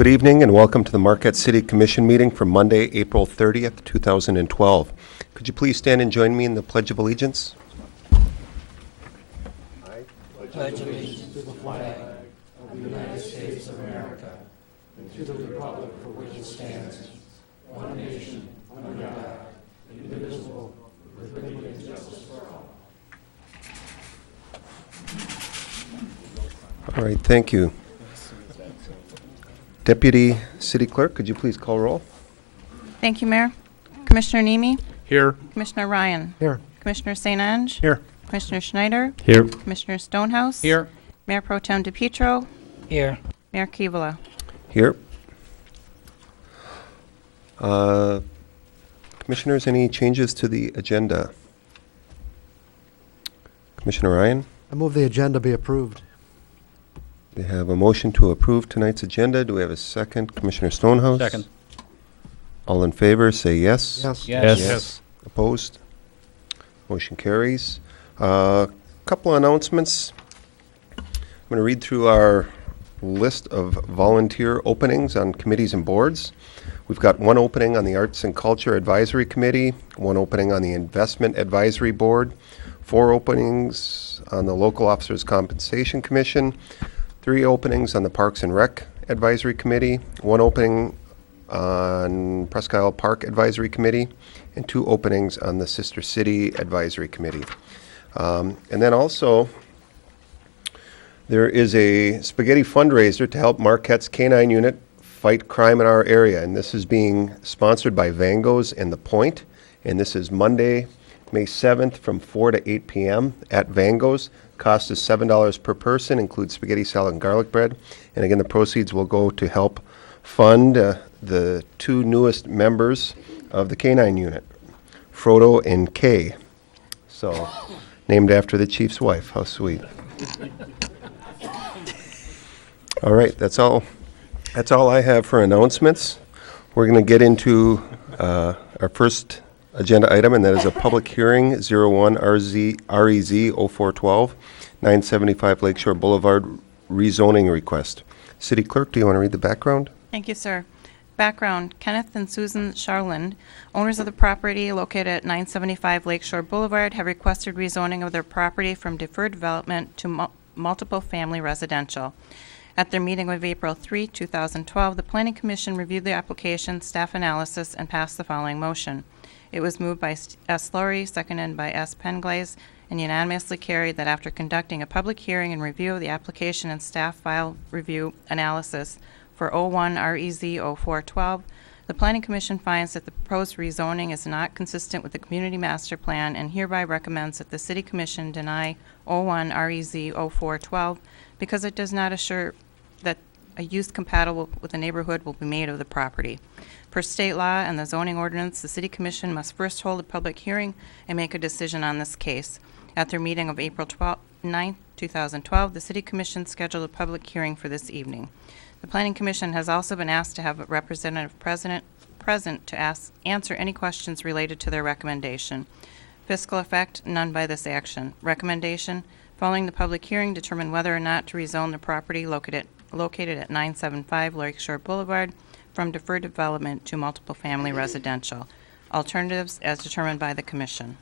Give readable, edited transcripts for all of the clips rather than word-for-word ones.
Good evening and welcome to the Marquette City Commission meeting for Monday, April 30th, 2012. Could you please stand and join me in the Pledge of Allegiance? Pledge allegiance to the flag of the United States of America and to the republic for which it stands, one nation, under God, indivisible, with liberty and justice for all. All right, thank you. Deputy City Clerk, could you please call roll? Thank you, Mayor. Commissioner Nemi? Here. Commissioner Ryan? Here. Commissioner St. Ange? Here. Commissioner Schneider? Here. Commissioner Stonehouse? Here. Mayor Pro Tem DePietro? Here. Mayor Keevala? Here. Commissioners, any changes to the agenda? Commissioner Ryan? I move the agenda be approved. We have a motion to approve tonight's agenda. Do we have a second? Commissioner Stonehouse? Second. All in favor, say yes. Yes. Yes. Opposed? Motion carries. Couple announcements. I'm going to read through our list of volunteer openings on committees and boards. We've got one opening on the Arts and Culture Advisory Committee, one opening on the Investment Advisory Board, 4 openings on the Local Officers Compensation Commission, 3 openings on the Parks and Rec Advisory Committee, 1 opening on Presque Isle Park Advisory Committee, and 2 openings on the Sister City Advisory Committee. And then also, there is a spaghetti fundraiser to help Marquette's K-9 unit fight crime in our area, and this is being sponsored by Vango's and The Point, and this is Monday, May 7th from 4 to 8 p.m. at Vango's. Cost is $7 per person, includes spaghetti, salad, and garlic bread. And again, the proceeds will go to help fund the 2 newest members of the K-9 unit, Frodo and Kay. So, named after the chief's wife. How sweet. All right, that's all I have for announcements. We're going to get into our first agenda item, and that is a public hearing, 01 REZ 0412, 975 Lakeshore Boulevard rezoning request. City Clerk, do you want to read the background? Thank you, sir. Background: Kenneth and Susan Charland, owners of the property located at 975 Lakeshore Boulevard, have requested rezoning of their property from deferred development to multiple family residential. At their meeting of April 3, 2012, the Planning Commission reviewed the application, staff analysis, and passed the following motion. It was moved by S. Laurie, seconded by S. Penglaze, and unanimously carried that after conducting a public hearing and review of the application and staff file review analysis for 01 REZ 0412, the Planning Commission finds that the proposed rezoning is not consistent with the Community Master Plan and hereby recommends that the City Commission deny 01 REZ 0412 because it does not assure that a use compatible with the neighborhood will be made of the property. Per state law and the zoning ordinance, the City Commission must first hold a public hearing and make a decision on this case. At their meeting of April 9, 2012, the City Commission scheduled a public hearing for this evening. The Planning Commission has also been asked to have a representative present to answer any questions related to their recommendation. Fiscal effect: none by this action. Recommendation: following the public hearing, determine whether or not to rezone the property located at 975 Lakeshore Boulevard from deferred development to multiple family residential. Alternatives as determined by the Commission.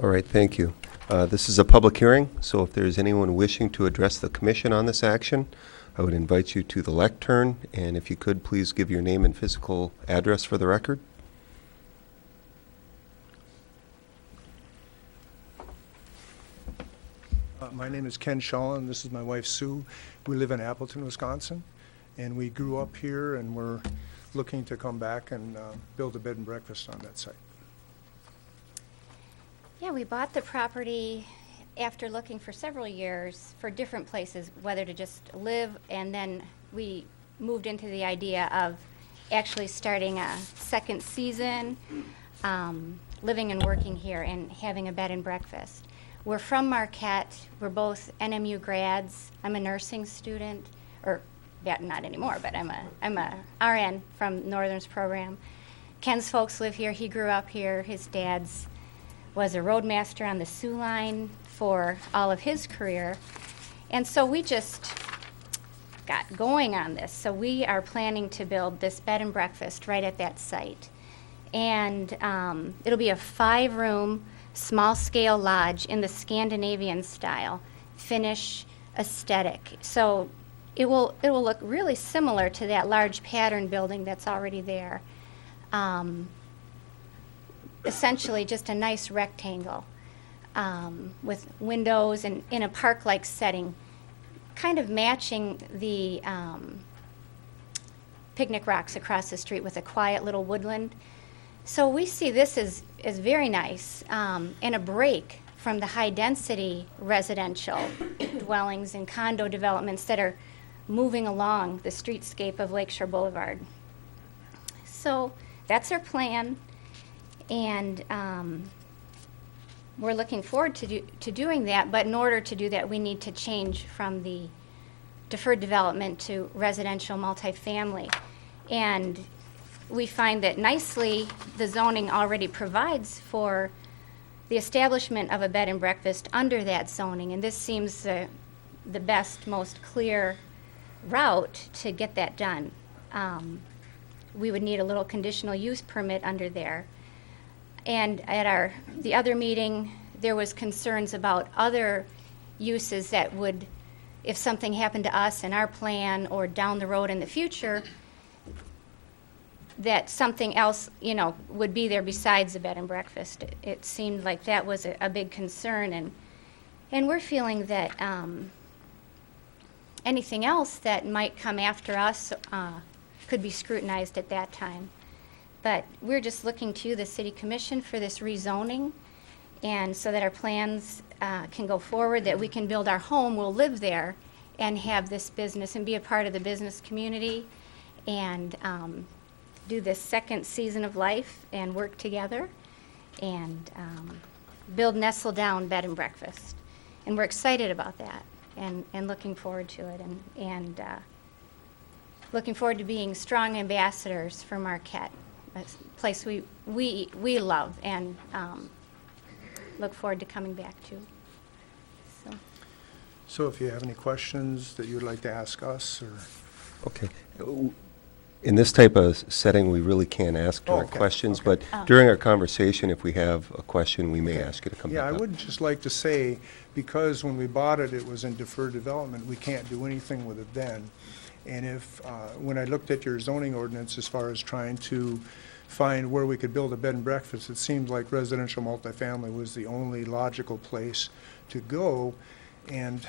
All right, thank you. This is a public hearing, so if there's anyone wishing to address the Commission on this action, I would invite you to the lectern, and if you could, please give your name and physical address for the record. My name is Ken Shaw, and this is my wife Sue. We live in Appleton, Wisconsin, and we grew up here, and we're looking to come back and build a bed and breakfast on that site. Yeah, we bought the property after looking for several years for different places, whether to just live, and then we moved into the idea of actually starting a second season, living and working here and having a bed and breakfast. We're from Marquette. We're both NMU grads. I'm a nursing student, or yeah, not anymore, but I'm a RN from Northern's program. Ken's folks live here. He grew up here. His dad's was a roadmaster on the Sioux Line for all of his career. And so we just got going on this. So we are planning to build this bed and breakfast right at that site. And it'll be a 5-room, small-scale lodge in the Scandinavian style, Finnish aesthetic. So it will look really similar to that large pattern building that's already there. Essentially just a nice rectangle with windows and in a park-like setting, kind of matching the picnic rocks across the street with a quiet little woodland. So we see this as very nice and a break from the high-density residential dwellings and condo developments that are moving along the streetscape of Lakeshore Boulevard. So that's our plan, and we're looking forward to doing that, but in order to do that, we need to change from the deferred development to residential multifamily. And we find that nicely the zoning already provides for the establishment of a bed and breakfast under that zoning, and this seems the best, most clear route to get that done. We would need a little conditional use permit under there. And at the other meeting, there was concerns about other uses that would, if something happened to us in our plan or down the road in the future, that something else, would be there besides the bed and breakfast. It seemed like that was a big concern, and we're feeling that anything else that might come after us could be scrutinized at that time. But we're just looking to the City Commission for this rezoning, and so that our plans can go forward, that we can build our home, we'll live there, and have this business and be a part of the business community, and do this second season of life and work together, and build Nestle Down Bed and Breakfast. And we're excited about that, and looking forward to it, and looking forward to being strong ambassadors for Marquette, a place we love and look forward to coming back to. So if you have any questions that you would like to ask us, or... Okay. In this type of setting, we really can't ask direct okay, questions, okay. but during our conversation, if we have a question, we may ask you to come back Yeah, I up. would just like to say, because when we bought it, it was in deferred development, we can't do anything with it then. And if, when I looked at your zoning ordinance as far as trying to find where we could build a bed and breakfast, it seemed like residential multifamily was the only logical place to go. And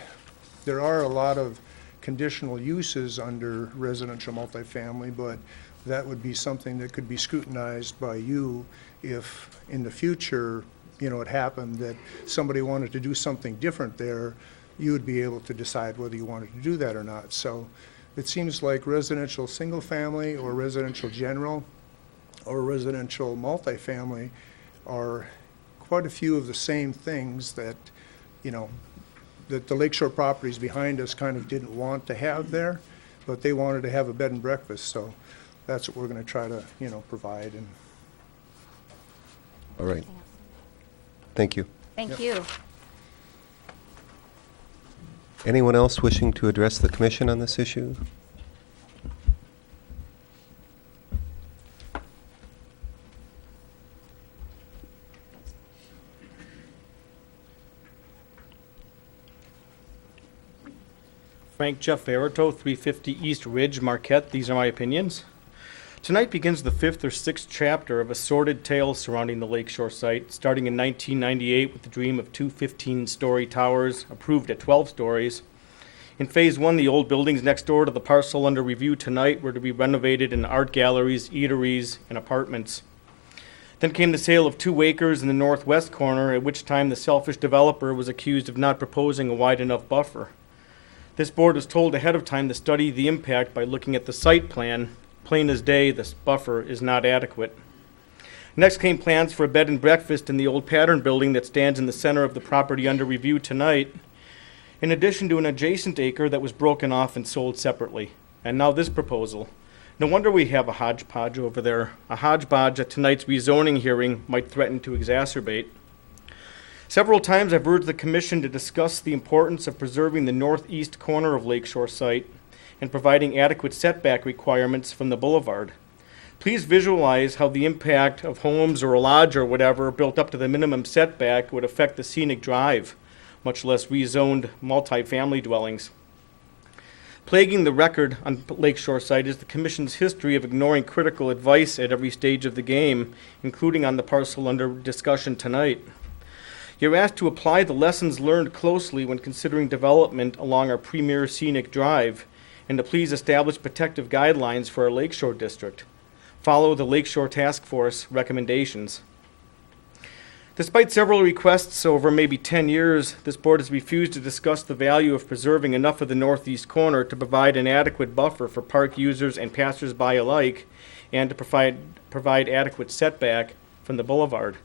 there are a lot of conditional uses under residential multifamily, but that would be something that could be scrutinized by you if in the future, it happened that somebody wanted to do something different there, you would be able to decide whether you wanted to do that or not. So it seems like residential single family or residential general or residential multifamily are quite a few of the same things that, that the Lakeshore properties behind us kind of didn't want to have there, but they wanted to have a bed and breakfast, so that's what we're going to try to, provide. And All right. Thank you. Thank you. Anyone else wishing to address the commission on this issue? Frank Jeff Verito, 350 East Ridge, Marquette. These are my opinions. Tonight begins the 5th or 6th chapter of a sordid tale surrounding the Lakeshore site, starting in 1998 with the dream of two 15-story towers, approved at 12 stories. In Phase 1, the old buildings next door to the parcel under review tonight were to be renovated into art galleries, eateries, and apartments. Then came the sale of 2 acres in the northwest corner, at which time the selfish developer was accused of not proposing a wide enough buffer. This board was told ahead of time to study the impact by looking at the site plan. Plain as day, this buffer is not adequate. Next came plans for a bed and breakfast in the old pattern building that stands in the center of the property under review tonight, in addition to an adjacent acre that was broken off and sold separately. And now this proposal. No wonder we have a hodgepodge over there. A hodgepodge that tonight's rezoning hearing might threaten to exacerbate. Several times I've urged the commission to discuss the importance of preserving the northeast corner of Lakeshore site and providing adequate setback requirements from the boulevard. Please visualize how the impact of homes or a lodge or whatever built up to the minimum setback would affect the scenic drive, much less rezoned multifamily dwellings. Plaguing the record on Lakeshore site is the Commission's history of ignoring critical advice at every stage of the game, including on the parcel under discussion tonight. You're asked to apply the lessons learned closely when considering development along our premier scenic drive, and to please establish protective guidelines for our Lakeshore district. Follow the Lakeshore Task Force recommendations. Despite several requests over maybe 10 years, this board has refused to discuss the value of preserving enough of the northeast corner to provide an adequate buffer for park users and passersby alike, and to provide adequate setback from the boulevard.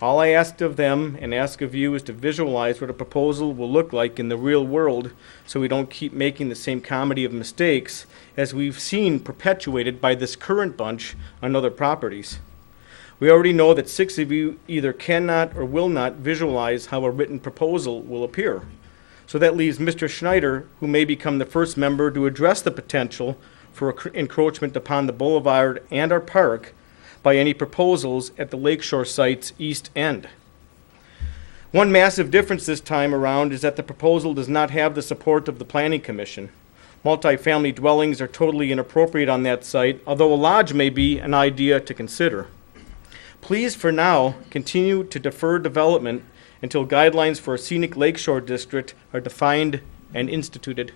All I asked of them and ask of you is to visualize what a proposal will look like in the real world, so we don't keep making the same comedy of mistakes as we've seen perpetuated by this current bunch on other properties. We already know that 6 of you either cannot or will not visualize how a written proposal will appear. So that leaves Mr. Schneider, who may become the first member to address the potential for encroachment upon the boulevard and our park by any proposals at the Lakeshore site's east end. One massive difference this time around is that the proposal does not have the support of the Planning Commission. Multifamily dwellings are totally inappropriate on that site, although a lodge may be an idea to consider. Please, for now, continue to defer development until guidelines for a scenic Lakeshore district are defined and instituted.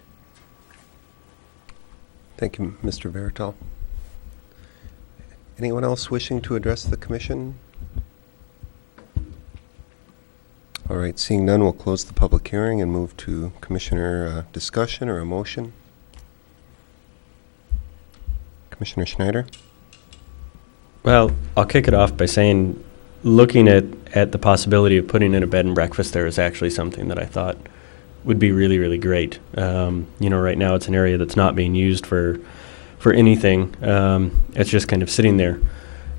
Thank you, Mr. Verital. Anyone else wishing to address the commission? All right, seeing none, we'll close the public hearing and move to commissioner discussion or a motion. Commissioner Schneider? Well, I'll kick it off by saying, looking at the possibility of putting in a bed and breakfast there is actually something that I thought would be really, really great. Right now it's an area that's not being used for anything. It's just kind of sitting there.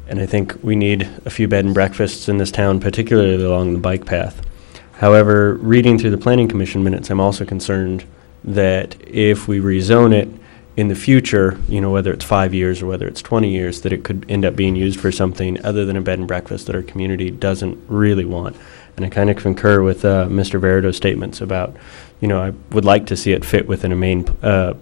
And I think we need a few bed and breakfasts in this town, particularly along the bike path. However, reading through the Planning Commission minutes, I'm also concerned that if we rezone it in the future, whether it's 5 years or whether it's 20 years, that it could end up being used for something other than a bed and breakfast that our community doesn't really want. And I kind of concur with Mr. Verito's statements about, I would like to see it fit within a main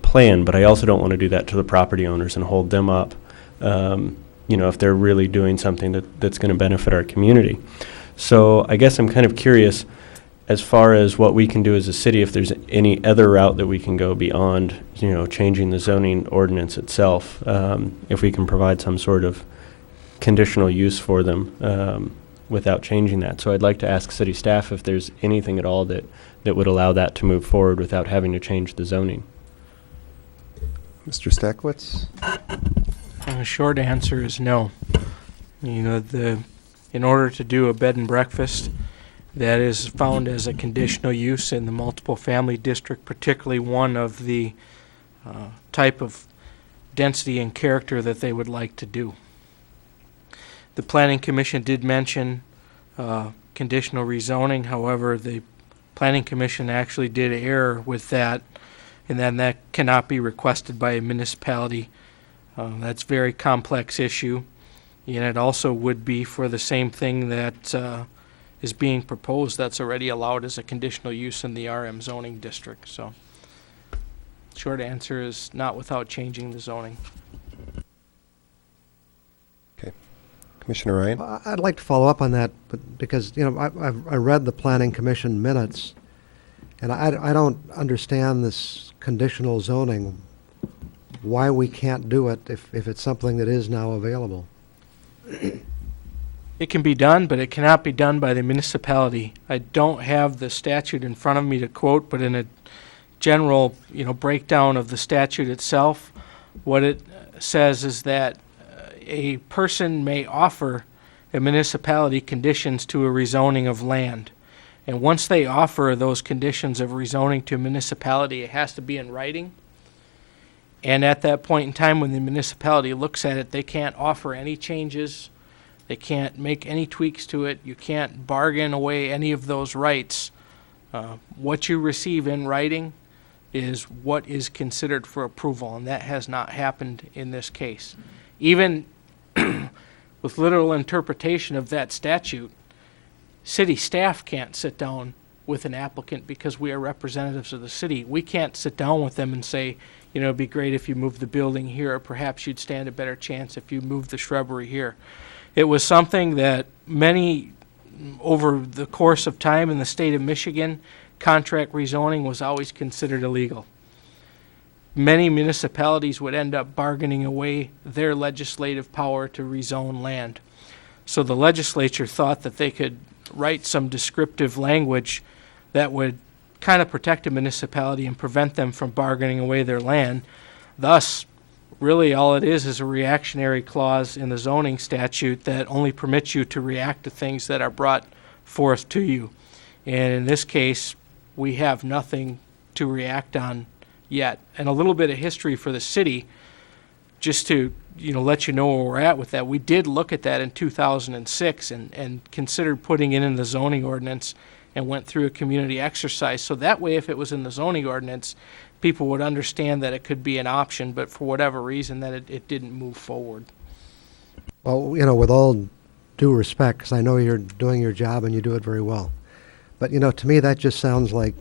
plan, but I also don't want to do that to the property owners and hold them up, if they're really doing something that's going to benefit our community. So I guess I'm kind of curious, as far as what we can do as a city, if there's any other route that we can go beyond, changing the zoning ordinance itself, if we can provide some sort of conditional use for them without changing that. So I'd like to ask city staff if there's anything at all that would allow that to move forward without having to change the zoning. Mr. Stakowitz? Short answer is no. In order to do a bed and breakfast that is found as a conditional use in the multiple family district, particularly one of the type of density and character that they would like to do. The Planning Commission did mention conditional rezoning. However, the Planning Commission actually did err with that, and then that cannot be requested by a municipality. That's a very complex issue, and it also would be for the same thing that is being proposed that's already allowed as a conditional use in the RM zoning district. So short answer is not without changing the zoning. Okay. Commissioner Ryan? I'd like to follow up on that, but because, I read the Planning Commission minutes, and I don't understand this conditional zoning, why we can't do it if it's something that is now available. It can be done, but it cannot be done by the municipality. I don't have the statute in front of me to quote, but in a general, breakdown of the statute itself, what it says is that a person may offer a municipality conditions to a rezoning of land. And once they offer those conditions of rezoning to a municipality, it has to be in writing. And at that point in time, when the municipality looks at it, they can't offer any changes. They can't make any tweaks to it. You can't bargain away any of those rights. What you receive in writing is what is considered for approval, and that has not happened in this case. Even with literal interpretation of that statute, city staff can't sit down with an applicant because we are representatives of the city. We can't sit down with them and say, you know, it'd be great if you moved the building here, or perhaps you'd stand a better chance if you moved the shrubbery here. It was something that many, over the course of time in the state of Michigan, contract rezoning was always considered illegal. Many municipalities would end up bargaining away their legislative power to rezone land. So the legislature thought that they could write some descriptive language that would kind of protect a municipality and prevent them from bargaining away their land. Thus, really all it is a reactionary clause in the zoning statute that only permits you to react to things that are brought forth to you. And in this case, we have nothing to react on yet. And a little bit of history for the city, just to let you know where we're at with that. We did look at that in 2006 and considered putting it in the zoning ordinance and went through a community exercise. So that way, if it was in the zoning ordinance, people would understand that it could be an option, but for whatever reason, that it didn't move forward. Well, with all due respect, because I know you're doing your job and you do it very well, but to me that just sounds like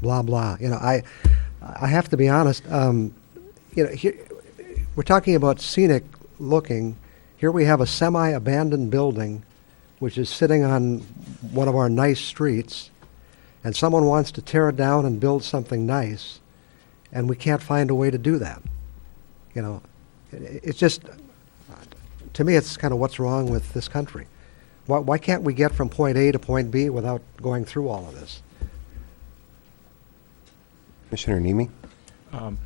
blah blah. I have to be honest. Here, we're talking about scenic looking. Here we have a semi-abandoned building, which is sitting on one of our nice streets, and someone wants to tear it down and build something nice, and we can't find a way to do that. It's just, to me, it's kind of what's wrong with this country. Why can't we get from point A to point B without going through all of this? Commissioner Nemi? Am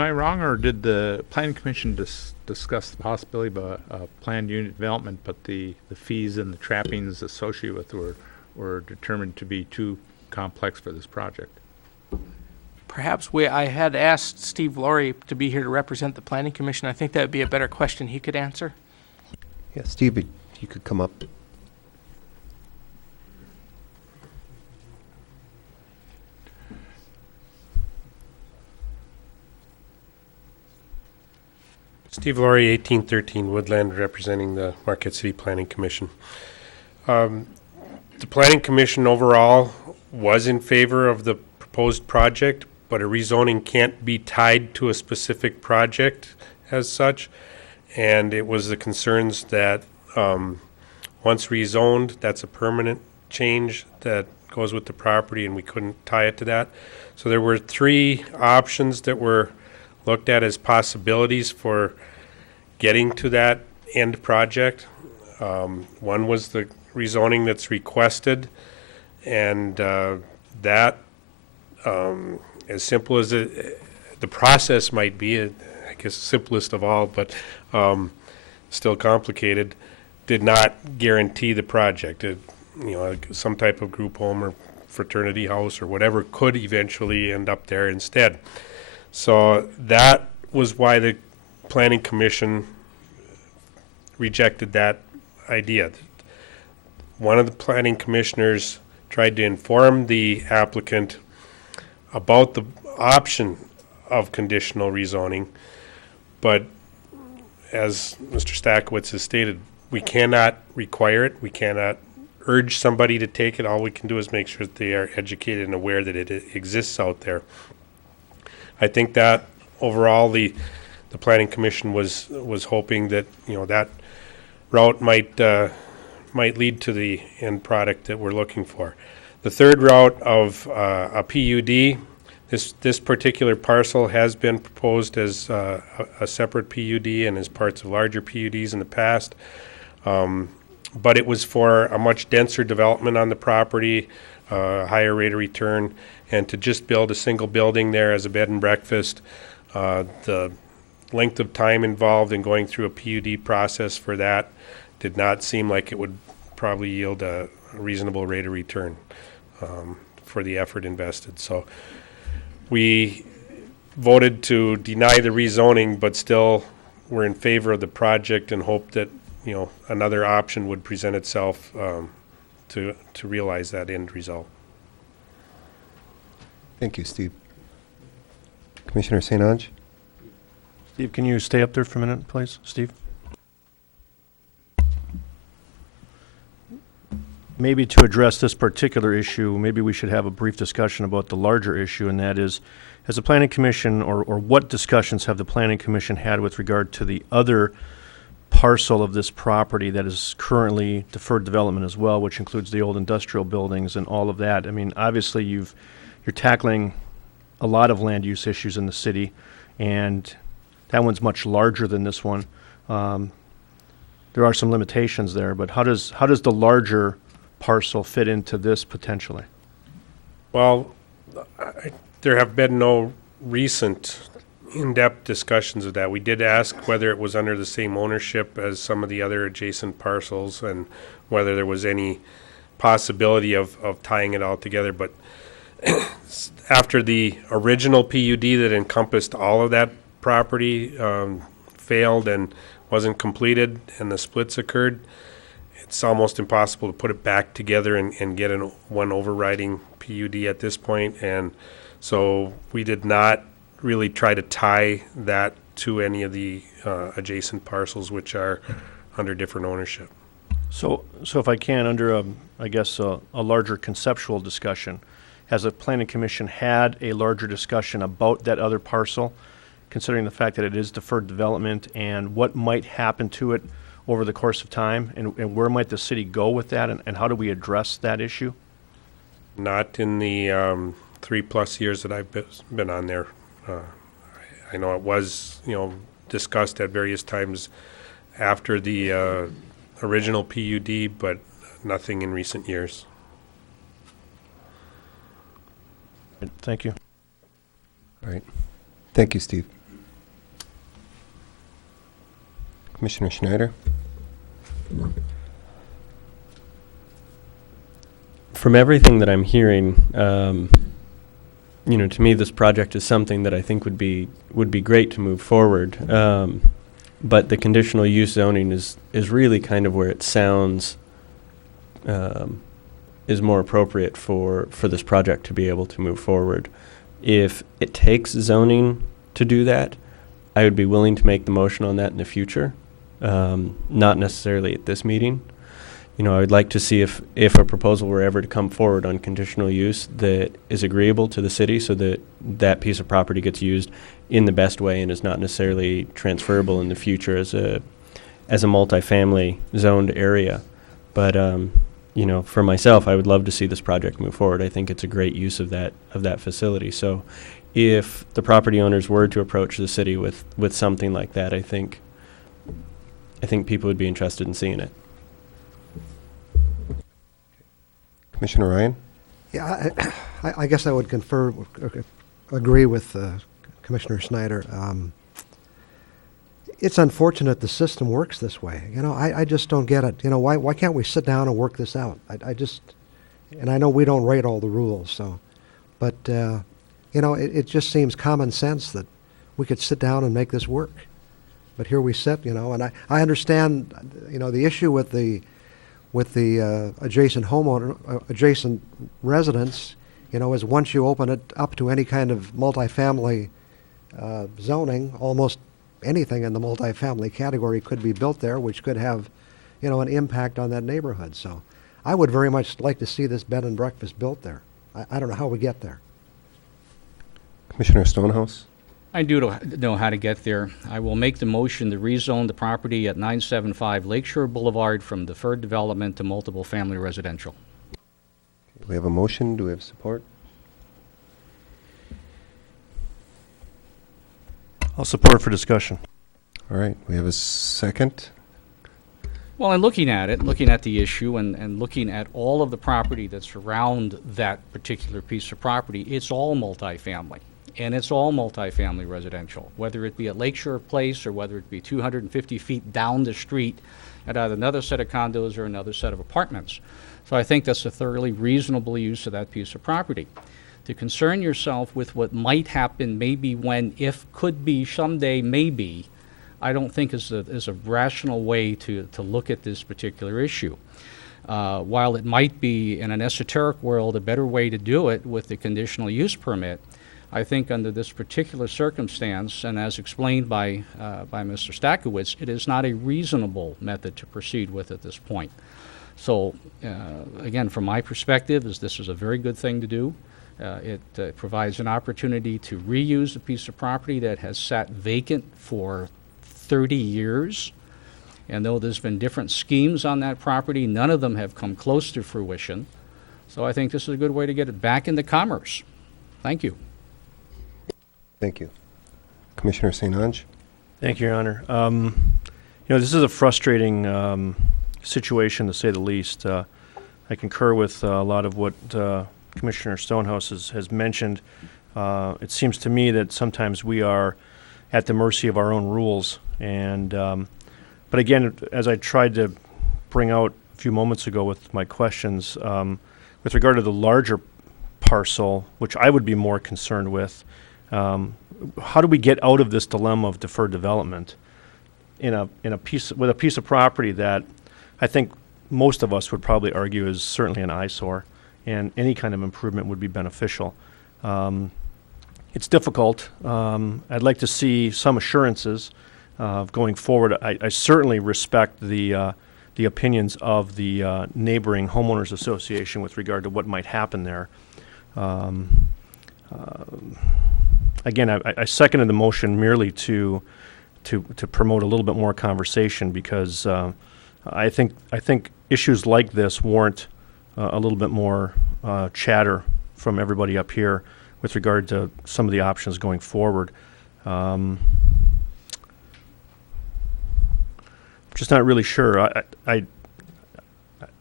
I wrong, or did the Planning Commission discuss the possibility of a planned unit development, but the fees and the trappings associated with it were determined to be too complex for this project? Perhaps I had asked Steve Laurie to be here to represent the Planning Commission. I think that would be a better question he could answer. Yeah, Steve, you could come up. Steve Laurie, 1813 Woodland, representing the Marquette City Planning Commission. The Planning Commission overall was in favor of the proposed project, but a rezoning can't be tied to a specific project as such. And it was the concerns that once rezoned, that's a permanent change that goes with the property, and we couldn't tie it to that. So there were three options that were looked at as possibilities for getting to that end project. One was the rezoning that's requested, and that, as simple as the process might be, I guess simplest of all, but still complicated, did not guarantee the project. Some type of group home or fraternity house or whatever could eventually end up there instead. So that was why the Planning Commission rejected that idea. One of the planning commissioners tried to inform the applicant about the option of conditional rezoning, but as Mr. Stakowitz has stated, we cannot require it. We cannot urge somebody to take it. All we can do is make sure that they are educated and aware that it exists out there. I think that overall the Planning Commission was hoping that that route might lead to the end product that we're looking for. The third route of a PUD, this particular parcel has been proposed as a separate PUD and as parts of larger PUDs in the past, but it was for a much denser development on the property, higher rate of return, and to just build a single building there as a bed and breakfast. The length of time involved in going through a PUD process for that did not seem like it would probably yield a reasonable rate of return for the effort invested. So we voted to deny the rezoning, but still we're in favor of the project and hope that another option would present itself to realize that end result. Thank you, Steve. Commissioner St. Ange? Steve, can you stay up there for a minute, please? Steve? Maybe to address this particular issue, maybe we should have a brief discussion about the larger issue, and that is, has the Planning Commission, or what discussions have the Planning Commission had with regard to the other parcel of this property that is currently deferred development as well, which includes the old industrial buildings and all of that? I mean, obviously, you're tackling a lot of land use issues in the city, and that one's much larger than this one. There are some limitations there, but how does the larger parcel fit into this potentially? Well, there have been no recent in-depth discussions of that. We did ask whether it was under the same ownership as some of the other adjacent parcels and whether there was any possibility of tying it all together. But after the original PUD that encompassed all of that property failed and wasn't completed and the splits occurred, it's almost impossible to put it back together and get one overriding PUD at this point. And so we did not really try to tie that to any of the adjacent parcels, which are under different ownership. So if I can, under I guess a larger conceptual discussion, has the Planning Commission had a larger discussion about that other parcel, considering the fact that it is deferred development, and what might happen to it over the course of time, and where might the city go with that, and how do we address that issue? Not in the 3+ years that I've been on there. I know it was, discussed at various times after the original PUD, but nothing in recent years. Thank you. All right. Thank you, Steve. Commissioner Schneider? From everything that I'm hearing, to me, this project is something that I think would be great to move forward. But the conditional use zoning is really kind of where it sounds is more appropriate for this project to be able to move forward. If it takes zoning to do that, I would be willing to make the motion on that in the future, not necessarily at this meeting. I would like to see if a proposal were ever to come forward on conditional use that is agreeable to the city, so that that piece of property gets used in the best way and is not necessarily transferable in the future as a multifamily zoned area. But for myself, I would love to see this project move forward. I think it's a great use of that facility. So if the property owners were to approach the city with something like that, I think people would be interested in seeing it. Commissioner Ryan? Yeah, I guess I would agree with Commissioner Snyder. It's unfortunate the system works this way. I just don't get it. Why can't we sit down and work this out? And I know we don't write all the rules, but it just seems common sense that we could sit down and make this work. But here we sit, and I understand, the issue with the adjacent residents, is once you open it up to any kind of multifamily zoning, almost anything in the multifamily category could be built there, which could have, an impact on that neighborhood. So I would very much like to see this bed and breakfast built there. I don't know how we get there. Commissioner Stonehouse? I do know how to get there. I will make the motion to rezone the property at 975 Lakeshore Boulevard from deferred development to multiple family residential. We have a motion. Do we have support? I'll support for discussion. All right. We have a second. Well, in looking at the issue and looking at all of the property that's around that particular piece of property, it's all multifamily. And it's all multifamily residential, whether it be at Lakeshore Place or whether it be 250 feet down the street at either another set of condos or another set of apartments. So I think that's a thoroughly reasonable use of that piece of property. To concern yourself with what might happen, maybe when, if, could be, someday, maybe, I don't think is a rational way to look at this particular issue. While it might be, in an esoteric world, a better way to do it with the conditional use permit, I think under this particular circumstance, and as explained by Mr. Stakowitz, it is not a reasonable method to proceed with at this point. So, again, from my perspective, this is a very good thing to do. It provides an opportunity to reuse a piece of property that has sat vacant for 30 years. And though there's been different schemes on that property, none of them have come close to fruition. So I think this is a good way to get it back into commerce. Thank you. Thank you. Commissioner St. Ange? Thank you, Your Honor. This is a frustrating situation, to say the least. I concur with a lot of what Commissioner Stonehouse has mentioned. It seems to me that sometimes we are at the mercy of our own rules. But again, as I tried to bring out a few moments ago with my questions, with regard to the larger parcel, which I would be more concerned with, how do we get out of this dilemma of deferred development with a piece of property that I think most of us would probably argue is certainly an eyesore, and any kind of improvement would be beneficial. It's difficult. I'd like to see some assurances going forward. I certainly respect the opinions of the neighboring homeowners association with regard to what might happen there. Again, I seconded the motion merely to promote a little bit more conversation, because I think issues like this warrant a little bit more chatter from everybody up here with regard to some of the options going forward. Just not really sure.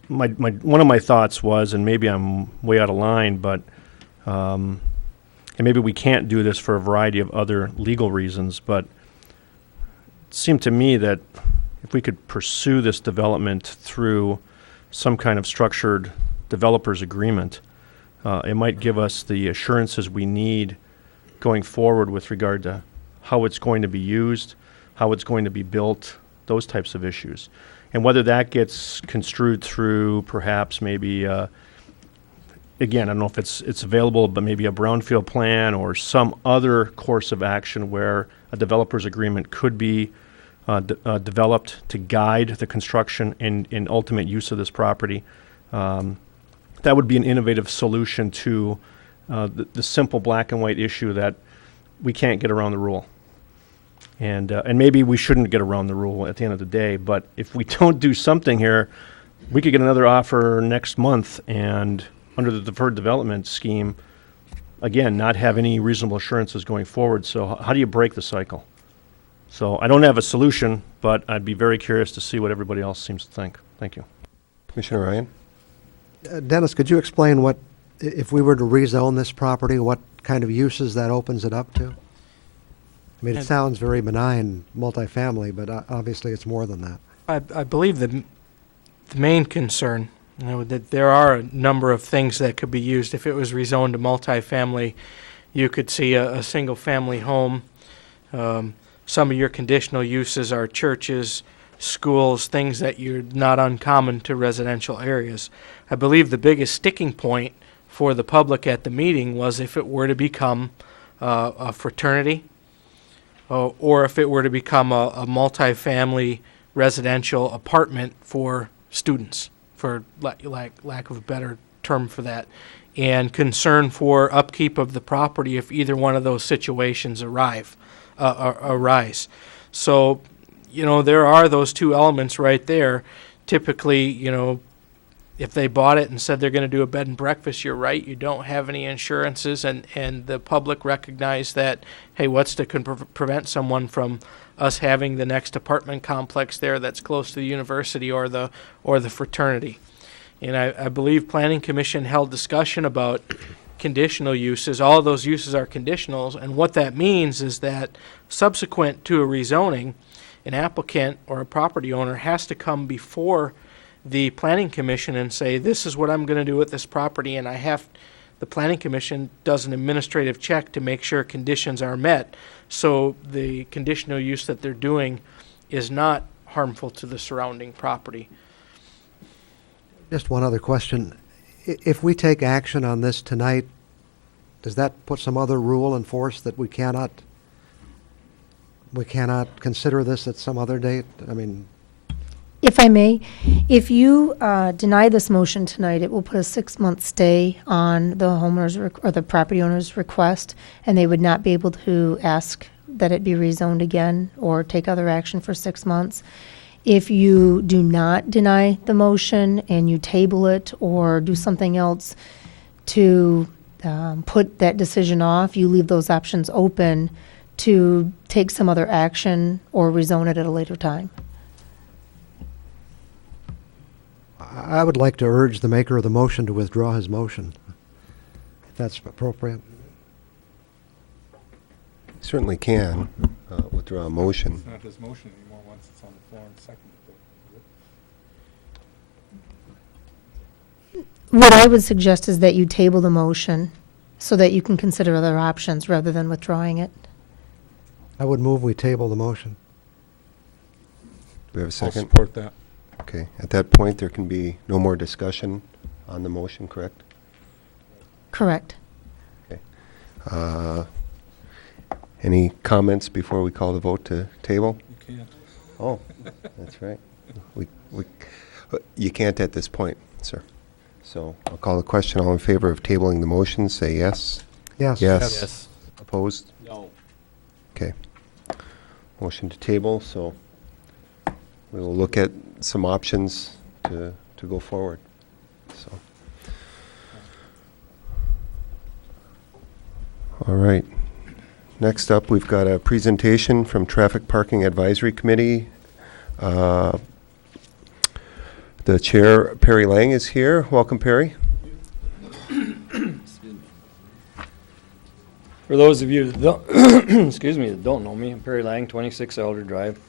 One of my thoughts was, and maybe I'm way out of line, but and maybe we can't do this for a variety of other legal reasons, but it seemed to me that if we could pursue this development through some kind of structured developers agreement, it might give us the assurances we need going forward with regard to how it's going to be used, how it's going to be built, those types of issues. And whether that gets construed through perhaps maybe, again, I don't know if it's available, but maybe a brownfield plan or some other course of action where a developer's agreement could be developed to guide the construction and ultimate use of this property. That would be an innovative solution to the simple black and white issue that we can't get around the rule. And maybe we shouldn't get around the rule at the end of the day, but if we don't do something here, we could get another offer next month and under the deferred development scheme, again, not have any reasonable assurances going forward. So how do you break the cycle? So I don't have a solution, but I'd be very curious to see what everybody else seems to think. Thank you. Commissioner Ryan? Dennis, could you explain what, if we were to rezone this property, what kind of uses that opens it up to? I mean, it sounds very benign, multifamily, but obviously it's more than that. I believe the main concern, that there are a number of things that could be used. If it was rezoned to multifamily, you could see a single-family home. Some of your conditional uses are churches, schools, things that you're not uncommon to residential areas. I believe the biggest sticking point for the public at the meeting was if it were to become a fraternity, or if it were to become a multifamily residential apartment for students, for lack of a better term for that, and concern for upkeep of the property if either one of those situations arise. So, there are those two elements right there. Typically, if they bought it and said they're going to do a bed and breakfast, you're right, you don't have any insurances, and the public recognize that, hey, what's to prevent someone from us having the next apartment complex there that's close to the university or the fraternity? And I believe Planning Commission held discussion about conditional uses. All of those uses are conditionals, and what that means is that subsequent to a rezoning, an applicant or a property owner has to come before the Planning Commission and say, this is what I'm going to do with this property, and the Planning Commission does an administrative check to make sure conditions are met, so the conditional use that they're doing is not harmful to the surrounding property. Just one other question. If we take action on this tonight, does that put some other rule in force that we cannot consider this at some other date? I mean, If I may, if you deny this motion tonight, it will put a 6-month stay on the homeowner's or the property owner's request, and they would not be able to ask that it be rezoned again or take other action for 6 months. If you do not deny the motion and you table it or do something else to put that decision off, you leave those options open to take some other action or rezone it at a later time. I would like to urge the maker of the motion to withdraw his motion, if that's appropriate. Certainly can withdraw a motion. It's not his motion anymore once it's on the floor and seconded. What I would suggest is that you table the motion so that you can consider other options rather than withdrawing it. I would move we table the motion. Do we have a I'll second? support that. Okay, at that point, there can be no more discussion on the motion, correct? Correct. Any comments before we call the vote to table? You can't. Oh, that's right. You can't at this point, sir. So I'll call the question. All in favor of tabling the motion, say yes. Yes. Yes. Opposed? No. Okay. Motion to table, so we will look at some options to go forward. So. All right. Next up, we've got a presentation from Traffic Parking Advisory Committee. The chair, Perry Lang, is here. Welcome, Perry. For those of you that don't, excuse me, that don't know me, I'm Perry Lang, 26 Elder Drive,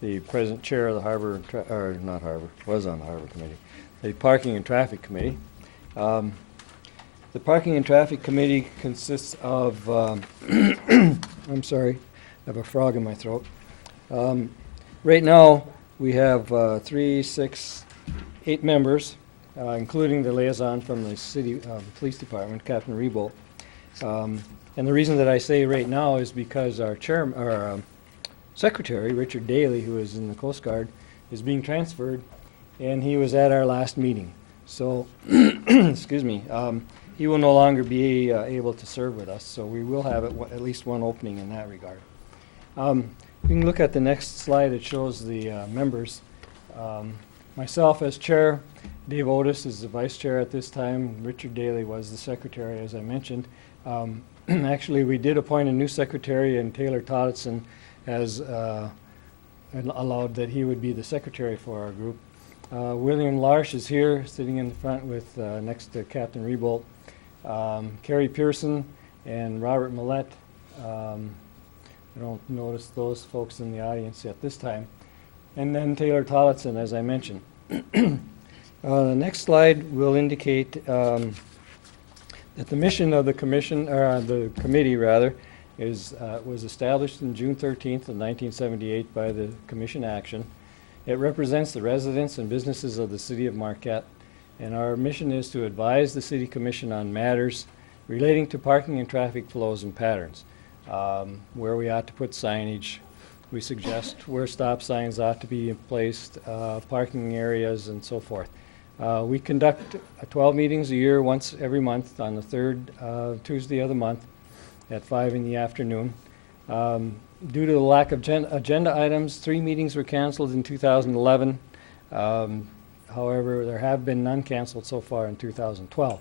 the present chair of the Harbor, or not Harbor, was on the Harbor Committee, the Parking and Traffic Committee. The Parking and Traffic Committee consists of, I'm sorry, I have a frog in my throat. Right now, we have 8 members, including the liaison from the city police department, Captain Rebolt. And the reason that I say right now is because our secretary, Richard Daly, who is in the Coast Guard, is being transferred, and he was at our last meeting. So, excuse me, he will no longer be able to serve with us, so we will have at least one opening in that regard. You can look at the next slide. It shows the members. Myself as chair, Dave Otis is the vice chair at this time. Richard Daly was the secretary, as I mentioned. Actually, we did appoint a new secretary, and Taylor Todetson has allowed that he would be the secretary for our group. William Larsh is here, sitting in the front with next to Captain Rebolt. Carrie Pearson and Robert Millette. I don't notice those folks in the audience at this time. And then Taylor Tollettson, as I mentioned. The next slide will indicate that the mission of the commission, or the committee rather, was established in June 13th of 1978 by the commission action. It represents the residents and businesses of the city of Marquette, and our mission is to advise the city commission on matters relating to parking and traffic flows and patterns, where we ought to put signage. We suggest where stop signs ought to be placed, parking areas, and so forth. We conduct 12 meetings a year, once every month, on the third Tuesday of the month at 5 in the afternoon. Due to the lack of agenda items, 3 meetings were canceled in 2011. However, there have been none canceled so far in 2012.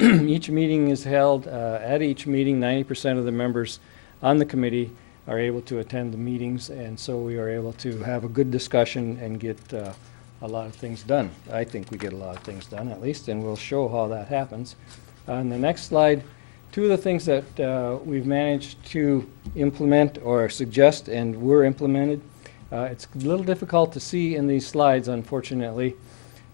Each meeting is held, at each meeting, 90% of the members on the committee are able to attend the meetings, and so we are able to have a good discussion and get a lot of things done. I think we get a lot of things done, at least, and we'll show how that happens. On the next slide, 2 of the things that we've managed to implement or suggest and were implemented. It's a little difficult to see in these slides, unfortunately.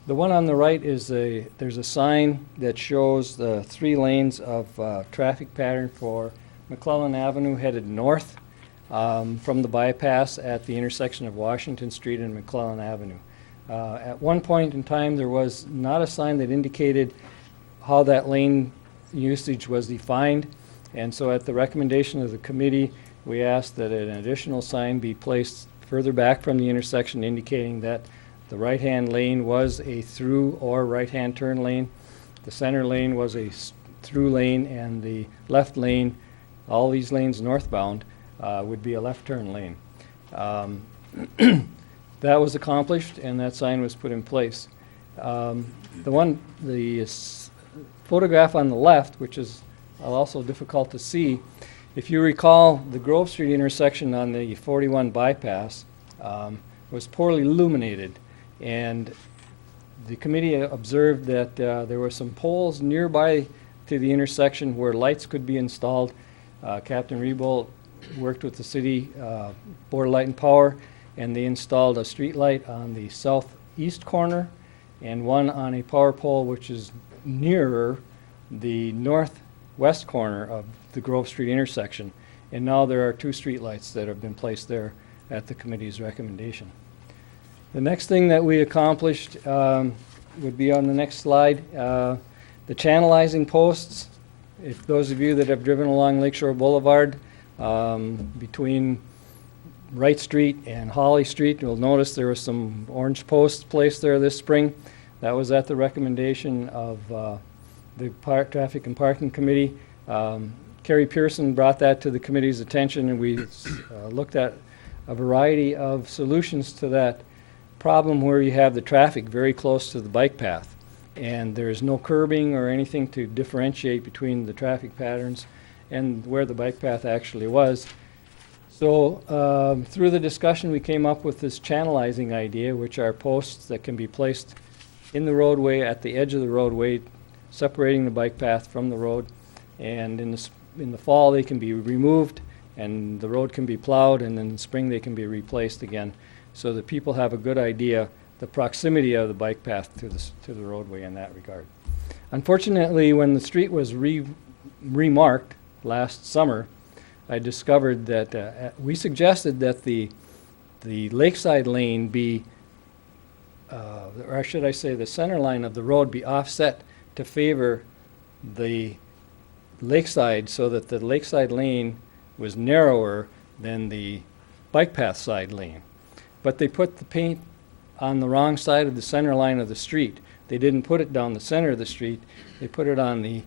The one on the right is there's a sign that shows the 3 lanes of traffic pattern for McClellan Avenue headed north from the bypass at the intersection of Washington Street and McClellan Avenue. At one point in time, there was not a sign that indicated how that lane usage was defined, and so at the recommendation of the committee, we asked that an additional sign be placed further back from the intersection indicating that the right-hand lane was a through or right-hand turn lane. The center lane was a through lane, and the left lane, all these lanes northbound, would be a left turn lane. That was accomplished, and that sign was put in place. The photograph on the left, which is also difficult to see, if you recall, the Grove Street intersection on the 41 bypass was poorly illuminated, and the committee observed that there were some poles nearby to the intersection where lights could be installed. Captain Rebold worked with the city Board of Light and Power, and they installed a street light on the southeast corner and one on a power pole which is nearer the northwest corner of the Grove Street intersection. And now there are 2 street lights that have been placed there at the committee's recommendation. The next thing that we accomplished would be on the next slide. The channelizing posts. If those of you that have driven along Lakeshore Boulevard between Wright Street and Holly Street, you'll notice there were some orange posts placed there this spring. That was at the recommendation of the Traffic and Parking Committee. Kerry Pearson brought that to the committee's attention, and we looked at a variety of solutions to that problem where you have the traffic very close to the bike path, and there's no curbing or anything to differentiate between the traffic patterns and where the bike path actually was. So through the discussion, we came up with this channelizing idea, which are posts that can be placed in the roadway, at the edge of the roadway, separating the bike path from the road. And in the fall, they can be removed, and the road can be plowed, and in the spring, they can be replaced again, so that people have a good idea the proximity of the bike path to the roadway in that regard. Unfortunately, when the street was remarked last summer, I discovered that we suggested that the lakeside lane be, or should I say the center line of the road be offset to favor the lakeside, so that the lakeside lane was narrower than the bike path side lane. But they put the paint on the wrong side of the center line of the street. They didn't put it down the center of the street. They put it on the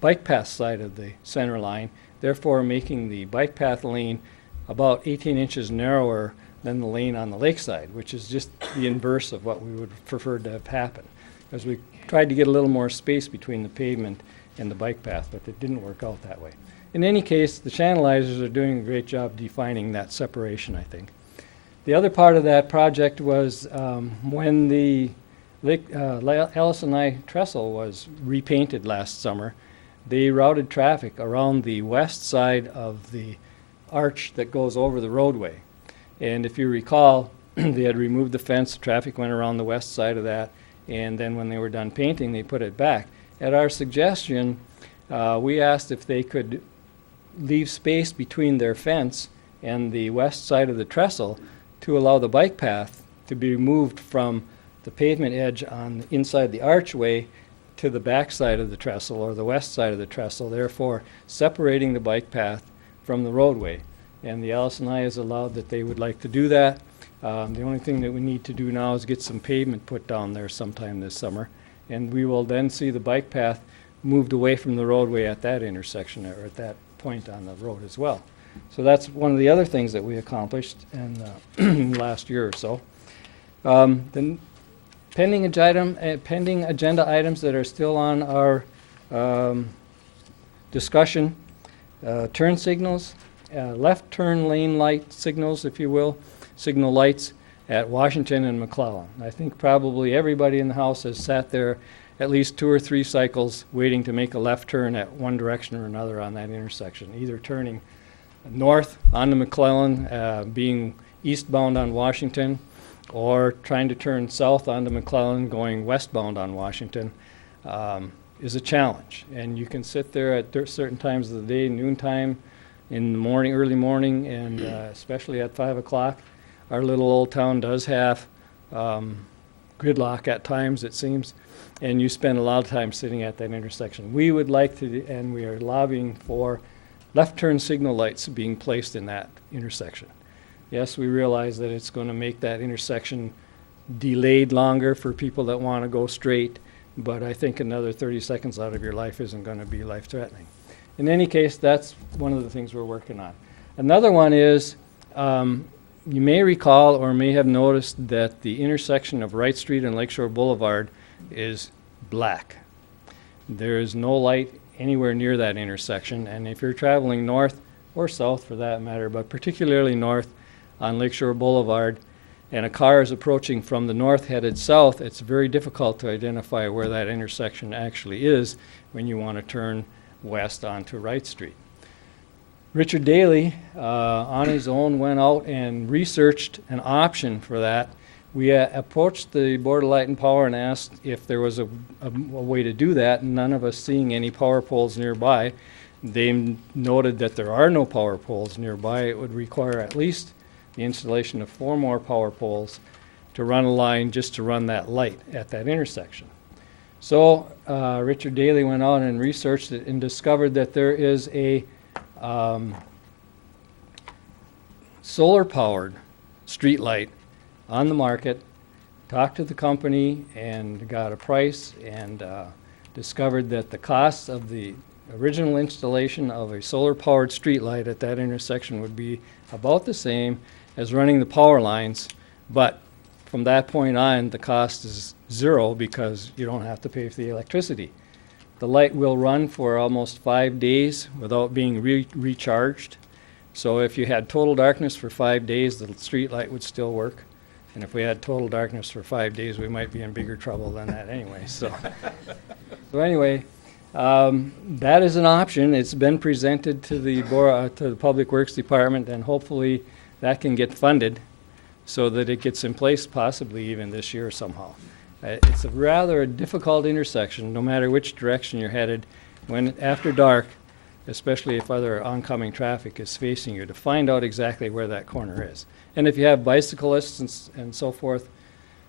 bike path side of the center line, therefore making the bike path lane about 18 inches narrower than the lane on the lakeside, which is just the inverse of what we would prefer to have happen. Because we tried to get a little more space between the pavement and the bike path, but it didn't work out that way. In any case, the channelizers are doing a great job defining that separation, I think. The other part of that project was when the Allison Trestle was repainted last summer, they routed traffic around the west side of the arch that goes over the roadway. And if you recall, they had removed the fence, traffic went around the west side of that, and then when they were done painting, they put it back. At our suggestion, we asked if they could leave space between their fence and the west side of the trestle to allow the bike path to be moved from the pavement edge on inside the archway to the back side of the trestle or the west side of the trestle, therefore separating the bike path from the roadway. And the Allison has allowed that they would like to do that. The only thing that we need to do now is get some pavement put down there sometime this summer, and we will then see the bike path moved away from the roadway at that intersection or at that point on the road as well. So that's one of the other things that we accomplished in last year or so. The pending agenda items that are still on our discussion, turn signals, left turn lane light signals, if you will, signal lights at Washington and McClellan. I think probably everybody in the House has sat there at least 2 or 3 cycles waiting to make a left turn at one direction or another on that intersection, either turning north onto McClellan, being eastbound on Washington, or trying to turn south onto McClellan, going westbound on Washington, is a challenge. And you can sit there at certain times of the day, noontime, in the morning, early morning, and especially at 5 o'clock. Our little old town does have gridlock at times, it seems, and you spend a lot of time sitting at that intersection. We would like to, and we are lobbying for left turn signal lights being placed in that intersection. Yes, we realize that it's going to make that intersection delayed longer for people that want to go straight, but I think another 30 seconds out of your life isn't going to be life-threatening. In any case, that's one of the things we're working on. Another one is, you may recall or may have noticed that the intersection of Wright Street and Lakeshore Boulevard is black. There is no light anywhere near that intersection, and if you're traveling north or south for that matter, but particularly north on Lakeshore Boulevard, and a car is approaching from the north headed south, it's very difficult to identify where that intersection actually is when you want to turn west onto Wright Street. Richard Daly, on his own, went out and researched an option for that. We approached the Board of Light and Power and asked if there was a way to do that, and none of us seeing any power poles nearby. They noted that there are no power poles nearby. It would require at least the installation of 4 more power poles to run a line just to run that light at that intersection. So Richard Daly went out and researched it and discovered that there is a solar-powered street light on the market, talked to the company and got a price, and discovered that the cost of the original installation of a solar-powered street light at that intersection would be about the same as running the power lines, but from that point on the cost is 0 because you don't have to pay for the electricity. The light will run for almost 5 days without being recharged. So if you had total darkness for 5 days, the street light would still work. And if we had total darkness for 5 days, we might be in bigger trouble than that anyway. So anyway, that is an option. It's been presented to the Public Works Department, and hopefully that can get funded so that it gets in place possibly even this year somehow. It's a rather difficult intersection, no matter which direction you're headed, when after dark, especially if other oncoming traffic is facing you, to find out exactly where that corner is. And if you have bicyclists and so forth,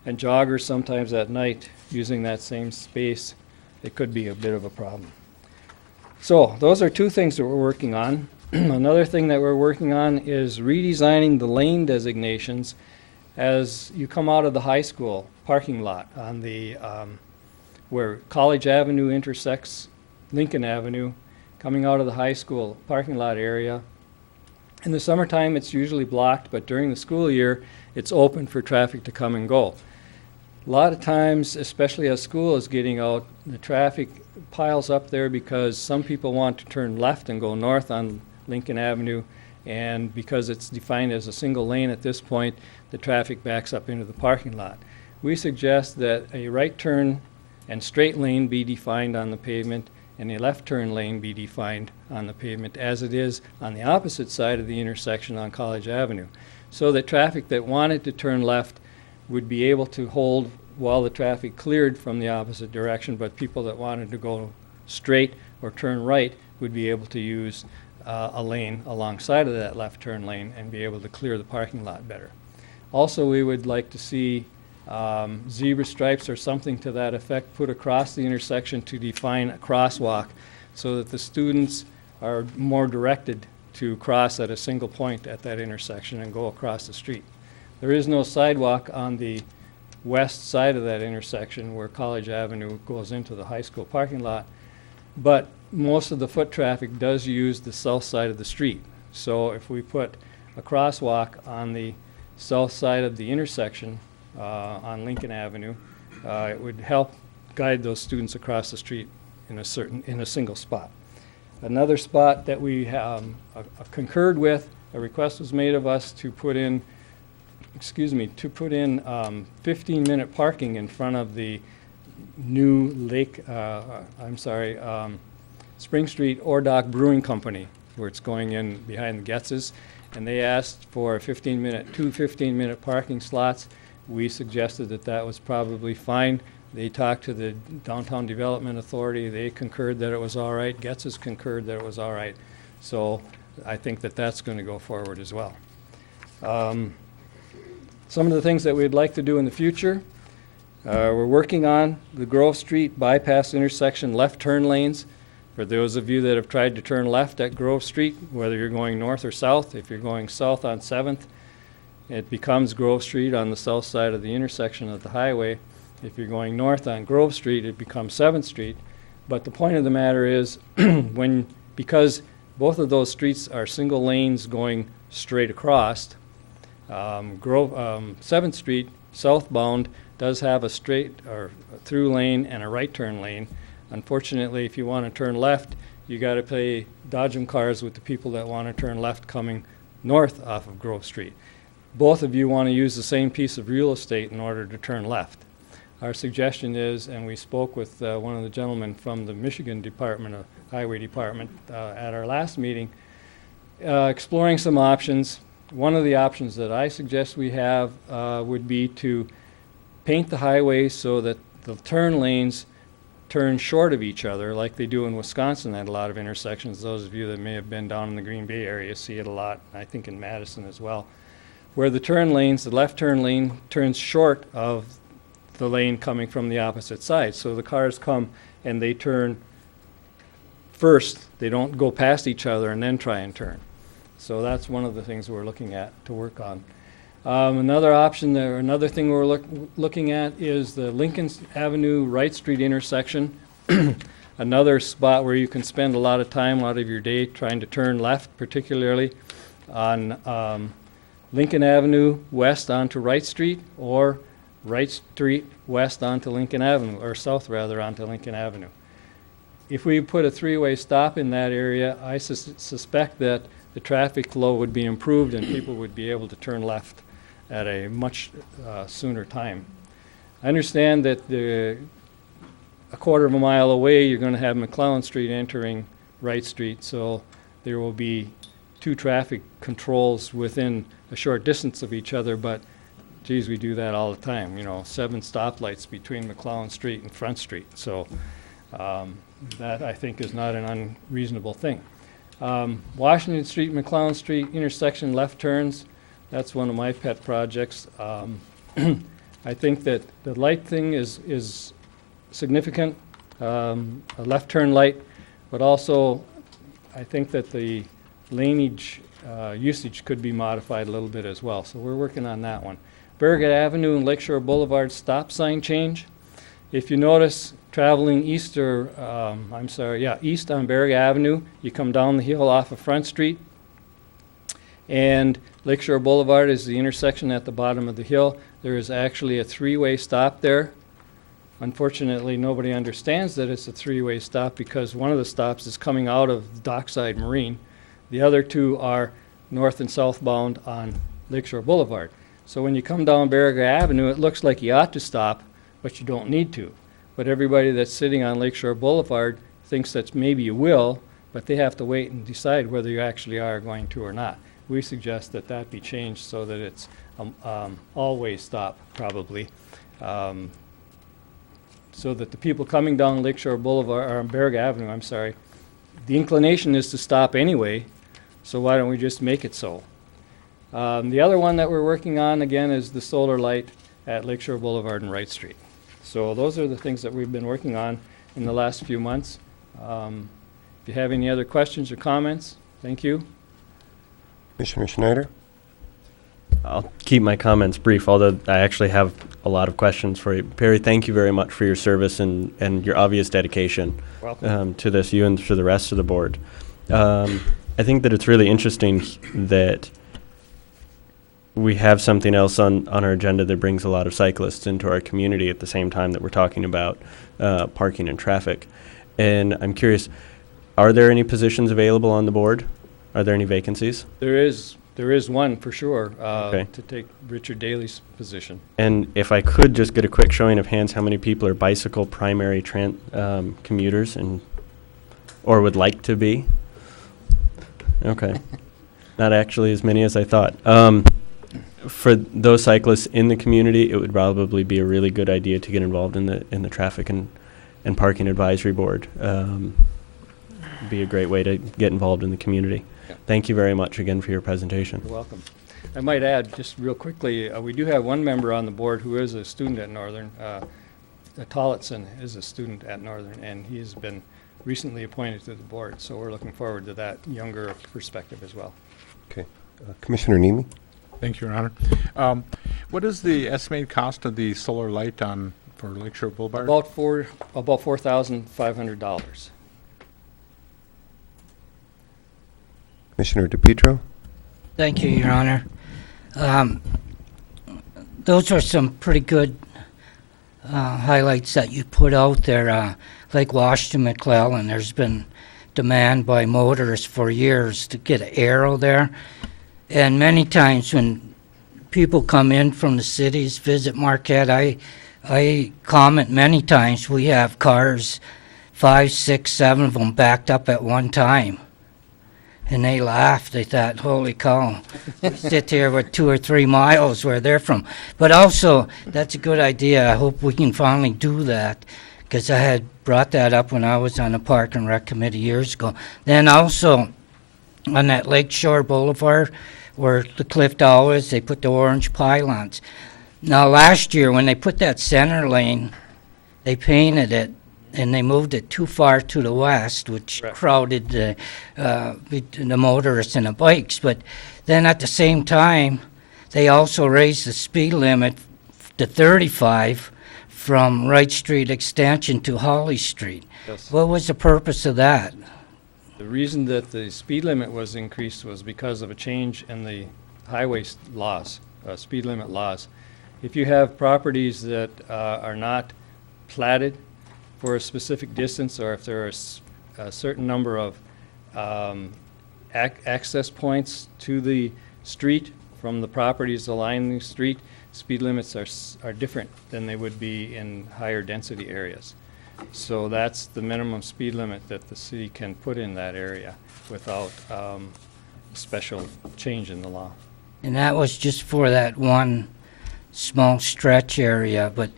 and joggers sometimes at night using that same space, it could be a bit of a problem. So those are 2 things that we're working on. Another thing that we're working on is redesigning the lane designations as you come out of the high school parking lot on the where College Avenue intersects Lincoln Avenue, coming out of the high school parking lot area. In the summertime it's usually blocked, but during the school year it's open for traffic to come and go. A lot of times, especially as school is getting out, the traffic piles up there because some people want to turn left and go north on Lincoln Avenue, and because it's defined as a single lane at this point, the traffic backs up into the parking lot. We suggest that a right turn and straight lane be defined on the pavement and a left turn lane be defined on the pavement as it is on the opposite side of the intersection on College Avenue, so that traffic that wanted to turn left would be able to hold while the traffic cleared from the opposite direction, but people that wanted to go straight or turn right would be able to use a lane alongside of that left turn lane and be able to clear the parking lot better. Also, we would like to see zebra stripes or something to that effect put across the intersection to define a crosswalk so that the students are more directed to cross at a single point at that intersection and go across the street. There is no sidewalk on the west side of that intersection where College Avenue goes into the high school parking lot, but most of the foot traffic does use the south side of the street. So if we put a crosswalk on the south side of the intersection on Lincoln Avenue, it would help guide those students across the street in a single spot. Another spot that we concurred with, a request was made of us to put in 15-minute parking in front of the new Spring Street Ordock Brewing Company, where it's going in behind the Getz's, and they asked for 2 15-minute parking slots. We suggested that that was probably fine. They talked to the Downtown Development Authority. They concurred that it was all right. Getz's concurred that it was all right. So I think that that's going to go forward as well. Some of the things that we'd like to do in the future, we're working on the Grove Street bypass intersection left turn lanes. For those of you that have tried to turn left at Grove Street, whether you're going north or south, if you're going south on 7th, it becomes Grove Street on the south side of the intersection of the highway. If you're going north on Grove Street, it becomes 7th Street. But the point of the matter is, because both of those streets are single lanes going straight across, 7th Street southbound does have a straight or through lane and a right turn lane. Unfortunately, if you want to turn left, you got to play dodgem cars with the people that want to turn left coming north off of Grove Street. Both of you want to use the same piece of real estate in order to turn left. Our suggestion is, and we spoke with one of the gentlemen from the Michigan Department of Highway Department at our last meeting, exploring some options. One of the options that I suggest we have would be to paint the highway so that the turn lanes turn short of each other like they do in Wisconsin at a lot of intersections. Those of you that may have been down in the Green Bay area see it a lot, I think in Madison as well, where the turn lanes, the left turn lane turns short of the lane coming from the opposite side. So the cars come and they turn first. They don't go past each other and then try and turn. So that's one of the things we're looking at to work on. Another option, or another thing we're looking at is the Lincoln Avenue Wright Street intersection. Another spot where you can spend a lot of time out of your day trying to turn left, particularly on Lincoln Avenue west onto Wright Street, or Wright Street west onto Lincoln Avenue, or south rather onto Lincoln Avenue. If we put a three-way stop in that area, I suspect that the traffic flow would be improved and people would be able to turn left at a much sooner time. I understand that a quarter of a mile away you're going to have McClellan Street entering Wright Street, so there will be two traffic controls within a short distance of each other, but geez, we do that all the time, 7 stoplights between McClellan Street and Front Street, so that I think is not an unreasonable thing. Washington Street, McClellan Street intersection left turns, that's one of my pet projects. I think that the light thing is significant, a left turn light, but also I think that the laneage usage could be modified a little bit as well. So we're working on that one. Barragate Avenue and Lakeshore Boulevard stop sign change. If you notice, traveling east on Barragate Avenue, you come down the hill off of Front Street, and Lakeshore Boulevard is the intersection at the bottom of the hill. There is actually a three-way stop there. Unfortunately, nobody understands that it's a three-way stop because one of the stops is coming out of Dockside Marine. The other two are north and southbound on Lakeshore Boulevard. So when you come down Barragate Avenue, it looks like you ought to stop, but you don't need to. But everybody that's sitting on Lakeshore Boulevard thinks that maybe you will, but they have to wait and decide whether you actually are going to or not. We suggest that that be changed so that it's all-way stop, probably, so that the people coming down Lakeshore Boulevard, or Barragate Avenue, I'm sorry, the inclination is to stop anyway, so why don't we just make it so? The other one that we're working on, again, is the solar light at Lakeshore Boulevard and Wright Street. So those are the things that we've been working on in the last few months. If you have any other questions or comments, thank you. Commissioner Schneider? I'll keep my comments brief, although I actually have a lot of questions for you. Perry, thank you very much for your service and your obvious dedication to this, you and to the rest of the board. I think that it's really interesting that we have something else on our agenda that brings a lot of cyclists into our community at the same time that we're talking about parking and traffic. And I'm curious, are there any positions available on the board? Are there any vacancies? There is one for sure, Okay. to take Richard Daly's position. And if I could just get a quick showing of hands, how many people are bicycle primary commuters or would like to be? Okay. Not actually as many as I thought. For those cyclists in the community, it would probably be a really good idea to get involved in the traffic and parking advisory board. Be a great way to get involved in the community. Yeah. Thank you very much again for your presentation. You're welcome. I might add, just real quickly, we do have one member on the board who is a student at Northern. Tollitson is a student at Northern, and he's been recently appointed to the board, so we're looking forward to that younger perspective as well. Okay. Commissioner Nemi? Thank you, Your Honor. What is the estimated cost of the solar light for Lakeshore Boulevard? About $4,500. Commissioner DePietro? Thank you, Your Honor. Those are some pretty good highlights that you put out there. Lake Washington McClellan, there's been demand by motorists for years to get an arrow there. And many times when people come in from the cities, visit Marquette, I comment many times we have cars, 5, 6, 7 of them backed up at one time. And they laughed. They thought, holy cow, we sit here with 2 or 3 miles where they're from. But also, that's a good idea. I hope we can finally do that, because I had brought that up when I was on the Park and Rec Committee years ago. Then also, on that Lakeshore Boulevard, where the cliff tower is, they put the orange pylons. Now, last year, when they put that center lane, they painted it, and they moved it too far to the west, which crowded the motorists and the bikes. But then at the same time, they also raised the speed limit to 35 from Wright Street Extension to Holly Street. Yes. What was the purpose of that? The reason that the speed limit was increased was because of a change in the highway laws, speed limit laws. If you have properties that are not platted for a specific distance, or if there are a certain number of access points to the street from the properties lining the street, speed limits are different than they would be in higher density areas. So that's the minimum speed limit that the city can put in that area without special change in the law. And that was just for that one small stretch area, but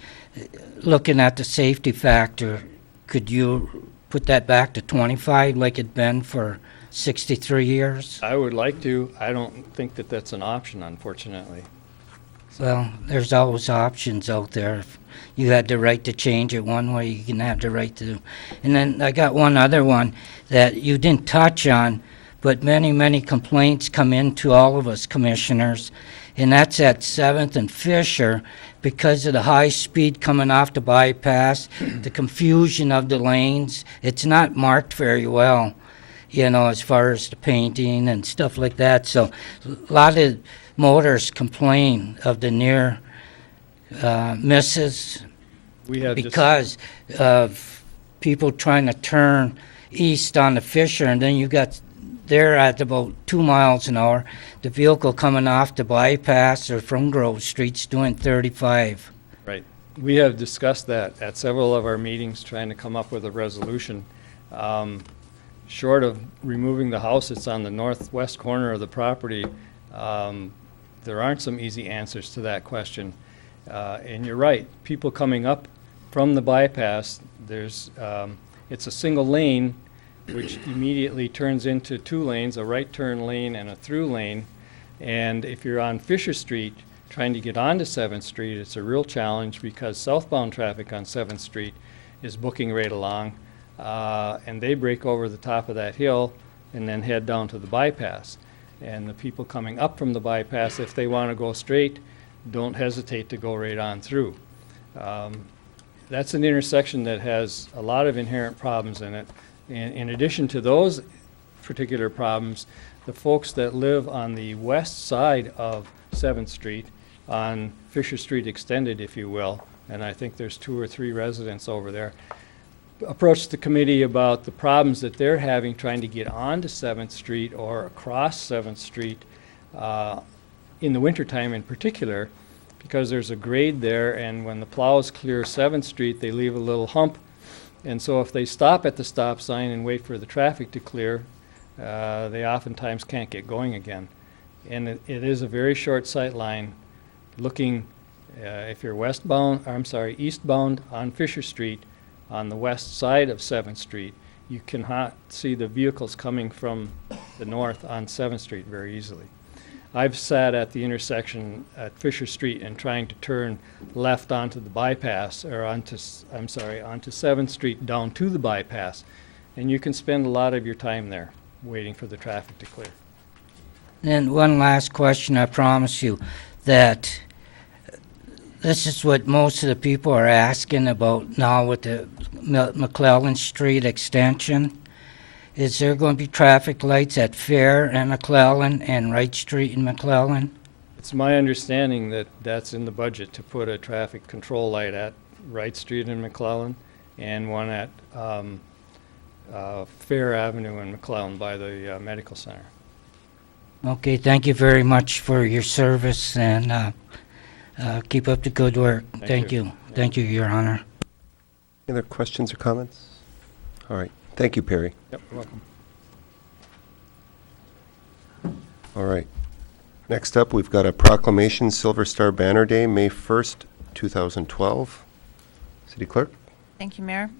looking at the safety factor, could you put that back to 25 like it'd been for 63 years? I would like to. I don't think that that's an option, unfortunately. Well, there's always options out there. If you had the right to change it one way, you can have the right to. And then I got one other one that you didn't touch on, but many, many complaints come in to all of us commissioners, and that's at 7th and Fisher, because of the high speed coming off the bypass, the confusion of the lanes. It's not marked very well, you know, as far as the painting and stuff like that. So a lot of motorists complain of the near misses We have because of people trying to turn east on the Fisher, and then you got there at about 2 miles an hour, the vehicle coming off the bypass or from Grove Street's doing 35. Right. We have discussed that at several of our meetings, trying to come up with a resolution. Short of removing the house that's on the northwest corner of the property, there aren't some easy answers to that question. And you're right, people coming up from the bypass, it's a single lane, which immediately turns into 2 lanes, a right turn lane and a through lane. And if you're on Fisher Street trying to get onto 7th Street, it's a real challenge because southbound traffic on 7th Street is booking right along. And they break over the top of that hill and then head down to the bypass. And the people coming up from the bypass, if they want to go straight, don't hesitate to go right on through. That's an intersection that has a lot of inherent problems in it. And in addition to those particular problems, the folks that live on the west side of 7th Street, on Fisher Street Extended, if you will, and I think there's 2 or 3 residents over there, approached the committee about the problems that they're having trying to get onto 7th Street or across 7th Street in the wintertime in particular, because there's a grade there, and when the plows clear 7th Street, they leave a little hump. And so if they stop at the stop sign and wait for the traffic to clear, they oftentimes can't get going again. And it is a very short sight line looking, if you're eastbound on Fisher Street, on the west side of 7th Street, you cannot see the vehicles coming from the north on 7th Street very easily. I've sat at the intersection at Fisher Street and trying to turn left onto the bypass, or onto 7th Street down to the bypass. And you can spend a lot of your time there waiting for the traffic to clear. And one last question, I promise you, that this is what most of the people are asking about now with the McClellan Street extension. Is there going to be traffic lights at Fair and McClellan and Wright Street and McClellan? It's my understanding that that's in the budget to put a traffic control light at Wright Street and McClellan and one at Fair Avenue and McClellan by the medical center. Okay, thank you very much for your service, and keep up the good work. Thank you. Thank you, Your Honor. Any other questions or comments? All right. Thank you, Perry. Yep, you're welcome. All right. Next up, we've got a proclamation, Silver Star Banner Day, May 1st, 2012. City Clerk? Thank you, Mayor.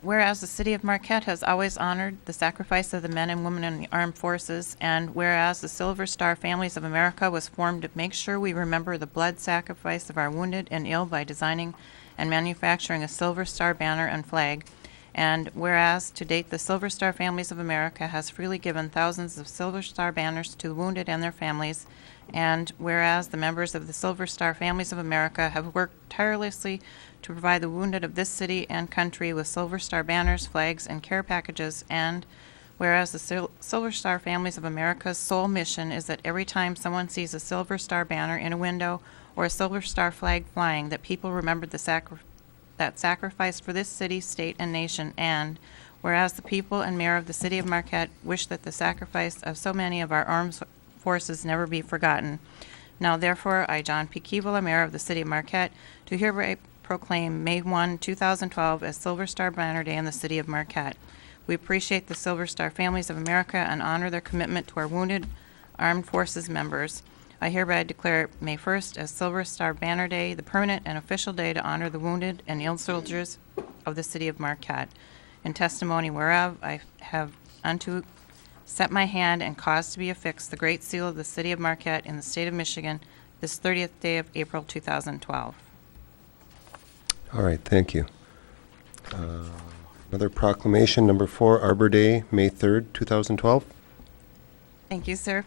Whereas the city of Marquette has always honored the sacrifice of the men and women in the armed forces, and whereas the Silver Star Families of America was formed to make sure we remember the blood sacrifice of our wounded and ill by designing and manufacturing a Silver Star banner and flag, and whereas to date the Silver Star Families of America has freely given thousands of Silver Star banners to the wounded and their families, and whereas the members of the Silver Star Families of America have worked tirelessly to provide the wounded of this city and country with Silver Star banners, flags, and care packages, and whereas the Silver Star Families of America's sole mission is that every time someone sees a Silver Star banner in a window or a Silver Star flag flying, that people remember that sacrifice for this city, state, and nation, and whereas the people and mayor of the city of Marquette wish that the sacrifice of so many of our armed forces never be forgotten. Now, therefore, I, John P. Keevala, mayor of the city of Marquette, do hereby proclaim May 1, 2012 as Silver Star Banner Day in the city of Marquette. We appreciate the Silver Star Families of America and honor their commitment to our wounded armed forces members. I hereby declare May 1st as Silver Star Banner Day, the permanent and official day to honor the wounded and ill soldiers of the city of Marquette. In testimony whereof, I have unto set my hand and caused to be affixed the Great Seal of the city of Marquette in the state of Michigan this 30th day of April 2012. All right, thank you. Another proclamation, number 4, Arbor Day, May 3rd, 2012. Thank you, sir.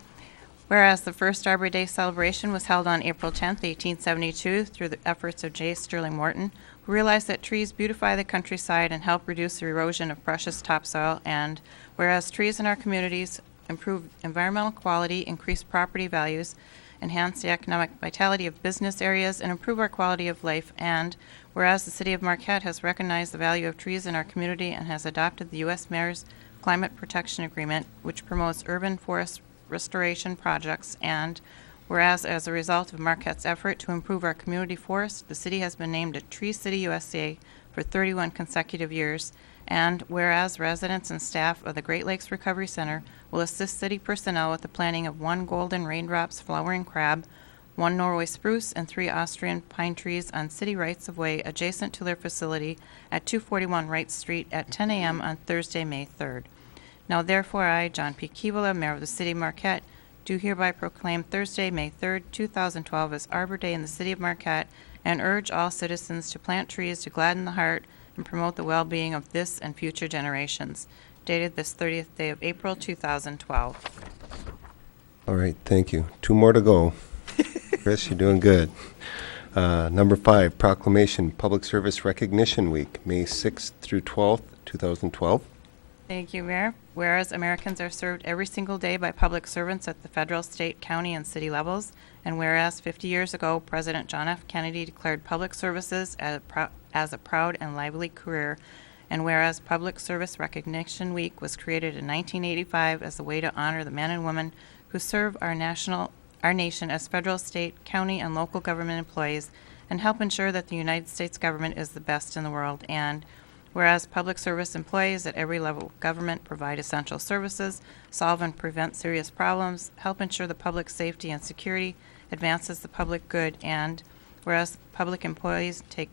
Whereas the first Arbor Day celebration was held on April 10th, 1872, through the efforts of J. Sterling Morton, who realized that trees beautify the countryside and help reduce the erosion of precious topsoil, and whereas trees in our communities improve environmental quality, increase property values, enhance the economic vitality of business areas, and improve our quality of life, and whereas the city of Marquette has recognized the value of trees in our community and has adopted the U.S. Mayor's Climate Protection Agreement, which promotes urban forest restoration projects, and whereas as a result of Marquette's effort to improve our community forest, the city has been named a Tree City USA for 31 consecutive years, and whereas residents and staff of the Great Lakes Recovery Center will assist city personnel with the planting of 1 golden raindrops flowering crab, 1 Norway spruce, and 3 Austrian pine trees on city rights-of-way adjacent to their facility at 241 Wright Street at 10 a.m. on Thursday, May 3rd. Now therefore I, John P. Keevala, mayor of the city of Marquette, do hereby proclaim Thursday, May 3rd, 2012 as Arbor Day in the city of Marquette, and urge all citizens to plant trees to gladden the heart and promote the well-being of this and future generations. Dated this 30th day of April, 2012. All right, thank you. 2 more to go. Chris, you're doing good. Number 5, proclamation, Public Service Recognition Week, May 6th through 12th, 2012. Thank you, Mayor. Whereas Americans are served every single day by public servants at the federal, state, county, and city levels, and whereas 50 years ago, President John F. Kennedy declared public services as a proud and lively career, and whereas Public Service Recognition Week was created in 1985 as a way to honor the men and women who serve our nation as federal, state, county, and local government employees and help ensure that the United States government is the best in the world, and whereas public service employees at every level of government provide essential services, solve and prevent serious problems, help ensure the public safety and security, advances the public good, and whereas public employees take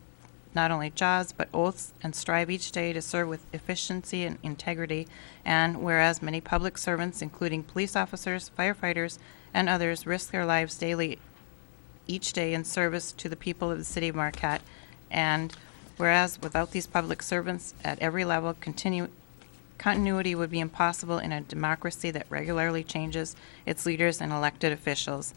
not only jobs but oaths and strive each day to serve with efficiency and integrity, and whereas many public servants, including police officers, firefighters, and others risk their lives daily, each day in service to the people of the city of Marquette. And whereas without these public servants at every level, continuity would be impossible in a democracy that regularly changes its leaders and elected officials.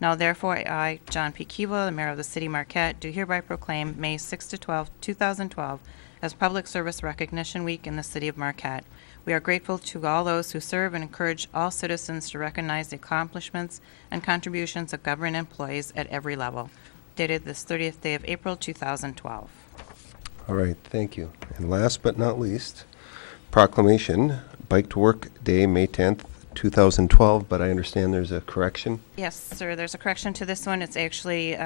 Now therefore, I, John P. Keeble, the mayor of the city of Marquette, do hereby proclaim May 6 to 12, 2012 as Public Service Recognition Week in the city of Marquette. We are grateful to all those who serve and encourage all citizens to recognize the accomplishments and contributions of government employees at every level. Dated this 30th day of April, 2012. All right, thank you. And last but not least, proclamation, Bike to Work Day, May 10th, 2012, but I understand there's a correction. Yes, sir, there's a correction to this one. It's actually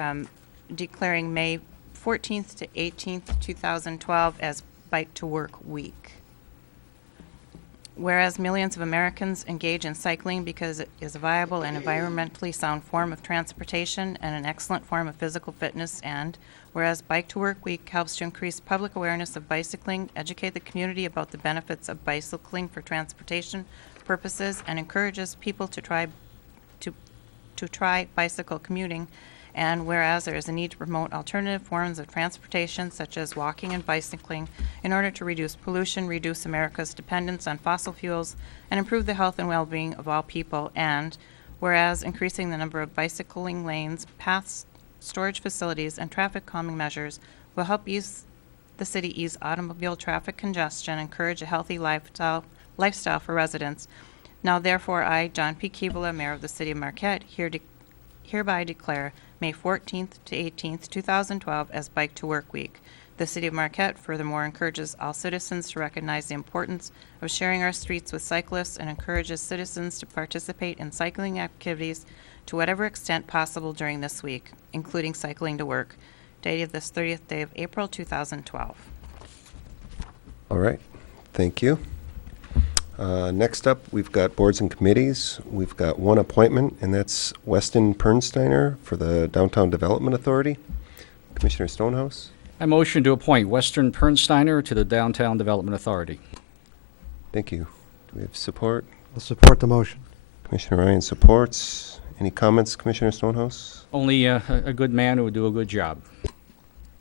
declaring May 14th to 18th, 2012 as Bike to Work Week. Whereas millions of Americans engage in cycling because it is a viable and environmentally sound form of transportation and an excellent form of physical fitness, and whereas Bike to Work Week helps to increase public awareness of bicycling, educate the community about the benefits of bicycling for transportation purposes, and encourages people to try bicycle commuting, and whereas there is a need to promote alternative forms of transportation such as walking and bicycling in order to reduce pollution, reduce America's dependence on fossil fuels, and improve the health and well-being of all people, and whereas increasing the number of bicycling lanes, paths, storage facilities, and traffic calming measures will help the city ease automobile traffic congestion, encourage a healthy lifestyle for residents. Now therefore, I, John P. Keeble, mayor of the city of Marquette, hereby declare May 14th to 18th, 2012 as Bike to Work Week. The city of Marquette furthermore encourages all citizens to recognize the importance of sharing our streets with cyclists and encourages citizens to participate in cycling activities to whatever extent possible during this week, including cycling to work. Dated this 30th day of April, 2012. All right, thank you. Next up, we've got boards and committees. We've got one appointment, and that's Weston Pernsteiner for the Downtown Development Authority. Commissioner Stonehouse? I motion to appoint Western Pernsteiner to the Downtown Development Authority. Thank you. Do we have support? I'll support the motion. Commissioner Ryan supports. Any comments, Commissioner Stonehouse? Only a good man who would do a good job.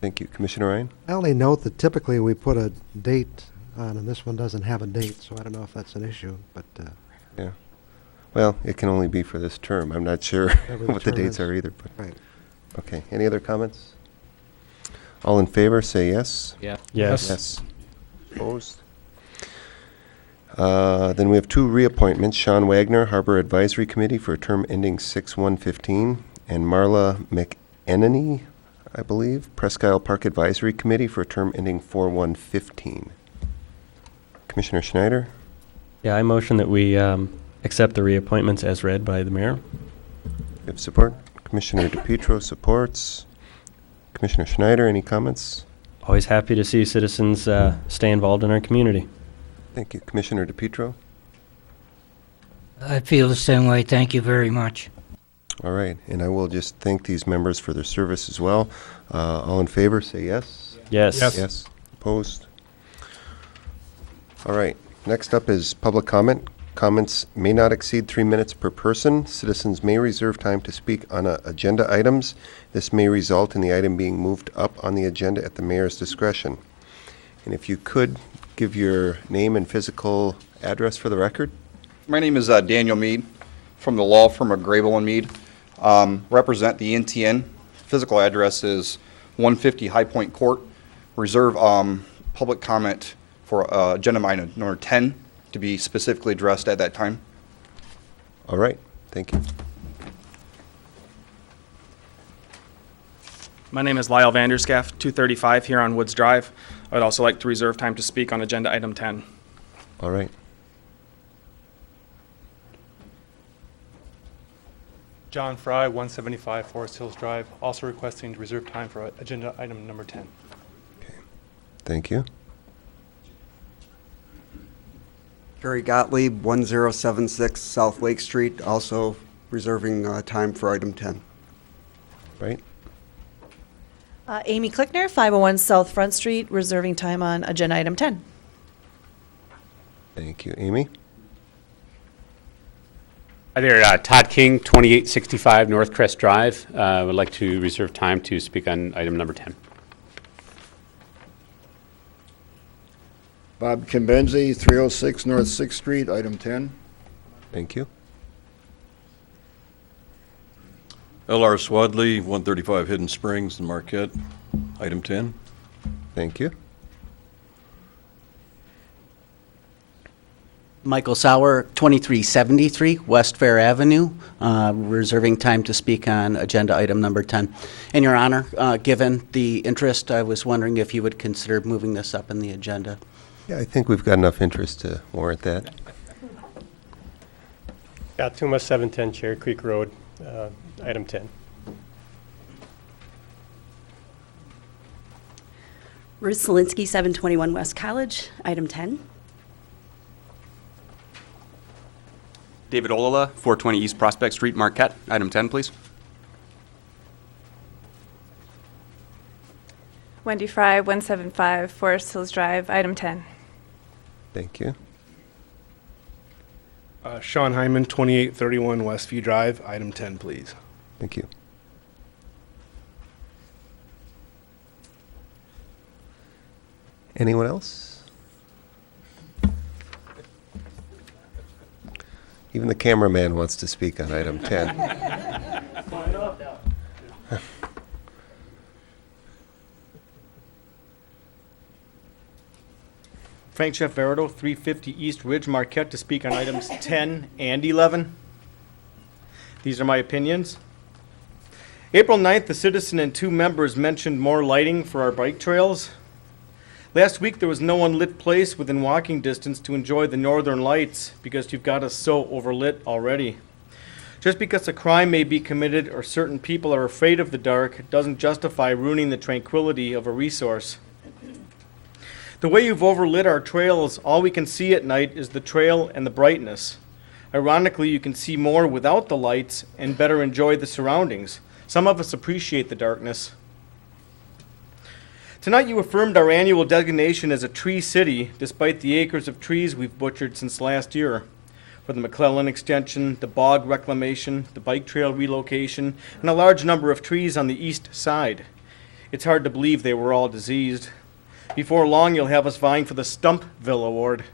Thank you. Commissioner Ryan? I only note that typically we put a date on, and this one doesn't have a date, so I don't know if that's an issue, but Yeah. Well, it can only be for this term. I'm not sure Whatever the what the term dates is. are either. But right. Okay. Any other comments? All in favor, say yes. Yeah. Yes. Yes. Opposed? Then we have two reappointments. Sean Wagner, Harbor Advisory Committee for a term ending 6/1/15, and Marla McEnany, I believe, Presque Isle Park Advisory Committee for a term ending 4/1/15. Commissioner Schneider? Yeah, I motion that we accept the reappointments as read by the mayor. You have support? Commissioner DePietro supports. Commissioner Schneider, any comments? Always happy to see citizens stay involved in our community. Thank you. Commissioner DePietro? I feel the same way. Thank you very much. All right, and I will just thank these members for their service as well. All in favor, say yes. Yes. Yes. Opposed? All right, next up is public comment. Comments may not exceed 3 minutes per person. Citizens may reserve time to speak on agenda items. This may result in the item being moved up on the agenda at the mayor's discretion. And if you could give your name and physical address for the record. My name is Daniel Mead from the law firm of Grable and Mead. Represent the NTN. Physical address is 150 High Point Court. Reserve public comment for agenda item number 10 to be specifically addressed at that time. All right, thank you. My name is Lyle Vanderscaff, 235 here on Woods Drive. I would also like to reserve time to speak on agenda item 10. All right. John Fry, 175 Forest Hills Drive, also requesting to reserve time for agenda item number 10. Okay, thank you. Gary Gottlieb, 1076 South Lake Street, also reserving time for item 10. Right. Amy Klickner, 501 South Front Street, reserving time on agenda item 10. Thank you, Amy. Hi there, Todd King, 2865 North Crest Drive. Would like to reserve time to speak on item number 10. Bob Kimbenzi, 306 North 6th Street, item 10. Thank you. L.R. Swadley, 135 Hidden Springs in Marquette, item 10. Thank you. Michael Sauer, 2373 West Fair Avenue, reserving time to speak on agenda item number 10. And Your Honor, given the interest, I was wondering if you would consider moving this up in the agenda. Yeah, I think we've got enough interest to warrant that. Yeah, Tuma 710 Cherry Creek Road, item 10. Ruth Solinsky, 721 West College, item 10. David Olala, 420 East Prospect Street, Marquette. Item 10, please. Wendy Fry, 175 Forest Hills Drive, item 10. Thank you. Sean Hyman, 2831 Westview Drive, item 10, please. Thank you. Anyone else? Even the cameraman wants to speak on item 10. Frank Jeff Verito, 350 East Ridge, Marquette, to speak on items 10 and 11. These are my opinions. April 9th, the citizen and 2 members mentioned more lighting for our bike trails. Last week, there was no unlit place within walking distance to enjoy the northern lights because you've got us so overlit already. Just because a crime may be committed or certain people are afraid of the dark doesn't justify ruining the tranquility of a resource. The way you've overlit our trails, all we can see at night is the trail and the brightness. Ironically, you can see more without the lights and better enjoy the surroundings. Some of us appreciate the darkness. Tonight you affirmed our annual designation as a tree city, despite the acres of trees we've butchered since last year. For the McClellan extension, the bog reclamation, the bike trail relocation, and a large number of trees on the east side. It's hard to believe they were all diseased. Before long, you'll have us vying for the Stumpville Award.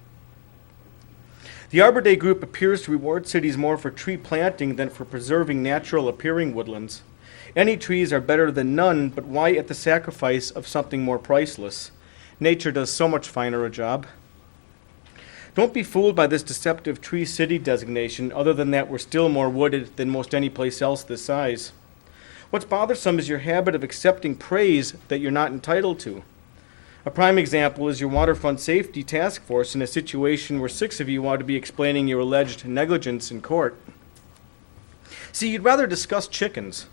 The Arbor Day group appears to reward cities more for tree planting than for preserving natural appearing woodlands. Any trees are better than none, but why at the sacrifice of something more priceless? Nature does so much finer a job. Don't be fooled by this deceptive tree city designation, other than that we're still more wooded than most any place else this size. What's bothersome is your habit of accepting praise that you're not entitled to. A prime example is your waterfront safety task force in a situation where 6 of you ought to be explaining your alleged negligence in court. See, you'd rather discuss chickens.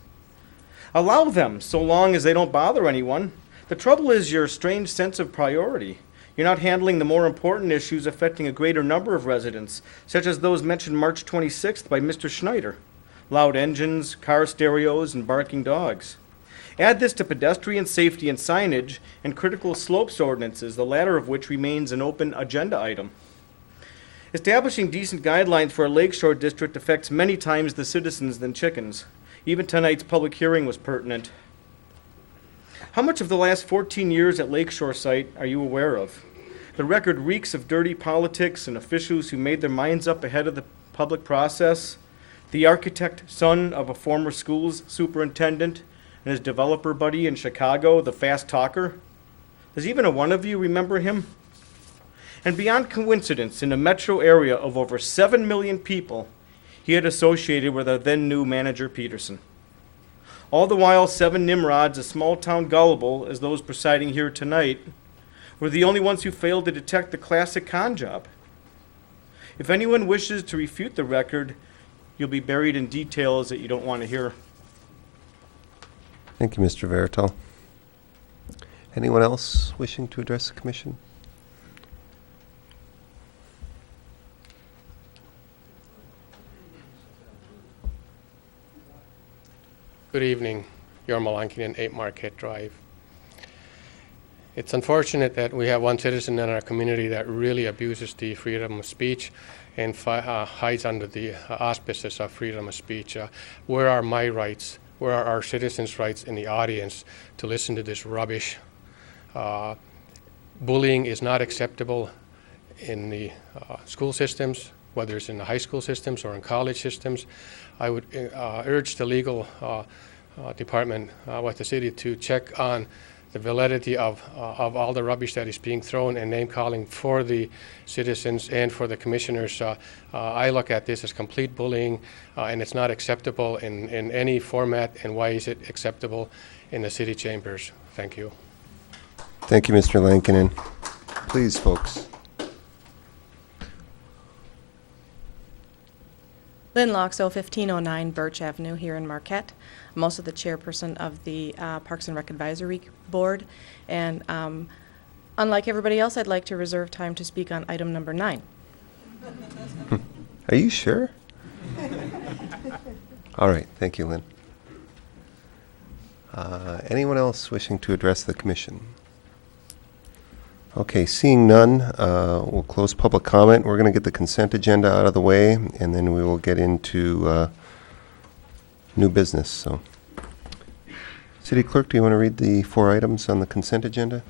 Allow them, so long as they don't bother anyone. The trouble is your strange sense of priority. You're not handling the more important issues affecting a greater number of residents, such as those mentioned March 26th by Mr. Schneider. Loud engines, car stereos, and barking dogs. Add this to pedestrian safety and signage and critical slopes ordinances, the latter of which remains an open agenda item. Establishing decent guidelines for a lakeshore district affects many times the citizens than chickens. Even tonight's public hearing was pertinent. How much of the last 14 years at Lakeshore site are you aware of? The record reeks of dirty politics and officials who made their minds up ahead of the public process. The architect, son of a former schools superintendent, and his developer buddy in Chicago, the fast talker. Does even a one of you remember him? And beyond coincidence, in a metro area of over 7 million people, he had associated with our then new manager Peterson. All the while, 7 Nimrods, as small-town gullible as those presiding here tonight, were the only ones who failed to detect the classic con job. If anyone wishes to refute the record, you'll be buried in details that you don't want to hear. Thank you, Mr. Verital. Anyone else wishing to address the commission? Good evening. Yorma Lankinen, 8 Marquette Drive. It's unfortunate that we have one citizen in our community that really abuses the freedom of speech, and hides under the auspices of freedom of speech. Where are my rights? Where are our citizens' rights in the audience to listen to this rubbish? Bullying is not acceptable in the school systems, whether it's in the high school systems or in college systems. I would urge the legal department with the city to check on the validity of all the rubbish that is being thrown and name calling for the citizens and for the commissioners. I look at this as complete bullying, and it's not acceptable in any format. And why is it acceptable in the city chambers? Thank you. Thank you, Mr. Lankinen. Please, folks. Lynn Loxo, 1509 Birch Avenue here in Marquette. I'm also the chairperson of the Parks and Rec Advisory Board. And unlike everybody else, I'd like to reserve time to speak on item number 9. Are you sure? All right. Thank you, Lynn. Anyone else wishing to address the commission? Okay, seeing none, we'll close public comment. We're going to get the consent agenda out of the way, and then we will get into new business. So, City Clerk, do you want to read the 4 items on the consent agenda?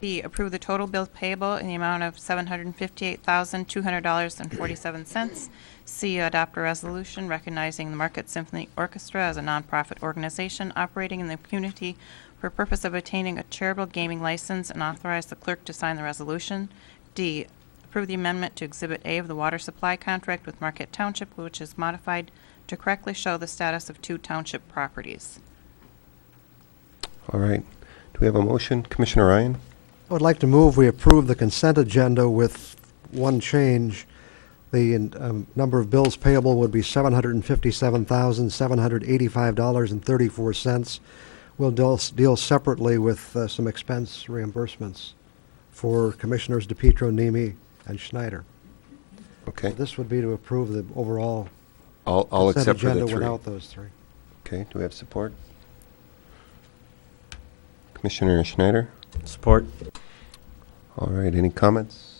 B, approve the total bills payable in the amount of $758,200.47. C, adopt a resolution recognizing the Marquette Symphony Orchestra as a nonprofit organization operating in the community for purpose of obtaining a charitable gaming license and authorize the clerk to sign the resolution. D, approve the amendment to Exhibit A of the water supply contract with Marquette Township, which is modified to correctly show the status of 2 township properties. All right. Do we have a motion? Commissioner Ryan? I would like to move we approve the consent agenda with one change. The number of bills payable would be $757,785.34. We'll deal separately with some expense reimbursements for Commissioners DePietro, Nemi, and Schneider. Okay. So this would be to approve the overall All consent except for the agenda 3. without those 3. Okay. Do we have support? Commissioner Schneider? Support. All right. Any comments?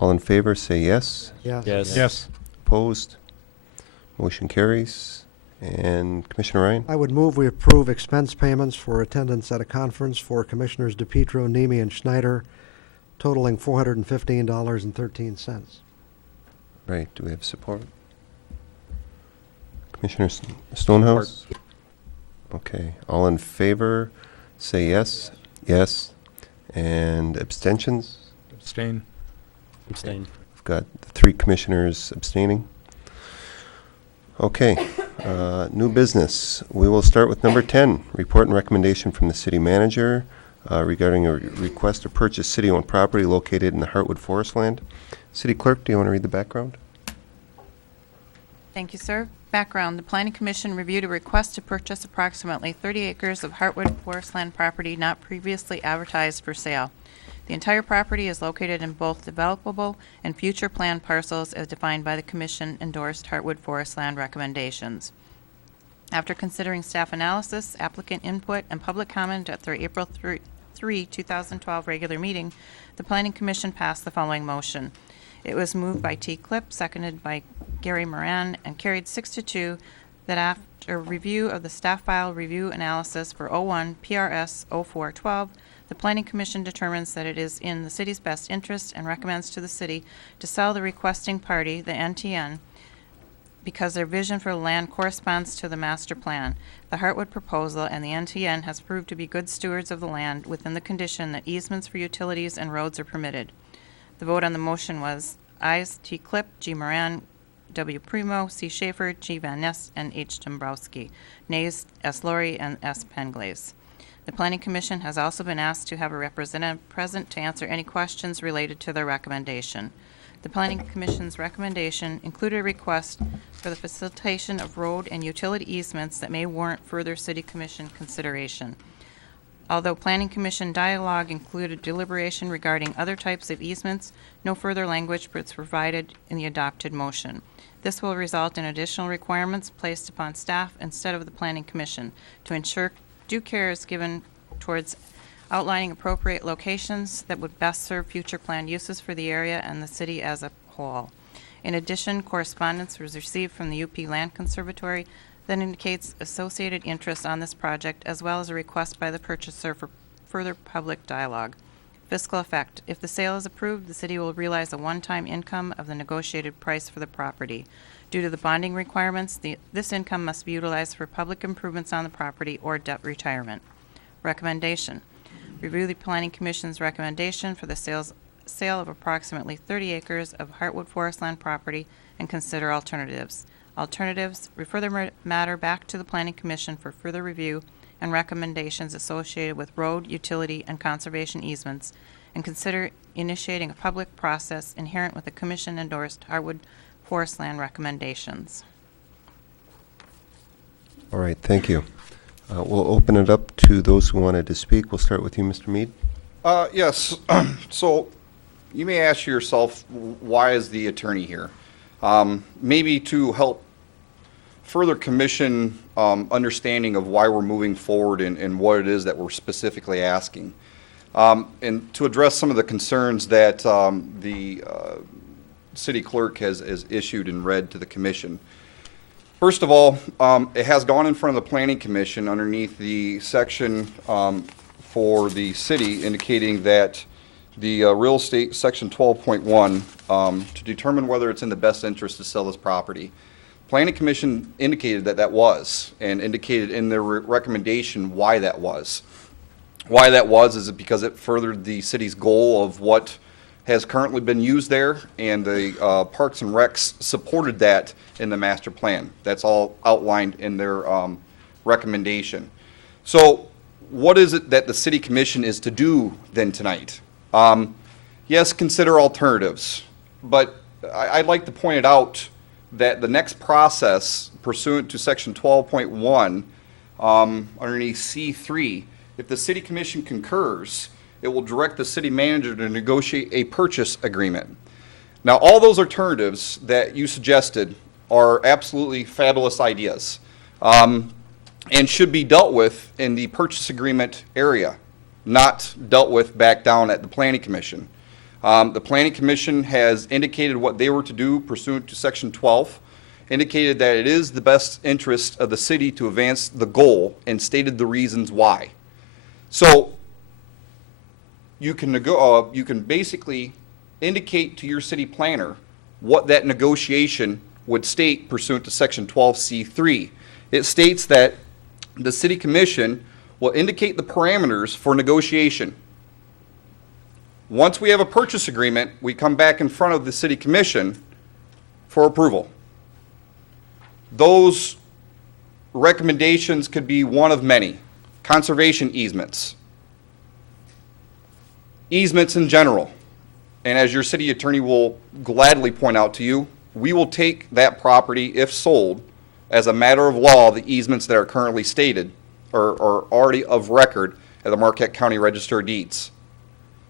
All in favor, say yes. Yes. Yes. Yes. Opposed? Motion carries. And Commissioner Ryan? I would move we approve expense payments for attendance at a conference for Commissioners DePietro, Nemi, and Schneider totaling $415.13. Right. Do we have support? Commissioner Stonehouse? Okay. All in favor, say yes. Yes. And abstentions? Abstain. Abstain. We've got the 3 commissioners abstaining. Okay, new business. We will start with number 10, report and recommendation from the city manager regarding a request to purchase city-owned property located in the Heartwood Forest Land. City Clerk, do you want to read the background? Thank you, sir. Background, the Planning Commission reviewed a request to purchase approximately 30 acres of Heartwood Forest Land property not previously advertised for sale. The entire property is located in both developable and future planned parcels as defined by the Commission endorsed Heartwood Forest Land recommendations. After considering staff analysis, applicant input, and public comment at their April 3, 2012 regular meeting, the Planning Commission passed the following motion. It was moved by T. Clip, seconded by Gary Moran, and carried 6-2 that after review of the staff file review analysis for 01 PRS 0412, the Planning Commission determines that it is in the city's best interest and recommends to the city to sell the requesting party, the NTN, because their vision for the land corresponds to the master plan, the Heartwood proposal, and the NTN has proved to be good stewards of the land within the condition that easements for utilities and roads are permitted. The vote on the motion was ayes, T. Clip, G. Moran, W. Primo, C. Schaefer, G. Van Ness, and H. Dombrowski. Nays, S. Laurie, and S. Penglaze. The Planning Commission has also been asked to have a representative present to answer any questions related to their recommendation. The Planning Commission's recommendation included a request for the facilitation of road and utility easements that may warrant further City Commission consideration. Although Planning Commission dialogue included deliberation regarding other types of easements, no further language was provided in the adopted motion. This will result in additional requirements placed upon staff instead of the Planning Commission to ensure Due care is given towards outlining appropriate locations that would best serve future planned uses for the area and the city as a whole. In addition, correspondence was received from the UP Land Conservatory that indicates associated interest on this project, as well as a request by the purchaser for further public dialogue. Fiscal effect. If the sale is approved, the city will realize a one-time income of the negotiated price for the property. Due to the bonding requirements, this income must be utilized for public improvements on the property or debt retirement. Recommendation. Review the Planning Commission's recommendation for the sale of approximately 30 acres of Heartwood Forest Land property and consider alternatives. Alternatives, refer the matter back to the Planning Commission for further review and recommendations associated with road, utility, and conservation easements, and consider initiating a public process inherent with the Commission-endorsed Heartwood Forest Land recommendations. All right, thank you. We'll open it up to those who wanted to speak. We'll start with you, Mr. Mead. Yes. So you may ask yourself, why is the attorney here? Maybe to help further commission understanding of why we're moving forward and what it is that we're specifically asking. And to address some of the concerns that the city clerk has issued and read to the commission. First of all, it has gone in front of the Planning Commission underneath the section for the city indicating that the real estate section 12.1 to determine whether it's in the best interest to sell this property. Planning Commission indicated that that was, and indicated in their recommendation why that was. Why that was is because it furthered the city's goal of what has currently been used there, and the Parks and Recs supported that in the master plan. That's all outlined in their recommendation. So what is it that the City Commission is to do then tonight? Yes, consider alternatives, but I'd like to point it out that the next process pursuant to section 12.1 underneath C3, if the City Commission concurs, it will direct the city manager to negotiate a purchase agreement. Now, all those alternatives that you suggested are absolutely fabulous ideas and should be dealt with in the purchase agreement area, not dealt with back down at the Planning Commission. The Planning Commission has indicated what they were to do pursuant to Section 12, indicated that it is the best interest of the city to advance the goal, and stated the reasons why. So you can basically indicate to your city planner what that negotiation would state pursuant to Section 12C3. It states that the City Commission will indicate the parameters for negotiation. Once we have a purchase agreement, we come back in front of the City Commission for approval. Those recommendations could be one of many. Conservation easements. Easements in general. And as your city attorney will gladly point out to you, we will take that property, if sold, as a matter of law, the easements that are currently stated are already of record at the Marquette County Register of Deeds.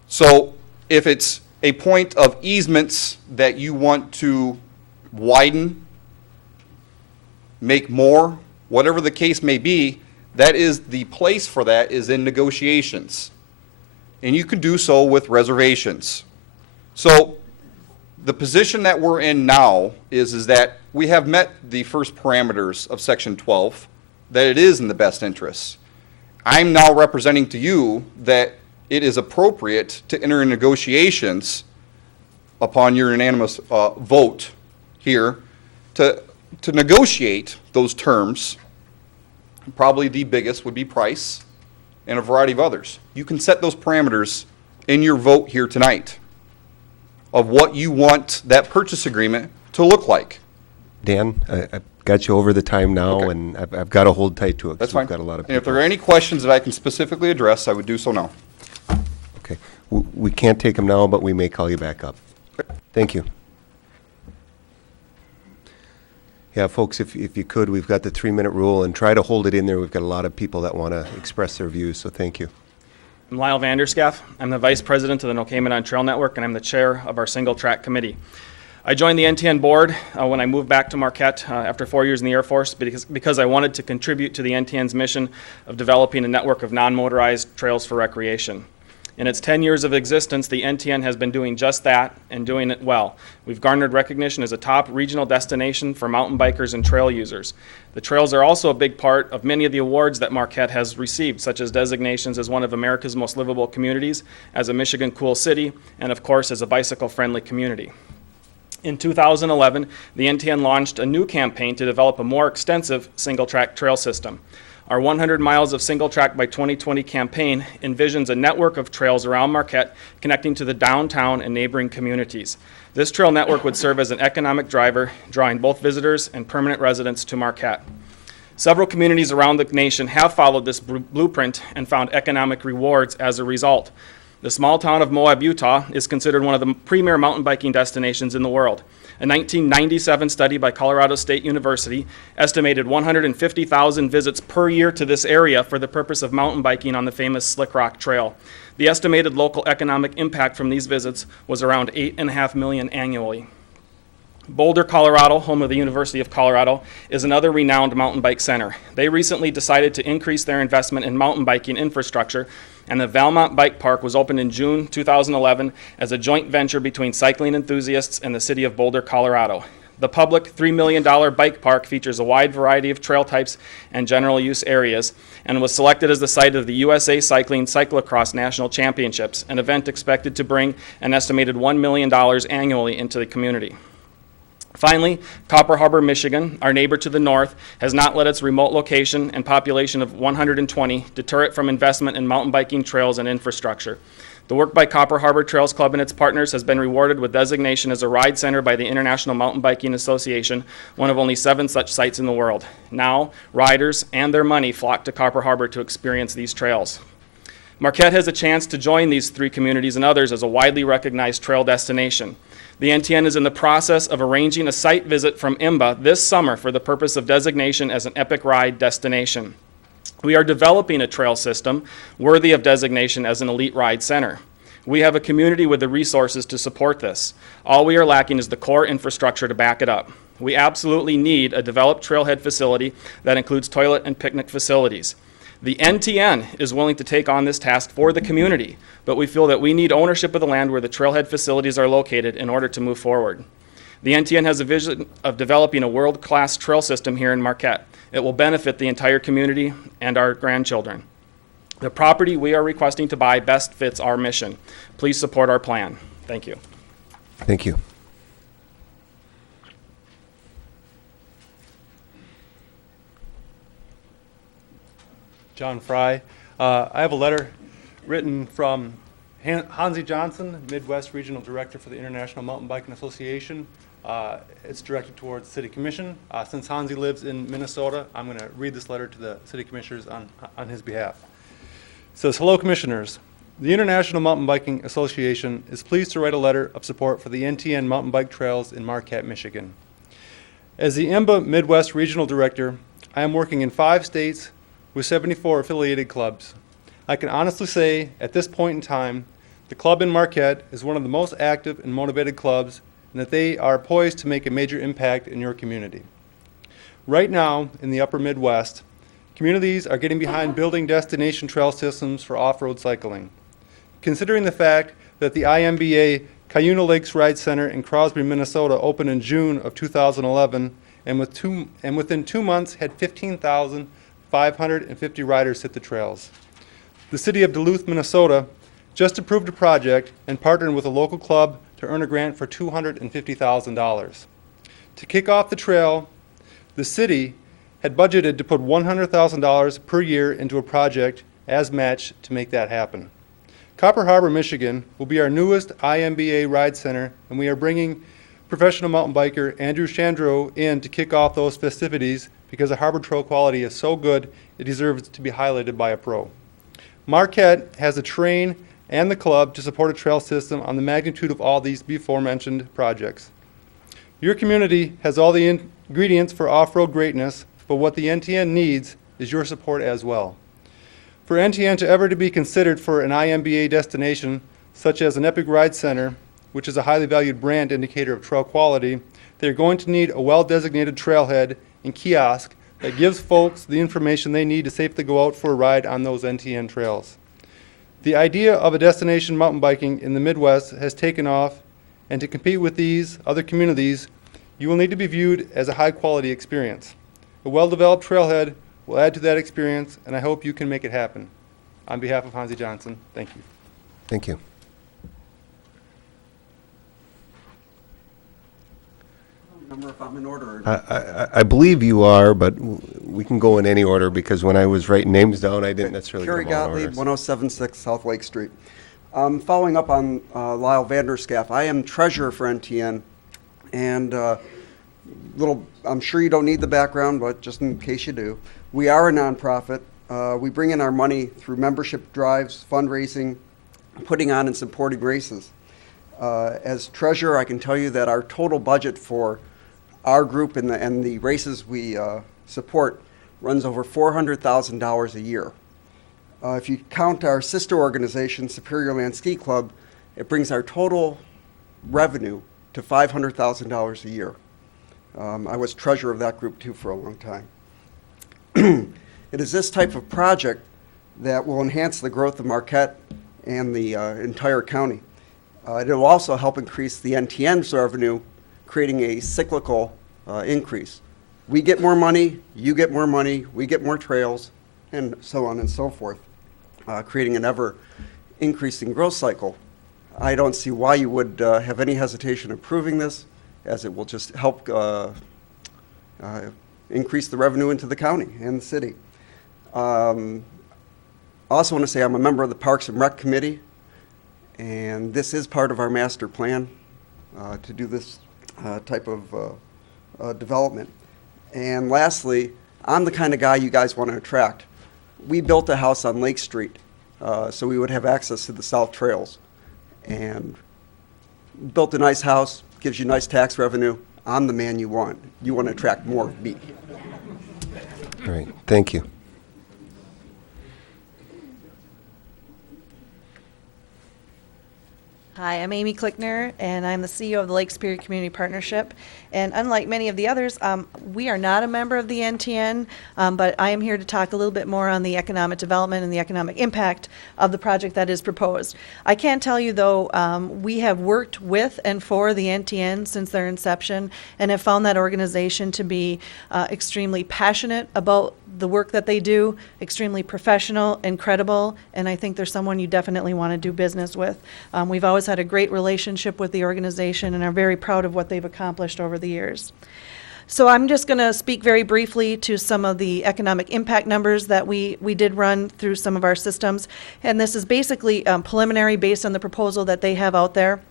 So if it's a point of easements that you want to widen, make more, whatever the case may be, that is the place for that is in negotiations. And you can do so with reservations. So the position that we're in now is that we have met the first parameters of Section 12, that it is in the best interest. I'm now representing to you that it is appropriate to enter in negotiations upon your unanimous vote here to negotiate those terms. Probably the biggest would be price and a variety of others. You can set those parameters in your vote here tonight of what you want that purchase agreement to look like. Dan, I've got you over the time now, Okay. and I've got to hold tight to it. That's 'cause we've fine. got a lot of And if people. there are any questions that I can specifically address, I would do so now. Okay. We can't take them now, but we may call you back up. Thank you. Yeah, folks, if you could, we've got the 3-minute rule, and try to hold it in there. We've got a lot of people that want to express their views, so thank you. I'm Lyle Vanderscaff. I'm the Vice President of the No Cayman on Trail Network, and I'm the Chair of our Single Track Committee. I joined the NTN board when I moved back to Marquette after 4 years in the Air Force because I wanted to contribute to the NTN's mission of developing a network of non-motorized trails for recreation. In its 10 years of existence, the NTN has been doing just that and doing it well. We've garnered recognition as a top regional destination for mountain bikers and trail users. The trails are also a big part of many of the awards that Marquette has received, such as designations as one of America's most livable communities, as a Michigan Cool City, and of course as a bicycle-friendly community. In 2011, the NTN launched a new campaign to develop a more extensive single-track trail system. Our 100 Miles of Single Track by 2020 campaign envisions a network of trails around Marquette connecting to the downtown and neighboring communities. This trail network would serve as an economic driver, drawing both visitors and permanent residents to Marquette. Several communities around the nation have followed this blueprint and found economic rewards as a result. The small town of Moab, Utah is considered one of the premier mountain biking destinations in the world. A 1997 study by Colorado State University estimated 150,000 visits per year to this area for the purpose of mountain biking on the famous Slick Rock Trail. The estimated local economic impact from these visits was around $8.5 million annually. Boulder, Colorado, home of the University of Colorado, is another renowned mountain bike center. They recently decided to increase their investment in mountain biking infrastructure, and the Valmont Bike Park was opened in June 2011 as a joint venture between cycling enthusiasts and the city of Boulder, Colorado. The public $3 million bike park features a wide variety of trail types and general use areas and was selected as the site of the USA Cycling Cyclocross National Championships, an event expected to bring an estimated $1 million annually into the community. Finally, Copper Harbor, Michigan, our neighbor to the north, has not let its remote location and population of 120 deter it from investment in mountain biking trails and infrastructure. The work by Copper Harbor Trails Club and its partners has been rewarded with designation as a ride center by the International Mountain Biking Association, one of only 7 such sites in the world. Now, riders and their money flock to Copper Harbor to experience these trails. Marquette has a chance to join these 3 communities and others as a widely recognized trail destination. The NTN is in the process of arranging a site visit from IMBA this summer for the purpose of designation as an epic ride destination. We are developing a trail system worthy of designation as an elite ride center. We have a community with the resources to support this. All we are lacking is the core infrastructure to back it up. We absolutely need a developed trailhead facility that includes toilet and picnic facilities. The NTN is willing to take on this task for the community, but we feel that we need ownership of the land where the trailhead facilities are located in order to move forward. The NTN has a vision of developing a world-class trail system here in Marquette. It will benefit the entire community and our grandchildren. The property we are requesting to buy best fits our mission. Please support our plan. Thank you. Thank you. John Fry. I have a letter written from Hansi Johnson, Midwest Regional Director for the International Mountain Biking Association. It's directed towards City Commission. Since Hansi lives in Minnesota, I'm going to read this letter to the City Commissioners on his behalf. It says, "Hello, Commissioners. The International Mountain Biking Association is pleased to write a letter of support for the NTN mountain bike trails in Marquette, Michigan. As the IMBA Midwest Regional Director, I am working in 5 states with 74 affiliated clubs. I can honestly say, at this point in time, the club in Marquette is one of the most active and motivated clubs, and that they are poised to make a major impact in your community. Right now, in the upper Midwest, communities are getting behind building destination trail systems for off-road cycling. Considering the fact that the IMBA Cuyuna Lakes Ride Center in Crosby, Minnesota opened in June of 2011, and within 2 months had 15,550 riders hit the trails. The city of Duluth, Minnesota just approved a project and partnered with a local club to earn a grant for $250,000. To kick off the trail, the city had budgeted to put $100,000 per year into a project as match to make that happen. Copper Harbor, Michigan will be our newest IMBA ride center, and we are bringing professional mountain biker Andrew Chandro in to kick off those festivities because the harbor trail quality is so good it deserves to be highlighted by a pro. Marquette has the terrain and the club to support a trail system on the magnitude of all these before-mentioned projects. Your community has all the ingredients for off-road greatness, but what the NTN needs is your support as well. For NTN to ever to be considered for an IMBA destination, such as an Epic Ride Center, which is a highly valued brand indicator of trail quality, they're going to need a well-designated trailhead and kiosk that gives folks the information they need to safely go out for a ride on those NTN trails. The idea of a destination mountain biking in the Midwest has taken off, and to compete with these other communities, you will need to be viewed as a high-quality experience. A well-developed trailhead will add to that experience, and I hope you can make it happen. On behalf of Hansi Johnson, thank you. Thank you. Remember if I'm in order or not. I believe you are, but we can go in any order because when I was writing names down, I didn't necessarily Kerry get them all in Gottlieb, order. 1076 South Lake Street. Following up on Lyle Vanderscaff, I am treasurer for NTN, and I'm sure you don't need the background, but just in case you do, we are a nonprofit. We bring in our money through membership drives, fundraising, putting on and supporting races. As treasurer, I can tell you that our total budget for our group and the races we support runs over $400,000 a year. If you count our sister organization, Superior Land Ski Club, it brings our total revenue to $500,000 a year. I was treasurer of that group too for a long time. It is this type of project that will enhance the growth of Marquette and the entire county. It will also help increase the NTN's revenue, creating a cyclical increase. We get more money, you get more money, we get more trails, and so on and so forth, creating an ever-increasing growth cycle. I don't see why you would have any hesitation approving this, as it will just help increase the revenue into the county and the city. I also want to say I'm a member of the Parks and Rec Committee, and this is part of our master plan to do this type of development. And lastly, I'm the kind of guy you guys want to attract. We built a house on Lake Street so we would have access to the South Trails. And built a nice house, gives you nice tax revenue. I'm the man you want. You want to attract more of me. All right, thank you. Hi, I'm Amy Klickner, and I'm the CEO of the Lake Superior Community Partnership. And unlike many of the others, we are not a member of the NTN, but I am here to talk a little bit more on the economic development and the economic impact of the project that is proposed. I can tell you, though, we have worked with and for the NTN since their inception and have found that organization to be extremely passionate about the work that they do, extremely professional and credible, and I think they're someone you definitely want to do business with. We've always had a great relationship with the organization and are very proud of what they've accomplished over the years. So I'm just going to speak very briefly to some of the economic impact numbers that we did run through some of our systems, and this is basically preliminary based on the proposal that they have out there.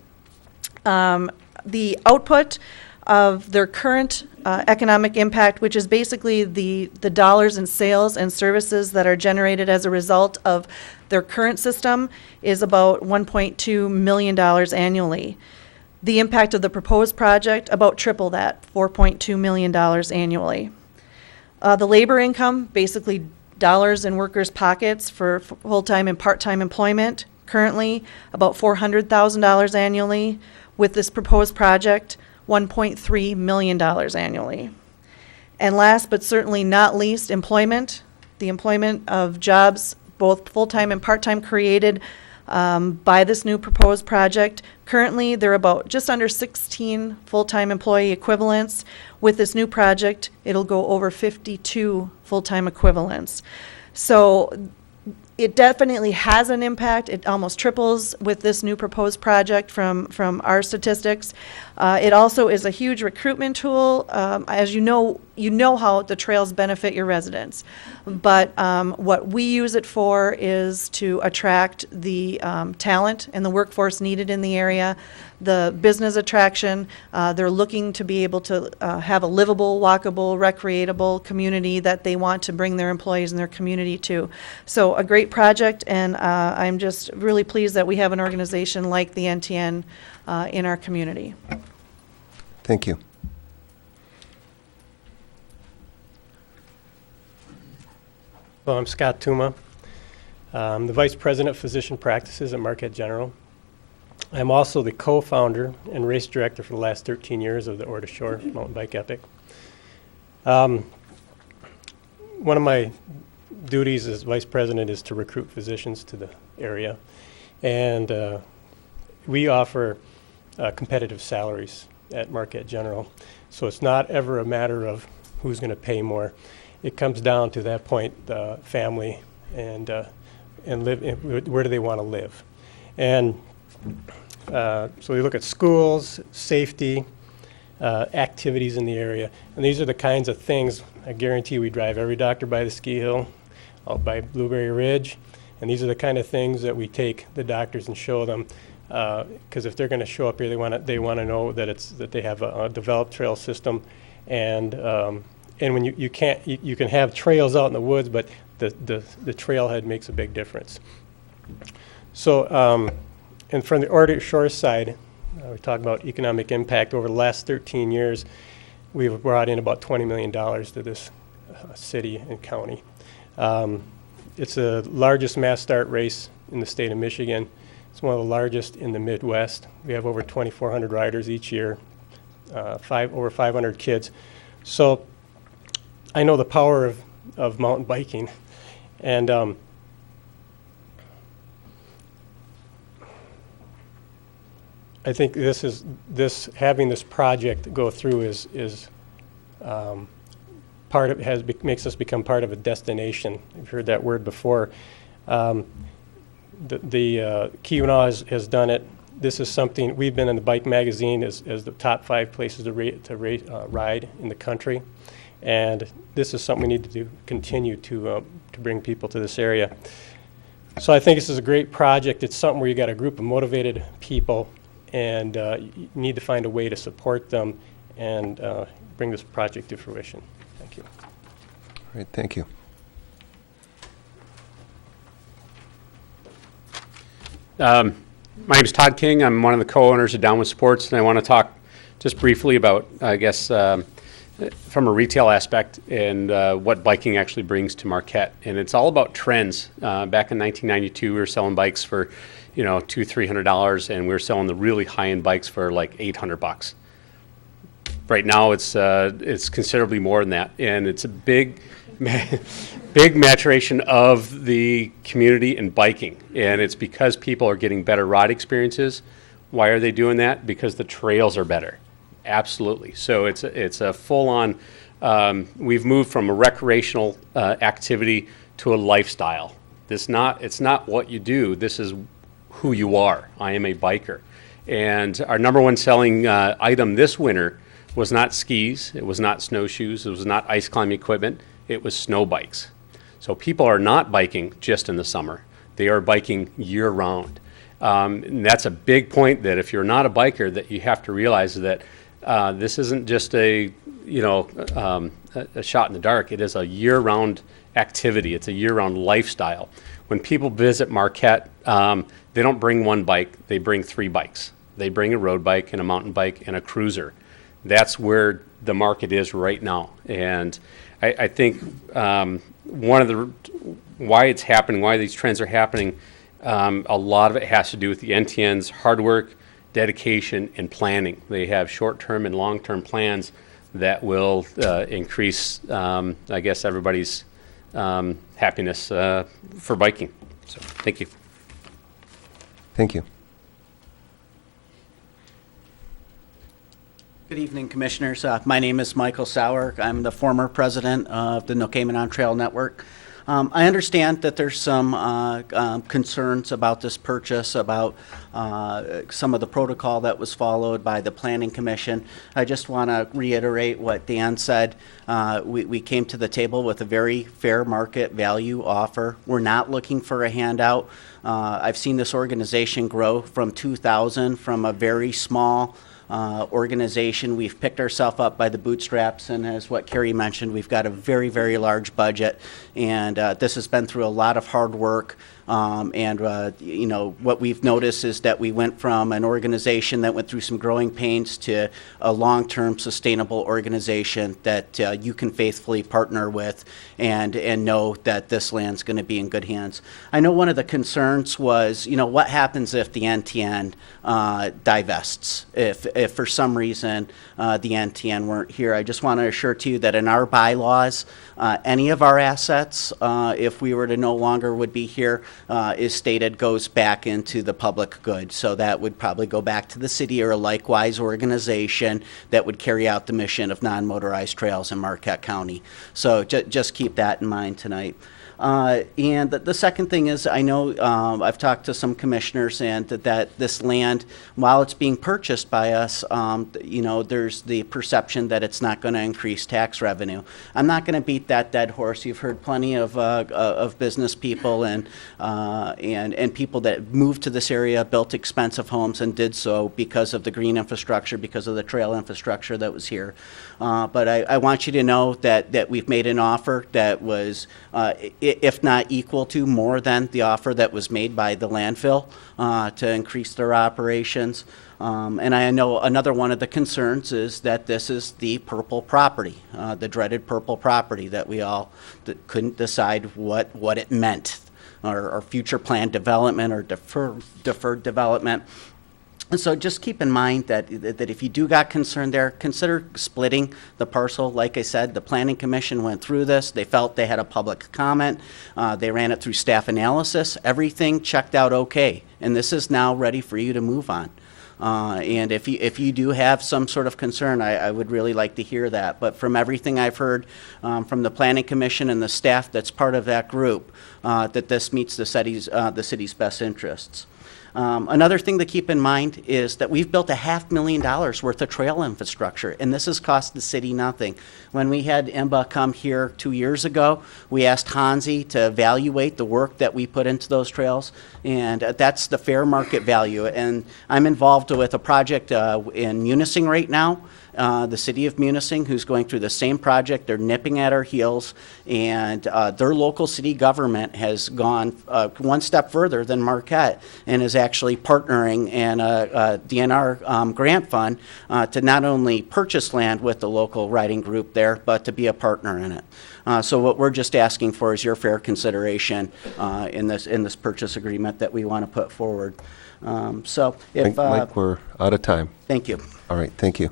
The output of their current economic impact, which is basically the dollars in sales and services that are generated as a result of their current system, is about $1.2 million annually. The impact of the proposed project, about triple that, $4.2 million annually. The labor income, basically dollars in workers' pockets for full-time and part-time employment, currently about $400,000 annually. With this proposed project, $1.3 million annually. And last but certainly not least, employment. The employment of jobs, both full-time and part-time, created by this new proposed project. Currently, they're about just under 16 full-time employee equivalents. With this new project, it'll go over 52 full-time equivalents. So it definitely has an impact. It almost triples with this new proposed project from our statistics. It also is a huge recruitment tool. As you know how the trails benefit your residents. But what we use it for is to attract the talent and the workforce needed in the area, the business attraction. They're looking to be able to have a livable, walkable, recreatable community that they want to bring their employees and their community to. So a great project, and I'm just really pleased that we have an organization like the NTN in our community. Thank you. Well, I'm Scott Tuma. I'm the Vice President of Physician Practices at Marquette General. I'm also the co-founder and race director for the last 13 years of the Ore to Shore Mountain Bike Epic. One of my duties as vice president is to recruit physicians to the area, and we offer competitive salaries at Marquette General. So it's not ever a matter of who's going to pay more. It comes down to that point, family and where do they want to live. And so we look at schools, safety, activities in the area, and these are the kinds of things. I guarantee we drive every doctor by the ski hill, out by Blueberry Ridge, and these are the kind of things that we take the doctors and show them, because if they're going to show up here, they want to know that they have a developed trail system, and when you can have trails out in the woods, but the trailhead makes a big difference. So, and from the Ore to Shore side, we talk about economic impact. Over the last 13 years, we've brought in about $20 million to this city and county. It's the largest mass start race in the state of Michigan. It's one of the largest in the Midwest. We have over 2,400 riders each year, over 500 kids. So I know the power of mountain biking, and I think having this project go through is part of makes us become part of a destination. You've heard that word before. The Keweenaw has done it. This is something we've been in the Bike Magazine as the top 5 places to ride in the country, and this is something we need to continue to bring people to this area. So I think this is a great project. It's something where you got a group of motivated people, and you need to find a way to support them and bring this project to fruition. Thank you. All right, thank you. My name is Todd King. I'm one of the co-owners of Downwind Sports, and I want to talk just briefly about, I guess, from a retail aspect and what biking actually brings to Marquette. And it's all about trends. Back in 1992, we were selling bikes for, $200-300, and we were selling the really high-end bikes for like $800. Right now, it's considerably more than that, and it's a big maturation of the community in biking, and it's because people are getting better ride experiences. Why are they doing that? Because the trails are better. Absolutely. So it's a full-on. We've moved from a recreational activity to a lifestyle. It's not what you do. This is who you are. I am a biker, and our number one selling item this winter was not skis. It was not snowshoes. It was not ice climbing equipment. It was snow bikes. So people are not biking just in the summer. They are biking year-round. And that's a big point, that if you're not a biker, that you have to realize that this isn't just a shot in the dark. It is a year-round activity. It's a year-round lifestyle. When people visit Marquette, they don't bring one bike. They bring 3 bikes. They bring a road bike and a mountain bike and a cruiser. That's where the market is right now. And I think one of the why it's happening, why these trends are happening, a lot of it has to do with the NTN's hard work, dedication, and planning. They have short-term and long-term plans that will increase, I guess, everybody's happiness for biking. So, thank you. Thank you. Good evening, Commissioners. My name is Michael Sauer. I'm the former president of the Nokamanon Trail Network. I understand that there's some concerns about this purchase, about some of the protocol that was followed by the Planning Commission. I just want to reiterate what Dan said. We came to the table with a very fair market value offer. We're not looking for a handout. I've seen this organization grow from 2000, from a very small organization. We've picked ourselves up by the bootstraps, and as what Carrie mentioned, we've got a very, very large budget, and this has been through a lot of hard work. You know, what we've noticed is that we went from an organization that went through some growing pains to a long-term sustainable organization that you can faithfully partner with and know that this land's going to be in good hands. I know one of the concerns was, you know, what happens if the NTN divests? If for some reason the NTN weren't here, I just want to assure to you that in our bylaws, any of our assets, if we were to no longer would be here, is stated goes back into the public good. So that would probably go back to the city or a likewise organization that would carry out the mission of non-motorized trails in Marquette County. So just keep that in mind tonight. And the second thing is, I know I've talked to some commissioners, and that this land, while it's being purchased by us, you know, there's the perception that it's not going to increase tax revenue. I'm not going to beat that dead horse. You've heard plenty of business people and people that moved to this area, built expensive homes, and did so because of the green infrastructure, because of the trail infrastructure that was here. But I want you to know that we've made an offer that was, if not equal to, more than the offer that was made by the landfill to increase their operations. And I know another one of the concerns is that this is the purple property, the dreaded purple property that we all couldn't decide what it meant, or future planned development or deferred development. And so just keep in mind that if you do got concern there, consider splitting the parcel. Like I said, the Planning Commission went through this. They felt they had a public comment. They ran it through staff analysis. Everything checked out okay. And this is now ready for you to move on. And if you do have some sort of concern, I would really like to hear that. But from everything I've heard from the Planning Commission and the staff that's part of that group, that this meets the city's best interests. Another thing to keep in mind is that we've built $500,000 worth of trail infrastructure, and this has cost the city nothing. When we had IMBA come here 2 years ago, we asked Hansi to evaluate the work that we put into those trails, and that's the fair market value. And I'm involved with a project in Munising right now. The city of Munising, who's going through the same project. They're nipping at our heels, and their local city government has gone one step further than Marquette and is actually partnering in a DNR grant fund to not only purchase land with the local riding group there, but to be a partner in it. So what we're just asking for is your fair consideration in this purchase agreement that we want to put forward. So if Mike, we're out of time. Thank you. All right, thank you.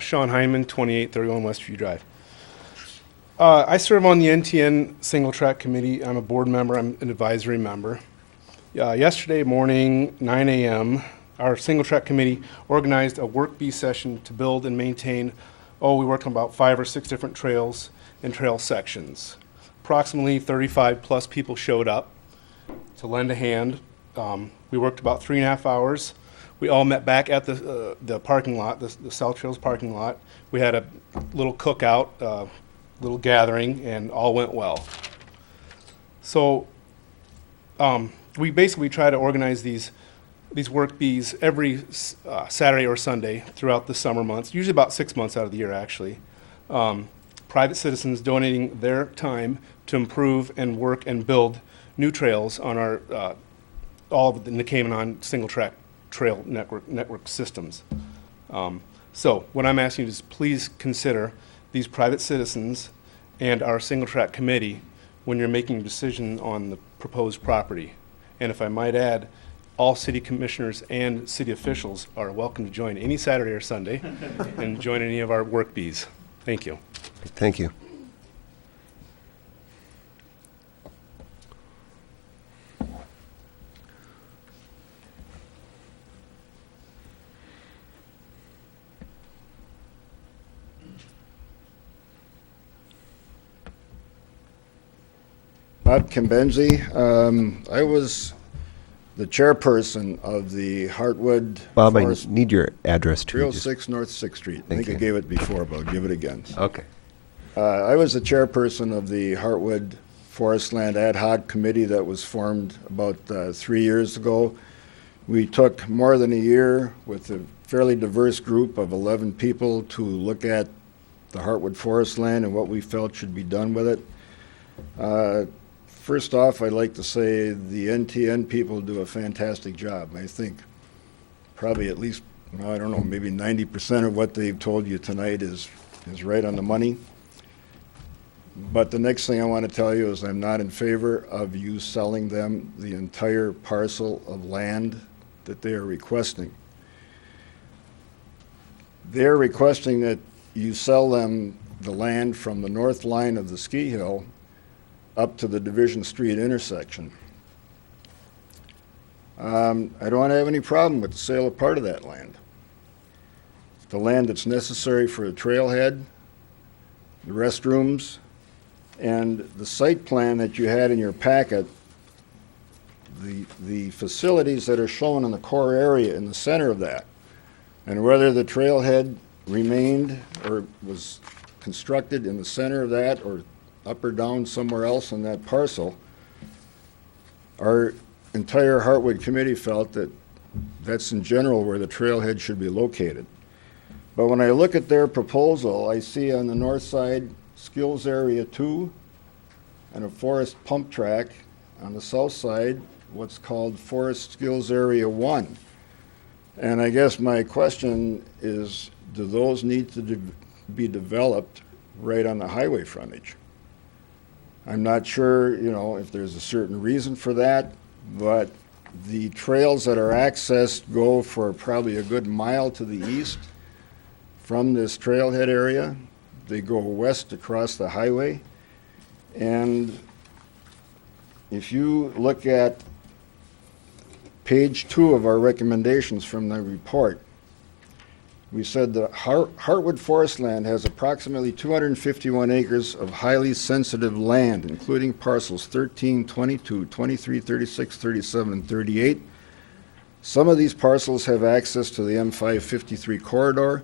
Sean Hyman, 2831 Westview Drive. I serve on the NTN Single Track Committee. I'm a board member. I'm an advisory member. Yesterday morning, 9 a.m., our Single Track Committee organized a work bee session to build and maintain, we worked on about 5 or 6 different trails and trail sections. Approximately 35 plus people showed up to lend a hand. We worked about 3.5 hours. We all met back at the parking lot, the South Trails parking lot. We had a little cookout, little gathering, and all went well. So we basically try to organize these work bees every Saturday or Sunday throughout the summer months, usually about 6 months out of the year, actually. Private citizens donating their time to improve and work and build new trails on our all of the Nicamenon single track trail network systems. So what I'm asking you is please consider these private citizens and our single track committee when you're making a decision on the proposed property. And if I might add, all city commissioners and city officials are welcome to join any Saturday or Sunday and join any of our work bees. Thank you. Thank you. Bob Kimbenzi. I was the chairperson of the Heartwood Bob, Forest I need your address too. 306 North 6th Street. I think I gave it before, but I'll give it again. Okay. I was the chairperson of the Heartwood Forest Land Ad Hoc Committee that was formed about 3 years ago We took more than a year with a fairly diverse group of 11 people to look at the Heartwood Forest land and what we felt should be done with it. First off, I'd like to say the NTN people do a fantastic job. I think probably at least, well, I don't know, maybe 90% of what they've told you tonight is right on the money. But the next thing I want to tell you is I'm not in favor of you selling them the entire parcel of land that they are requesting. They're requesting that you sell them the land from the north line of the ski hill up to the Division Street intersection. I don't have any problem with the sale of part of that land. The land that's necessary for a trailhead, the restrooms, and the site plan that you had in your packet, the facilities that are shown in the core area in the center of that, and whether the trailhead remained or was constructed in the center of that or up or down somewhere else on that parcel, our entire Heartwood committee felt that that's in general where the trailhead should be located. But when I look at their proposal, I see on the north side Skills Area 2 and a forest pump track. On the south side, what's called Forest Skills Area 1. And I guess my question is, do those need to be developed right on the highway frontage? I'm not sure, you know, if there's a certain reason for that, but the trails that are accessed go for probably a good mile to the east from this trailhead area. They go west across the highway. And if you look at page 2 of our recommendations from the report, we said that Heartwood Forest Land has approximately 251 acres of highly sensitive land, including parcels 13, 22, 23, 36, 37, and 38. Some of these parcels have access to the M553 corridor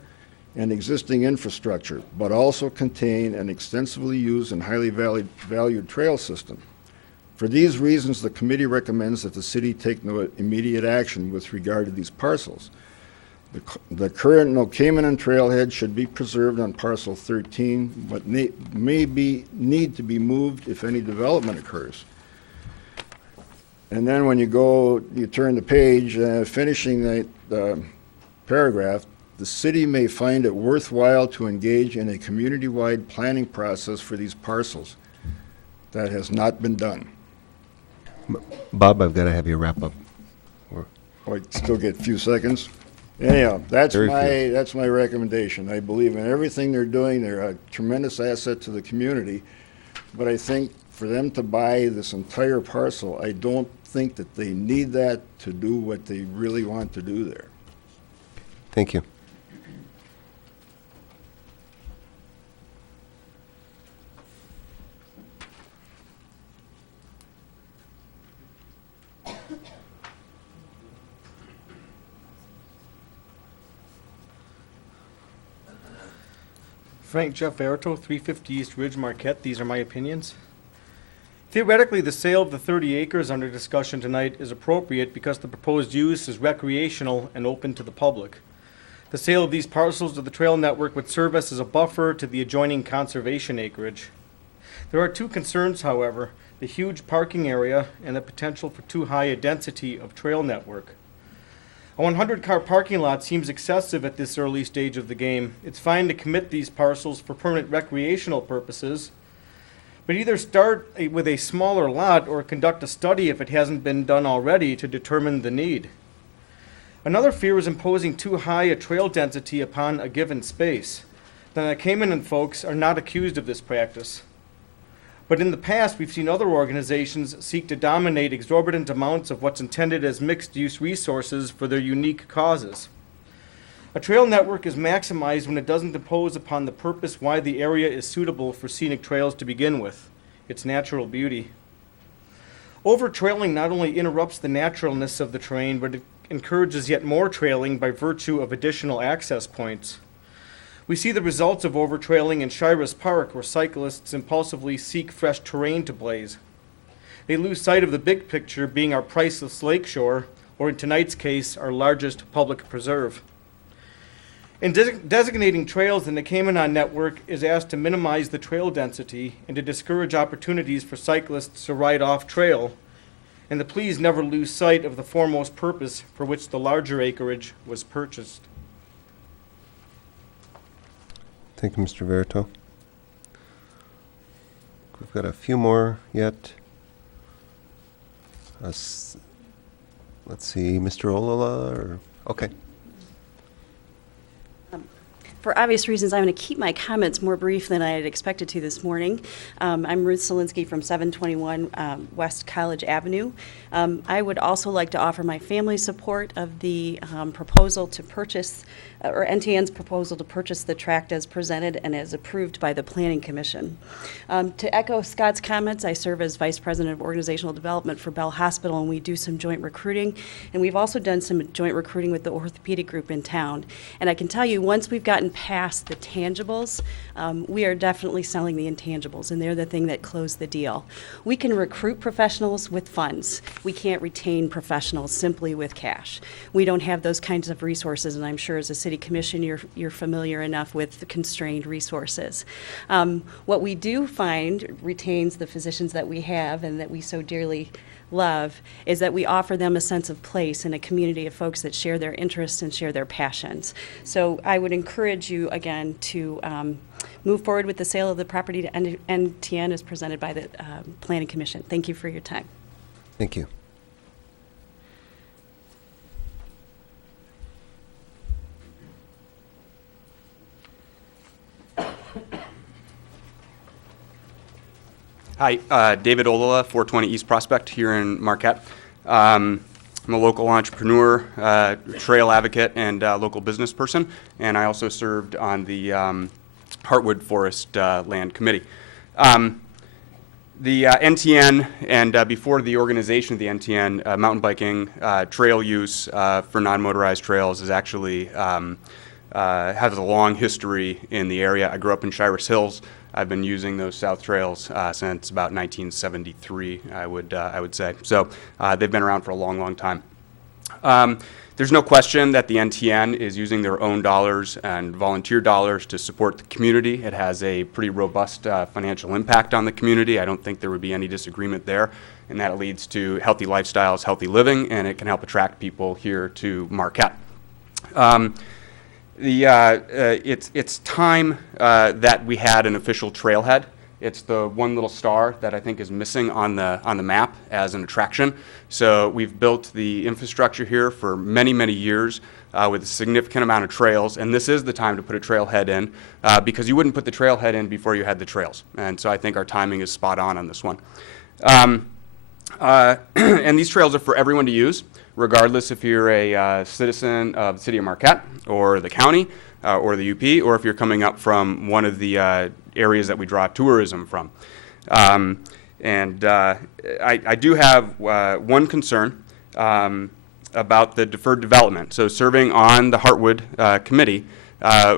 and existing infrastructure, but also contain an extensively used and highly valued trail system. For these reasons, the committee recommends that the city take no immediate action with regard to these parcels. The current Nokemenon trailhead should be preserved on parcel 13, but need to be moved if any development occurs. And then when you turn the page, finishing the paragraph, the city may find it worthwhile to engage in a community-wide planning process for these parcels. That has not been done. Bob, I've got to have you wrap up. I still get a few seconds. Anyhow, that's Very my recommendation. I believe in everything they're doing. They're a tremendous asset to the community. But I think for them to buy this entire parcel, I don't think that they need that to do what they really want to do there. Thank you. Frank Jeff Verito, 350 East Ridge, Marquette. These are my opinions. Theoretically, the sale of the 30 acres under discussion tonight is appropriate because the proposed use is recreational and open to the public. The sale of these parcels to the trail network would serve us as a buffer to the adjoining conservation acreage. There are two concerns, however, the huge parking area and the potential for too high a density of trail network. A 100-car parking lot seems excessive at this early stage of the game. It's fine to commit these parcels for permanent recreational purposes, but either start with a smaller lot or conduct a study if it hasn't been done already to determine the need. Another fear is imposing too high a trail density upon a given space. The Nokemenon folks are not accused of this practice. But in the past, we've seen other organizations seek to dominate exorbitant amounts of what's intended as mixed-use resources for their unique causes. A trail network is maximized when it doesn't impose upon the purpose why the area is suitable for scenic trails to begin with, its natural beauty. Over-trailing not only interrupts the naturalness of the terrain, but it encourages yet more trailing by virtue of additional access points. We see the results of over-trailing in Shiras Park, where cyclists impulsively seek fresh terrain to blaze. They lose sight of the big picture being our priceless lakeshore, or in tonight's case, our largest public preserve. In designating trails in the Caymanon network is asked to minimize the trail density and to discourage opportunities for cyclists to ride off trail, and to please never lose sight of the foremost purpose for which the larger acreage was purchased. Thank you, Mr. Verito. We've got a few more yet. Let's see, Mr. Olala, or, okay. For obvious reasons, I'm going to keep my comments more brief than I had expected to this morning. I'm Ruth Solinsky from 721 West College Avenue. I would also like to offer my family's support of the proposal to purchase, or NTN's proposal to purchase the tract as presented and as approved by the Planning Commission. To echo Scott's comments, I serve as Vice President of Organizational Development for Bell Hospital, and we do some joint recruiting. And we've also done some joint recruiting with the orthopedic group in town. And I can tell you, once we've gotten past the tangibles, we are definitely selling the intangibles, and they're the thing that closed the deal. We can recruit professionals with funds. We can't retain professionals simply with cash. We don't have those kinds of resources, and I'm sure as a city commission you're familiar enough with the constrained resources. What we do find retains the physicians that we have and that we so dearly love is that we offer them a sense of place in a community of folks that share their interests and share their passions. So I would encourage you again to move forward with the sale of the property to NTN as presented by the Planning Commission. Thank you for your time. Thank you. Hi, David Olala, 420 East Prospect here in Marquette. I'm a local entrepreneur, trail advocate, and local business person, and I also served on the Heartwood Forest Land Committee. The NTN, and before the organization of the NTN, mountain biking trail use for non-motorized trails is actually has a long history in the area. I grew up in Shiras Hills. I've been using those south trails since about 1973, I would say. So they've been around for a long, long time. There's no question that the NTN is using their own dollars and volunteer dollars to support the community. It has a pretty robust financial impact on the community. I don't think there would be any disagreement there, and that it leads to healthy lifestyles, healthy living, and it can help attract people here to Marquette. It's time that we had an official trailhead. It's the one little star that I think is missing on the map as an attraction. So we've built the infrastructure here for many, many years with a significant amount of trails, and this is the time to put a trailhead in because you wouldn't put the trailhead in before you had the trails. And so I think our timing is spot on this one. And these trails are for everyone to use, regardless if you're a citizen of the city of Marquette or the county or the UP, or if you're coming up from one of the areas that we draw tourism from. I do have one concern about the deferred development. So serving on the Heartwood committee,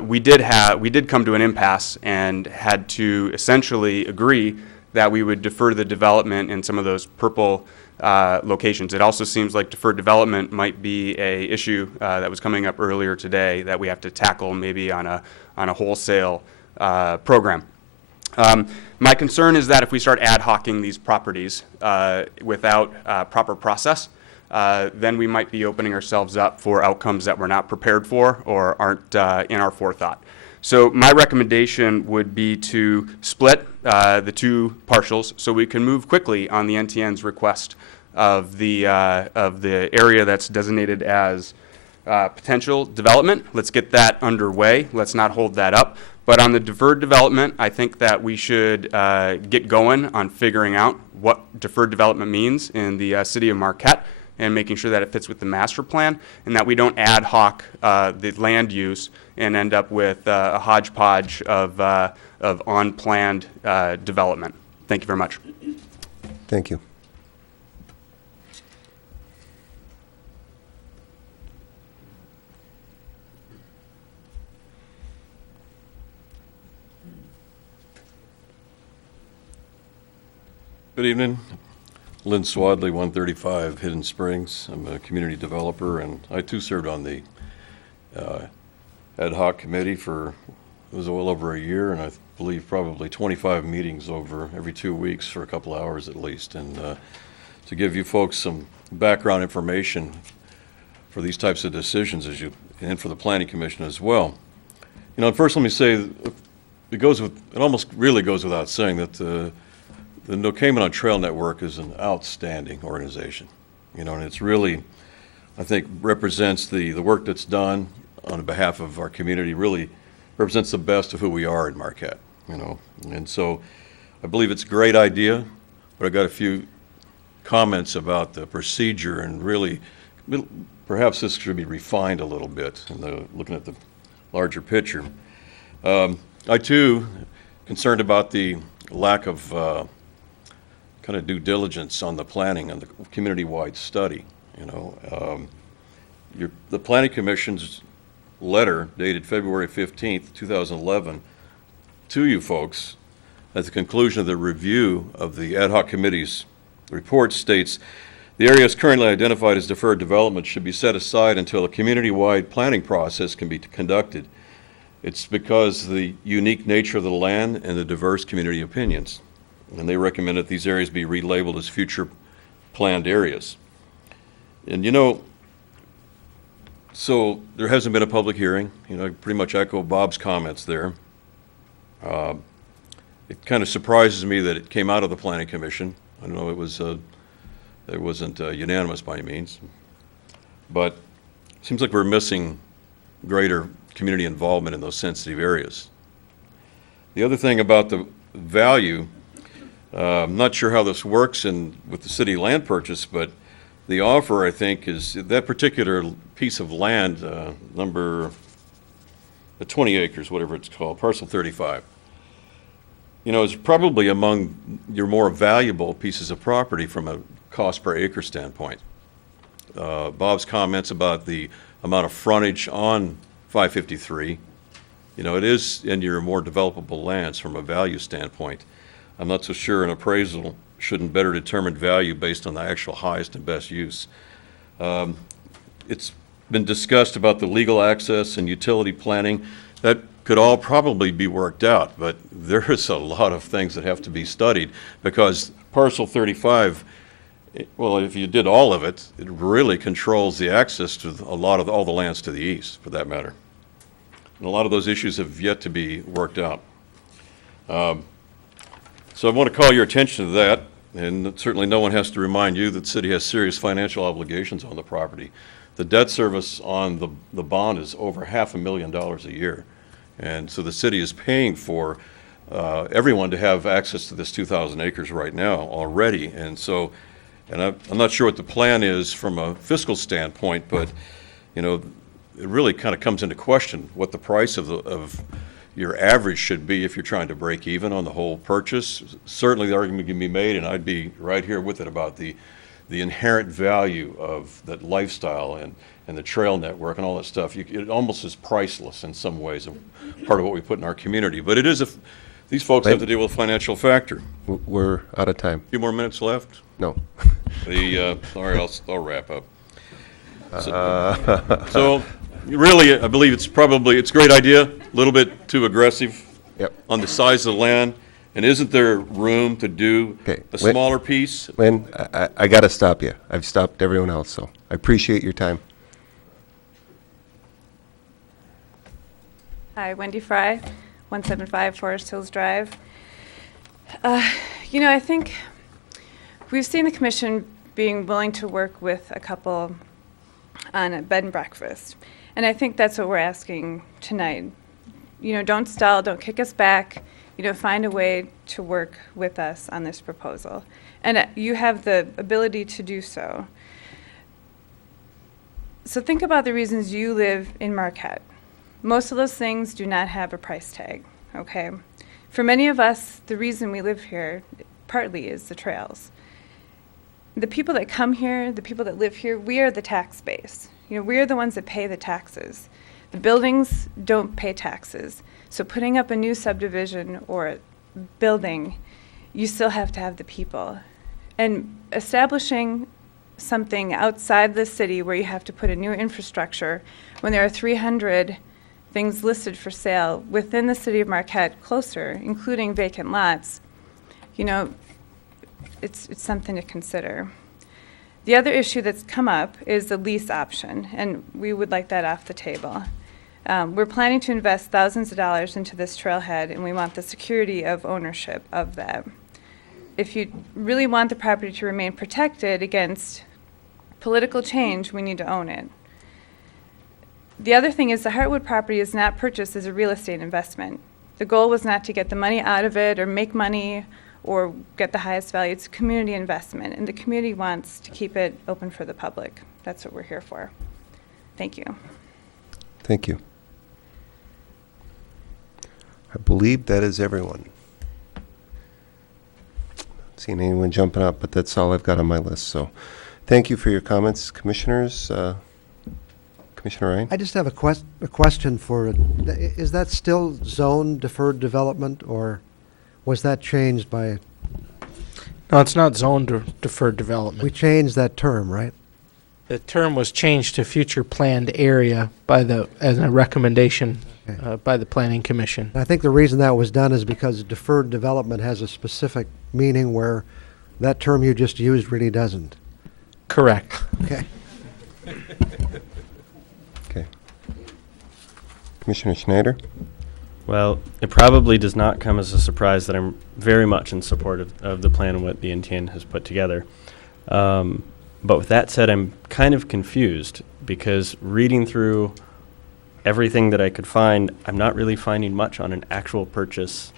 we did come to an impasse and had to essentially agree that we would defer the development in some of those purple locations. It also seems like deferred development might be a issue that was coming up earlier today that we have to tackle maybe on a wholesale program. My concern is that if we start ad hocing these properties without proper process, then we might be opening ourselves up for outcomes that we're not prepared for or aren't in our forethought. So my recommendation would be to split the two partials so we can move quickly on the NTN's request of the area that's designated as potential development. Let's get that underway. Let's not hold that up. But on the deferred development, I think that we should get going on figuring out what deferred development means in the city of Marquette and making sure that it fits with the master plan and that we don't ad hoc the land use and end up with a hodgepodge of unplanned development. Thank you very much. Thank you. Good evening. Lynn Swadley, 135 Hidden Springs. I'm a community developer, and I too served on the ad hoc committee for, it was well over a year, and I believe probably 25 meetings over every 2 weeks for a couple hours at least. And to give you folks some background information for these types of decisions and for the Planning Commission as well. You know, first let me say, it almost really goes without saying that the No-Cayman Trail Network is an outstanding organization. You know, and it's really, I think, represents the work that's done on behalf of our community, really represents the best of who we are in Marquette, you know. And so I believe it's a great idea, but I got a few comments about the procedure, and really perhaps this should be refined a little bit in looking at the larger picture. I too concerned about the lack of kind of due diligence on the planning and the community-wide study. You know, the Planning Commission's letter dated February 15th, 2011, to you folks at the conclusion of the review of the ad hoc committee's report states, the areas currently identified as deferred development should be set aside until a community-wide planning process can be conducted. It's because of the unique nature of the land and the diverse community opinions. And they recommend that these areas be relabeled as future planned areas. And you know, so there hasn't been a public hearing. You know, I pretty much echo Bob's comments there. It kind of surprises me that it came out of the Planning Commission. I know it wasn't unanimous by any means, but it seems like we're missing greater community involvement in those sensitive areas. The other thing about the value, I'm not sure how this works with the city land purchase, but the offer, I think, is that particular piece of land, number 20 acres, whatever it's called, parcel 35. You know, is probably among your more valuable pieces of property from a cost per acre standpoint. Bob's comments about the amount of frontage on 553, you know, it is in your more developable lands from a value standpoint. I'm not so sure an appraisal shouldn't better determine value based on the actual highest and best use. It's been discussed about the legal access and utility planning. That could all probably be worked out, but there is a lot of things that have to be studied because parcel 35, well, if you did all of it, it really controls the access to all the lands to the east, for that matter. And a lot of those issues have yet to be worked out. So I want to call your attention to that, and certainly no one has to remind you that the city has serious financial obligations on the property. The debt service on the bond is over $500,000 a year. And so the city is paying for everyone to have access to this 2,000 acres right now already. And so, I'm not sure what the plan is from a fiscal standpoint, but, you know, it really kind of comes into question what the price of your average should be if you're trying to break even on the whole purchase. Certainly the argument can be made, and I'd be right here with it, about the inherent value of that lifestyle and the trail network and all that stuff. It almost is priceless in some ways, and part of what we put in our community. But it is these folks have to deal with a financial factor. We're out of time. A few more minutes left? No. All right, I'll wrap up. So really, I believe it's a great idea, a little bit too aggressive on the size of the land. And isn't there room to do a smaller piece? Lynn, I got to stop you. I've stopped everyone else, so I appreciate your time. Hi, Wendy Fry, 175 Forest Hills Drive. You know, I think we've seen the commission being willing to work with a couple on a bed and breakfast. And I think that's what we're asking tonight. You know, don't stall, don't kick us back. You know, find a way to work with us on this proposal. And you have the ability to do so. So think about the reasons you live in Marquette. Most of those things do not have a price tag, okay? For many of us, the reason we live here partly is the trails. The people that come here, the people that live here, we are the tax base. You know, we are the ones that pay the taxes. The buildings don't pay taxes. So putting up a new subdivision or a building, you still have to have the people. And establishing something outside the city where you have to put a new infrastructure, when there are 300 things listed for sale within the city of Marquette closer, including vacant lots, you know, it's something to consider. The other issue that's come up is the lease option, and we would like that off the table. We're planning to invest thousands of dollars into this trailhead, and we want the security of ownership of that. If you really want the property to remain protected against political change, we need to own it. The other thing is the Heartwood property is not purchased as a real estate investment. The goal was not to get the money out of it or make money or get the highest value. It's a community investment, and the community wants to keep it open for the public. That's what we're here for. Thank you. Thank you. I believe that is everyone. Not seeing anyone jumping up, but that's all I've got on my list. So thank you for your comments, commissioners. Commissioner Ryan? I just have a question for, is that still zone deferred development, or was that changed by? No, it's not zone deferred development. We changed that term, right? The term was changed to future planned area as a recommendation by the Planning Commission. I think the reason that was done is because deferred development has a specific meaning where that term you just used really doesn't. Correct. Okay. Okay. Commissioner Schneider? Well, it probably does not come as a surprise that I'm very much in support of the plan and what the NTN has put together. But with that said, I'm kind of confused because reading through everything that I could find, I'm not really finding much on an actual purchase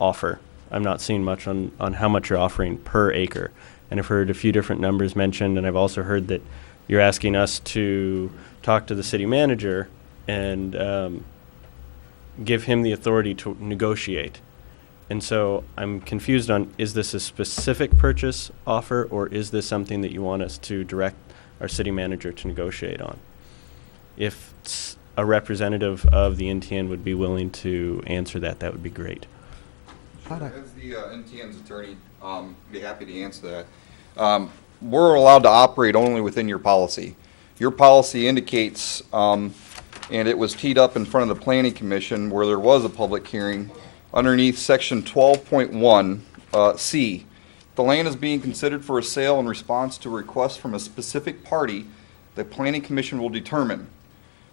offer. I'm not seeing much on how much you're offering per acre. And I've heard a few different numbers mentioned, and I've also heard that you're asking us to talk to the city manager and give him the authority to negotiate. And so I'm confused on, is this a specific purchase offer, or is this something that you want us to direct our city manager to negotiate on? If a representative of the NTN would be willing to answer that, that would be great. As the NTN's attorney, be happy to answer that. We're allowed to operate only within your policy. Your policy indicates, and it was teed up in front of the Planning Commission where there was a public hearing, underneath section 12.1 C. The land is being considered for a sale in response to a request from a specific party the Planning Commission will determine.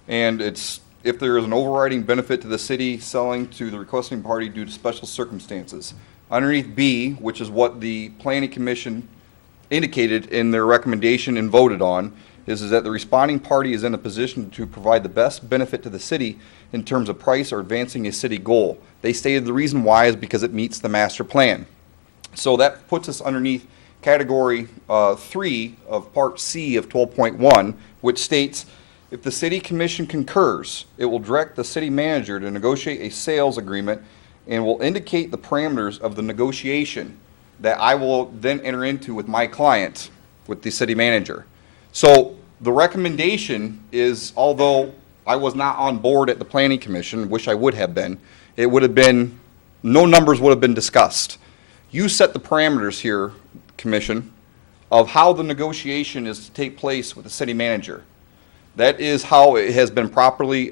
And it's if there is an overriding benefit to the city selling to the requesting party due to special circumstances. Underneath B, which is what the Planning Commission indicated in their recommendation and voted on, is that the responding party is in a position to provide the best benefit to the city in terms of price or advancing a city goal. They stated the reason why is because it meets the master plan. So that puts us underneath category 3 of part C of 12.1, which states, if the city commission concurs, it will direct the city manager to negotiate a sales agreement and will indicate the parameters of the negotiation that I will then enter into with my client, with the city manager. So the recommendation is, although I was not on board at the Planning Commission, wish I would have been, it would have been, no numbers would have been discussed. You set the parameters here, Commission, of how the negotiation is to take place with the city manager. That is how it has been properly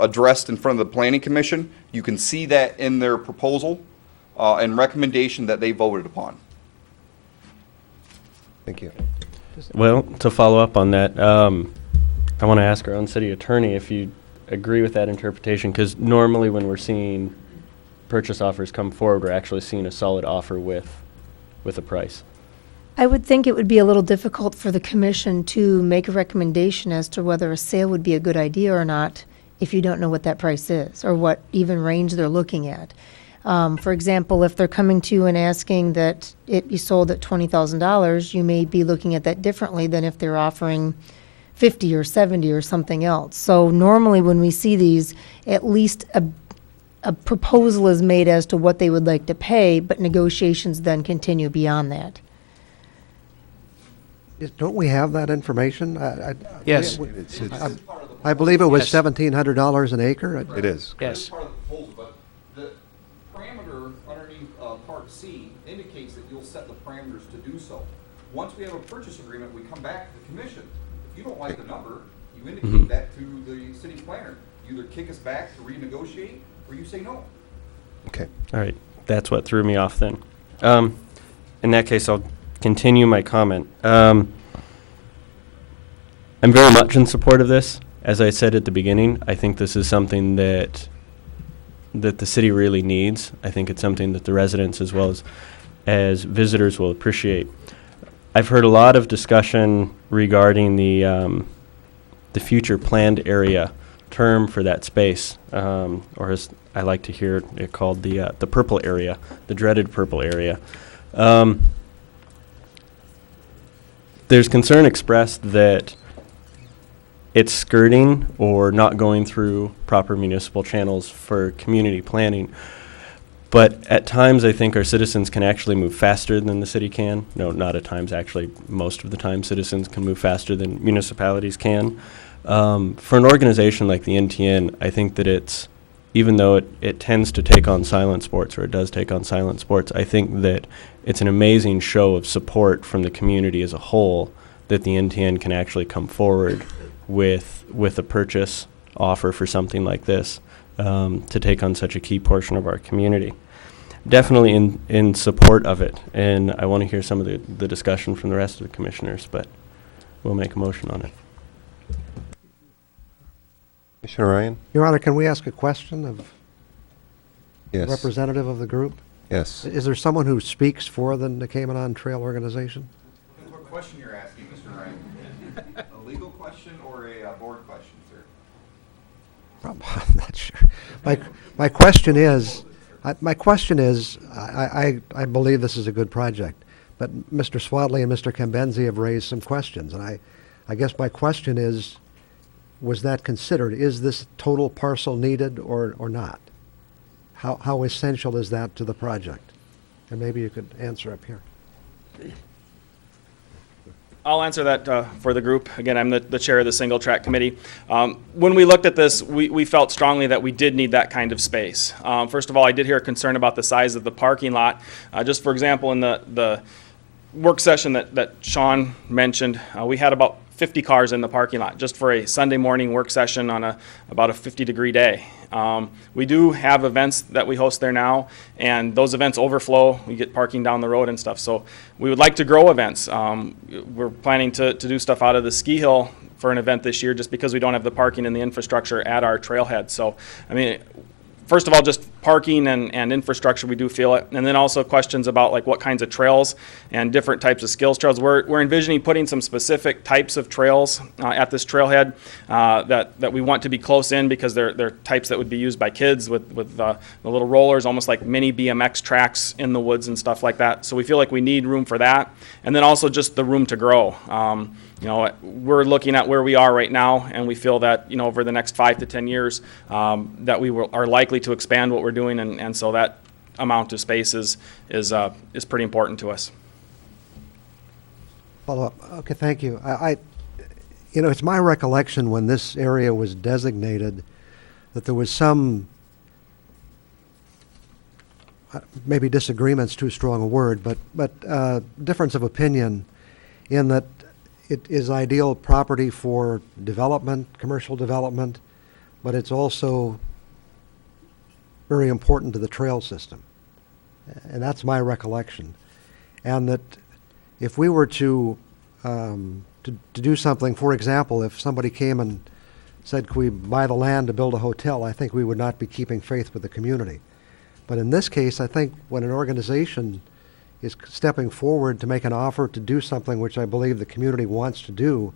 addressed in front of the Planning Commission. You can see that in their proposal and recommendation that they voted upon. Thank you. Well, to follow up on that, I want to ask our own city attorney if you agree with that interpretation, because normally when we're seeing purchase offers come forward, we're actually seeing a solid offer with a price. I would think it would be a little difficult for the commission to make a recommendation as to whether a sale would be a good idea or not if you don't know what that price is or what even range they're looking at. For example, if they're coming to you and asking that it be sold at $20,000, you may be looking at that differently than if they're offering 50 or 70 or something else. So normally when we see these, at least a proposal is made as to what they would like to pay, but negotiations then continue beyond that. Don't we have that information? Yes. I believe it was Yes. $1,700 an acre. It is. Yes. Part of the proposal, but the parameter underneath part C indicates that you'll set the parameters to do so. once we have a purchase agreement, we come back to the commission. If you don't like the number, you indicate Mhm. that to the city planner. You either kick us back to renegotiate, or you say no. Okay. All right, that's what threw me off then. In that case, I'll continue my comment. I'm very much in support of this. As I said at the beginning, I think this is something that the city really needs. I think it's something that the residents as well as visitors will appreciate. I've heard a lot of discussion regarding the future planned area term for that space, or as I like to hear it called, the purple area, the dreaded purple area. There's concern expressed that it's skirting or not going through proper municipal channels for community planning. But at times, I think our citizens can actually move faster than the city can. No, not at times, actually. Most of the time, citizens can move faster than municipalities can. For an organization like the NTN, I think that it's, even though it tends to take on silent sports, or it does take on silent sports, I think that it's an amazing show of support from the community as a whole that the NTN can actually come forward with a purchase offer for something like this, to take on such a key portion of our community. Definitely in support of it, and I want to hear some of the discussion from the rest of the commissioners, but we'll make a motion on it. Commissioner Ryan? Your Honor, can we ask a question of Yes. representative of the group? Yes. Is there someone who speaks for the Nicomenon Trail Organization? What question you're asking, Mr. Ryan? A legal question or a board question, sir? I'm not sure. My question is, I believe this is a good project, but Mr. Swadley and Mr. Kambenzi have raised some questions, and I guess my question is, was that considered? Is this total parcel needed or not? How essential is that to the project? And maybe you could answer up here. I'll answer that for the group. Again, I'm the chair of the single track committee. When we looked at this, we felt strongly that we did need that kind of space. First of all, I did hear a concern about the size of the parking lot. Just for example, in the work session that Sean mentioned, we had about 50 cars in the parking lot just for a Sunday morning work session on about a 50-degree day. We do have events that we host there now, and those events overflow. We get parking down the road and stuff. So we would like to grow events. We're planning to do stuff out of the ski hill for an event this year just because we don't have the parking and the infrastructure at our trailhead. So, I mean, first of all, just parking and infrastructure, we do feel it. And then also questions about like what kinds of trails and different types of skills trails. We're envisioning putting some specific types of trails at this trailhead that we want to be close in because they're types that would be used by kids with the little rollers, almost like mini BMX tracks in the woods and stuff like that. So we feel like we need room for that. And then also just the room to grow. You know, we're looking at where we are right now, and we feel that, you know, over the next 5 to 10 years, that we are likely to expand what we're doing, and so that amount of space is pretty important to us. Follow up. Okay, thank you. You know, it's my recollection when this area was designated that there was some, maybe disagreement's too strong a word, but difference of opinion in that it is ideal property for development, commercial development, but it's also very important to the trail system. And that's my recollection. And that if we were to do something, for example, if somebody came and said, "Can we buy the land to build a hotel?" I think we would not be keeping faith with the community. But in this case, I think when an organization is stepping forward to make an offer to do something which I believe the community wants to do,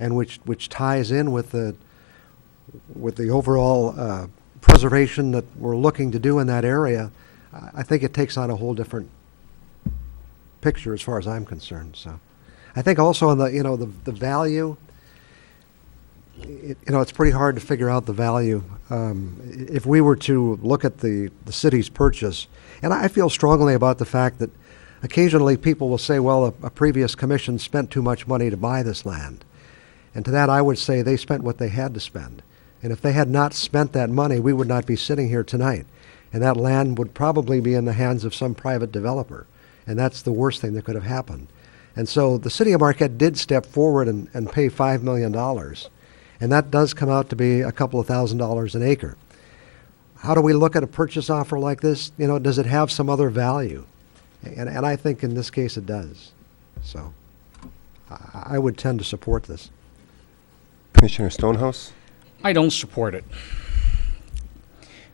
and which ties in with the overall preservation that we're looking to do in that area, I think it takes on a whole different picture as far as I'm concerned. So, I think also on the value, it's pretty hard to figure out the value. If we were to look at the city's purchase, and I feel strongly about the fact that occasionally people will say, well, a previous commission spent too much money to buy this land. And to that I would say they spent what they had to spend. And if they had not spent that money, we would not be sitting here tonight. And that land would probably be in the hands of some private developer. And that's the worst thing that could have happened. And so the city of Marquette did step forward and pay $5 million. And that does come out to be a couple of $1,000s an acre. How do we look at a purchase offer like this? You know, does it have some other value? And I think in this case it does. So I would tend to support this. Commissioner Stonehouse? I don't support it.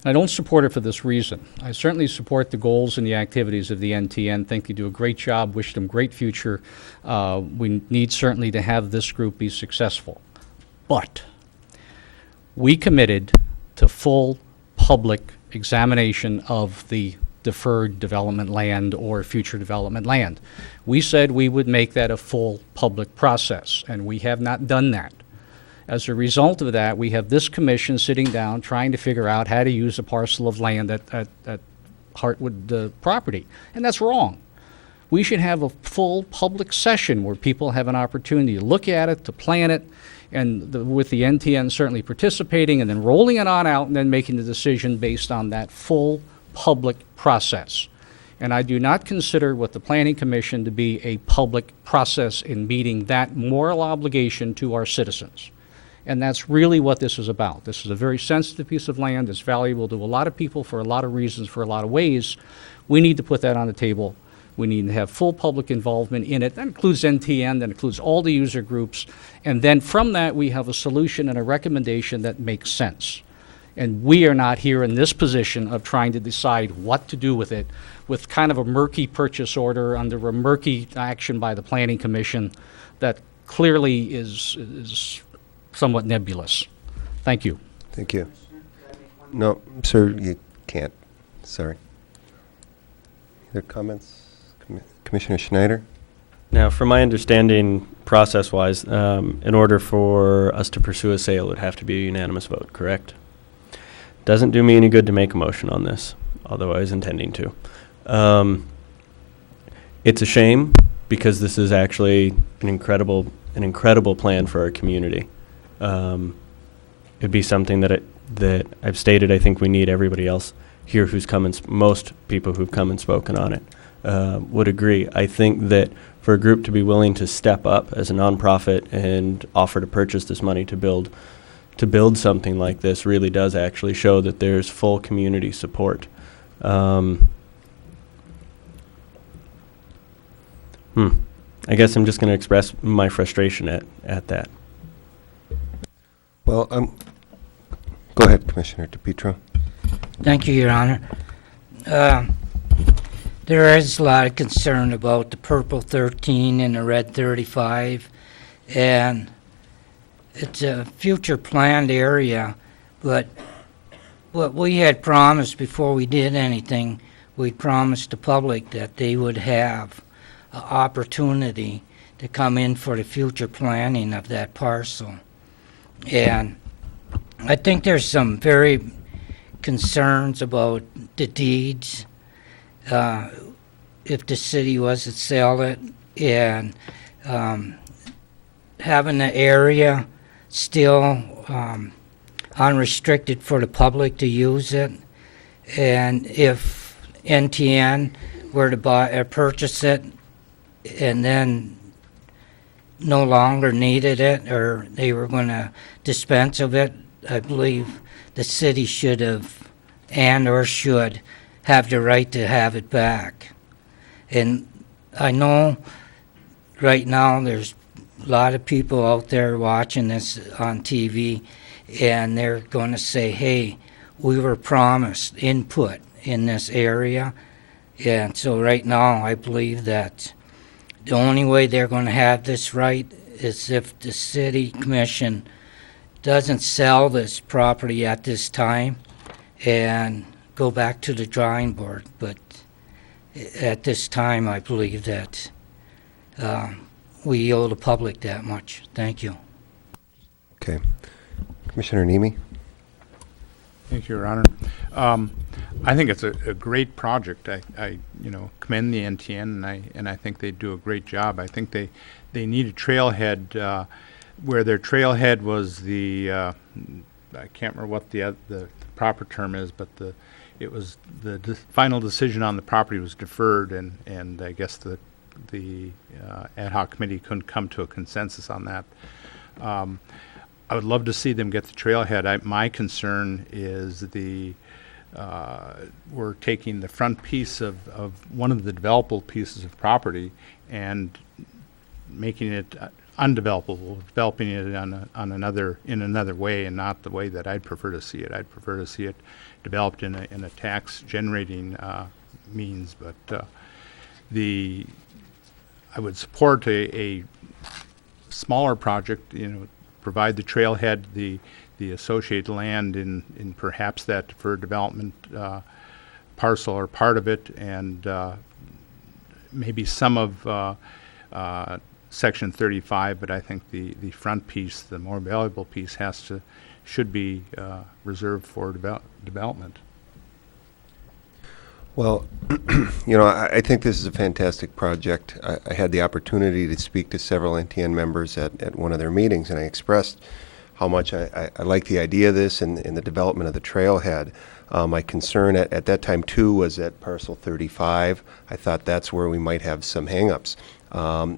I don't support it for this reason. I certainly support the goals and the activities of the NTN. Think they do a great job. Wish them great future. We need certainly to have this group be successful. But we committed to full public examination of the deferred development land or future development land. We said we would make that a full public process, and we have not done that. As a result of that, we have this commission sitting down trying to figure out how to use a parcel of land at Heartwood property, and that's wrong. We should have a full public session where people have an opportunity to look at it, to plan it, and with the NTN certainly participating and then rolling it on out and then making the decision based on that full public process. And I do not consider what the Planning Commission to be a public process in meeting that moral obligation to our citizens. And that's really what this is about. This is a very sensitive piece of land. It's valuable to a lot of people for a lot of reasons, for a lot of ways. We need to put that on the table. We need to have full public involvement in it. That includes NTN, that includes all the user groups. And then from that, we have a solution and a recommendation that makes sense. And we are not here in this position of trying to decide what to do with it with kind of a murky purchase order under a murky action by the Planning Commission that clearly is somewhat nebulous. Thank you. Thank you. No, sir, you can't. Sorry. Other comments? Commissioner Schneider? Now, from my understanding, process-wise, in order for us to pursue a sale, it would have to be a unanimous vote, correct? Doesn't do me any good to make a motion on this, although I was intending to. It's a shame because this is actually an incredible plan for our community. It'd be something that I've stated I think we need. Everybody else here who's come and most people who've come and spoken on it would agree. I think that for a group to be willing to step up as a nonprofit and offer to purchase this money to build something like this really does actually show that there's full community support. I guess I'm just going to express my frustration at that. Well, go ahead, Commissioner DePietro. Thank you, Your Honor. There is a lot of concern about the purple 13 and the red 35, and it's a future planned area, but what we had promised before we did anything, we promised the public that they would have an opportunity to come in for the future planning of that parcel. And I think there's some very concerns about the deeds, if the city was to sell it, and having the area still unrestricted for the public to use it. And if NTN were to buy or purchase it and then no longer needed it, or they were going to dispense of it, I believe the city should have or should have the right to have it back. And I know right now there's a lot of people out there watching this on TV, and they're going to say, hey, we were promised input in this area. And so right now I believe that the only way they're going to have this right is if the city commission doesn't sell this property at this time and go back to the drawing board. But at this time, I believe that we owe the public that much. Thank you. Okay. Commissioner Nemi? Thank you, Your Honor. I think it's a great project. I commend the NTN, and I think they do a great job. I think they need a trailhead where their trailhead was the I can't remember what the proper term is, but it was the final decision on the property was deferred, and I guess the the ad hoc committee couldn't come to a consensus on that. I would love to see them get the trailhead. My concern is we're taking the front piece of one of the developable pieces of property and making it undevelopable, developing it in another way, and not the way that I'd prefer to see it. I'd prefer to see it developed in a tax generating means, but I would support a smaller project, provide the trailhead, the associated land in perhaps that deferred development parcel or part of it, and maybe some of Section 35, but I think the front piece, the more valuable piece, should be reserved for development. Well, I think this is a fantastic project. I had the opportunity to speak to several NTN members at one of their meetings, and I expressed how much I like the idea of this and the development of the trailhead. My concern at that time, too, was at parcel 35. I thought that's where we might have some hangups.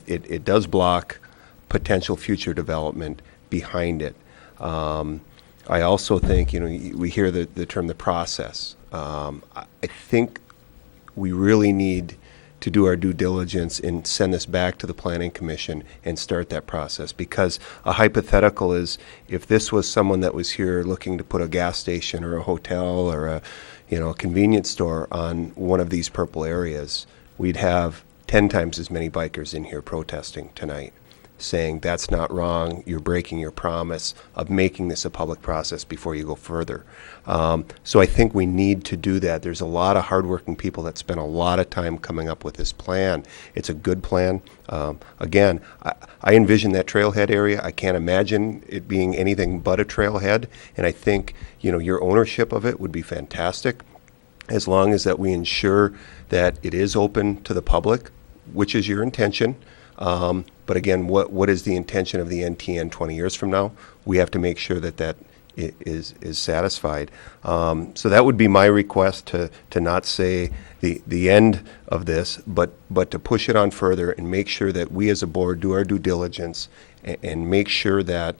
It does block potential future development behind it. I also think, we hear the term the process. I think we really need to do our due diligence and send this back to the Planning Commission and start that process, because a hypothetical is if this was someone that was here looking to put a gas station or a hotel or a convenience store on one of these purple areas, we'd have 10 times as many bikers in here protesting tonight, saying that's not wrong, you're breaking your promise of making this a public process before you go further. So I think we need to do that. There's a lot of hardworking people that spent a lot of time coming up with this plan. It's a good plan. Again, I envision that trailhead area. I can't imagine it being anything but a trailhead, and I think your ownership of it would be fantastic, as long as that we ensure that it is open to the public, which is your intention. But again, what is the intention of the NTN 20 years from now? We have to make sure that is satisfied. So that would be my request, to not say the end of this, but to push it on further and make sure that we as a board do our due diligence and make sure that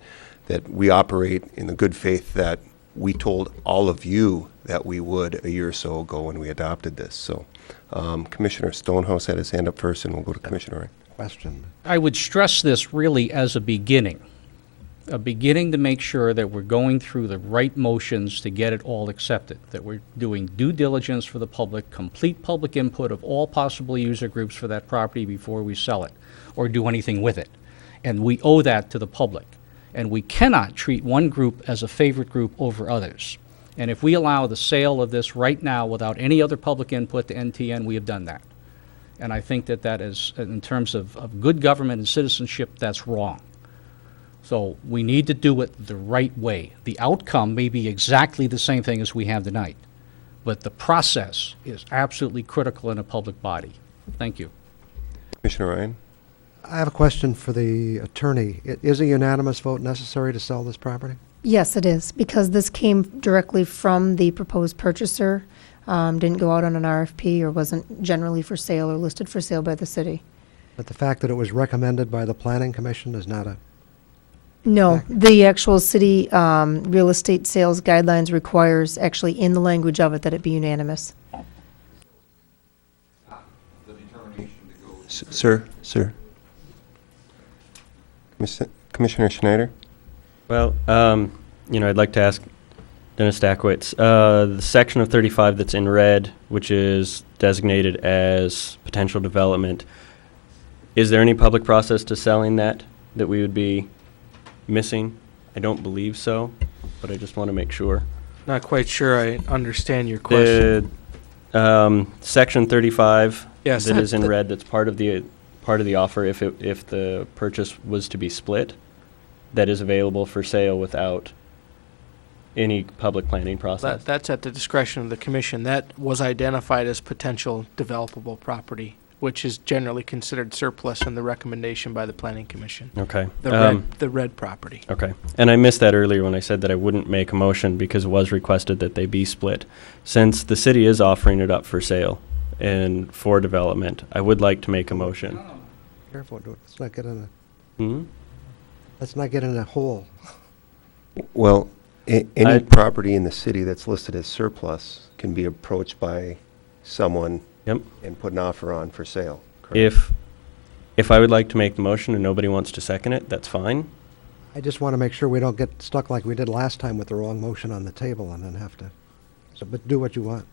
we operate in the good faith that we told all of you that we would a year or so ago when we adopted this. So Commissioner Stonehouse had his hand up first, and we'll go to Commissioner Ryan. Question. I would stress this really as a beginning to make sure that we're going through the right motions to get it all accepted, that we're doing due diligence for the public, complete public input of all possible user groups for that property before we sell it or do anything with it. And we owe that to the public. And we cannot treat one group as a favorite group over others. And if we allow the sale of this right now without any other public input to NTN, we have done that. And I think that is, in terms of good government and citizenship, that's wrong. So we need to do it the right way. The outcome may be exactly the same thing as we have tonight, but the process is absolutely critical in a public body. Thank you. Commissioner Ryan? I have a question for the attorney. Is a unanimous vote necessary to sell this property? Yes, it is, because this came directly from the proposed purchaser, didn't go out on an RFP or wasn't generally for sale or listed for sale by the city. But the fact that it was recommended by the Planning Commission is not a... No, the actual city real estate sales guidelines requires, actually in the language of it, that it be unanimous. Sir? Commissioner Schneider? Well, I'd like to ask Dennis Stakowitz, the section of 35 that's in red, which is designated as potential development, is there any public process to selling that we would be missing? I don't believe so, but I just want to make sure. Not quite sure I understand your question. Section 35 Yes, that is in red, that's part of the offer if the purchase was to be split, that is available for sale without any public planning process. That's at the discretion of the commission. That was identified as potential developable property, which is generally considered surplus in the recommendation by the Planning Commission. Okay. The red property. Okay. And I missed that earlier when I said that I wouldn't make a motion because it was requested that they be split. Since the city is offering it up for sale, and for development, I would like to make a motion. Careful, let's not get in Hmm? let's not get in a hole. Well, any property in the city that's listed as surplus can be approached by someone Yep. and put an offer on for sale. Correct? If I would like to make the motion and nobody wants to second it, that's fine. I just want to make sure we don't get stuck like we did last time with the wrong motion on the table and then have to, but do what you want.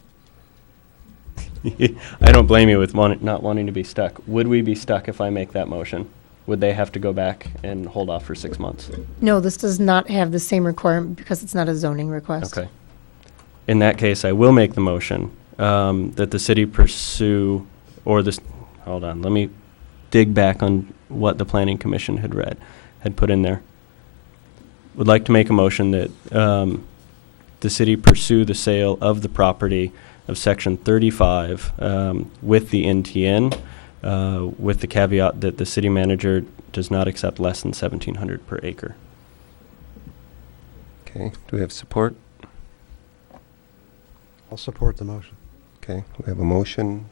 I don't blame you with not wanting to be stuck. Would we be stuck if I make that motion? Would they have to go back and hold off for 6 months? No, this does not have the same requirement because it's not a zoning request. Okay. In that case, I will make the motion that the city pursue, or this, hold on, let me dig back on what the Planning Commission had put in there. Would like to make a motion that the city pursue the sale of the property of Section 35 with the NTN, with the caveat that the city manager does not accept less than $1,700 per acre. Okay, do we have support? I'll support the motion. Okay, we have a motion.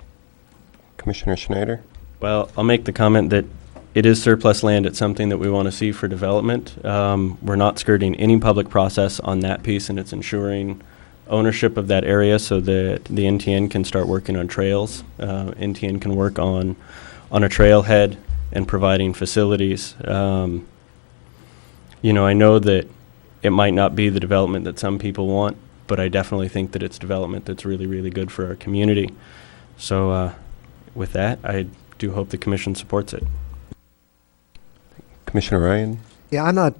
Commissioner Schneider? Well, I'll make the comment that it is surplus land. It's something that we want to see for development. We're not skirting any public process on that piece, and it's ensuring ownership of that area so that the NTN can start working on trails. NTN can work on a trailhead and providing facilities. You know, I know that it might not be the development that some people want, but I definitely think that it's development that's really, really good for our community. So with that, I do hope the commission supports it. Commissioner Ryan? Yeah,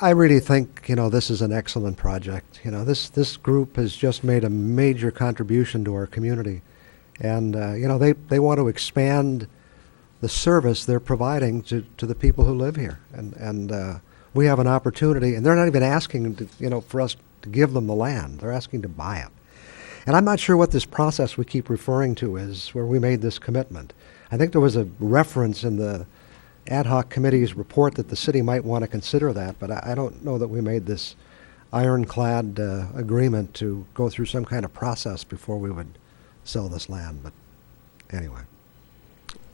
I really think, this is an excellent project. This group has just made a major contribution to our community. And, they want to expand the service they're providing to the people who live here. And we have an opportunity, and they're not even asking for us to give them the land. They're asking to buy it. And I'm not sure what this process we keep referring to is, where we made this commitment. I think there was a reference in the ad hoc committee's report that the city might want to consider that, but I don't know that we made this ironclad agreement to go through some kind of process before we would sell this land. But anyway.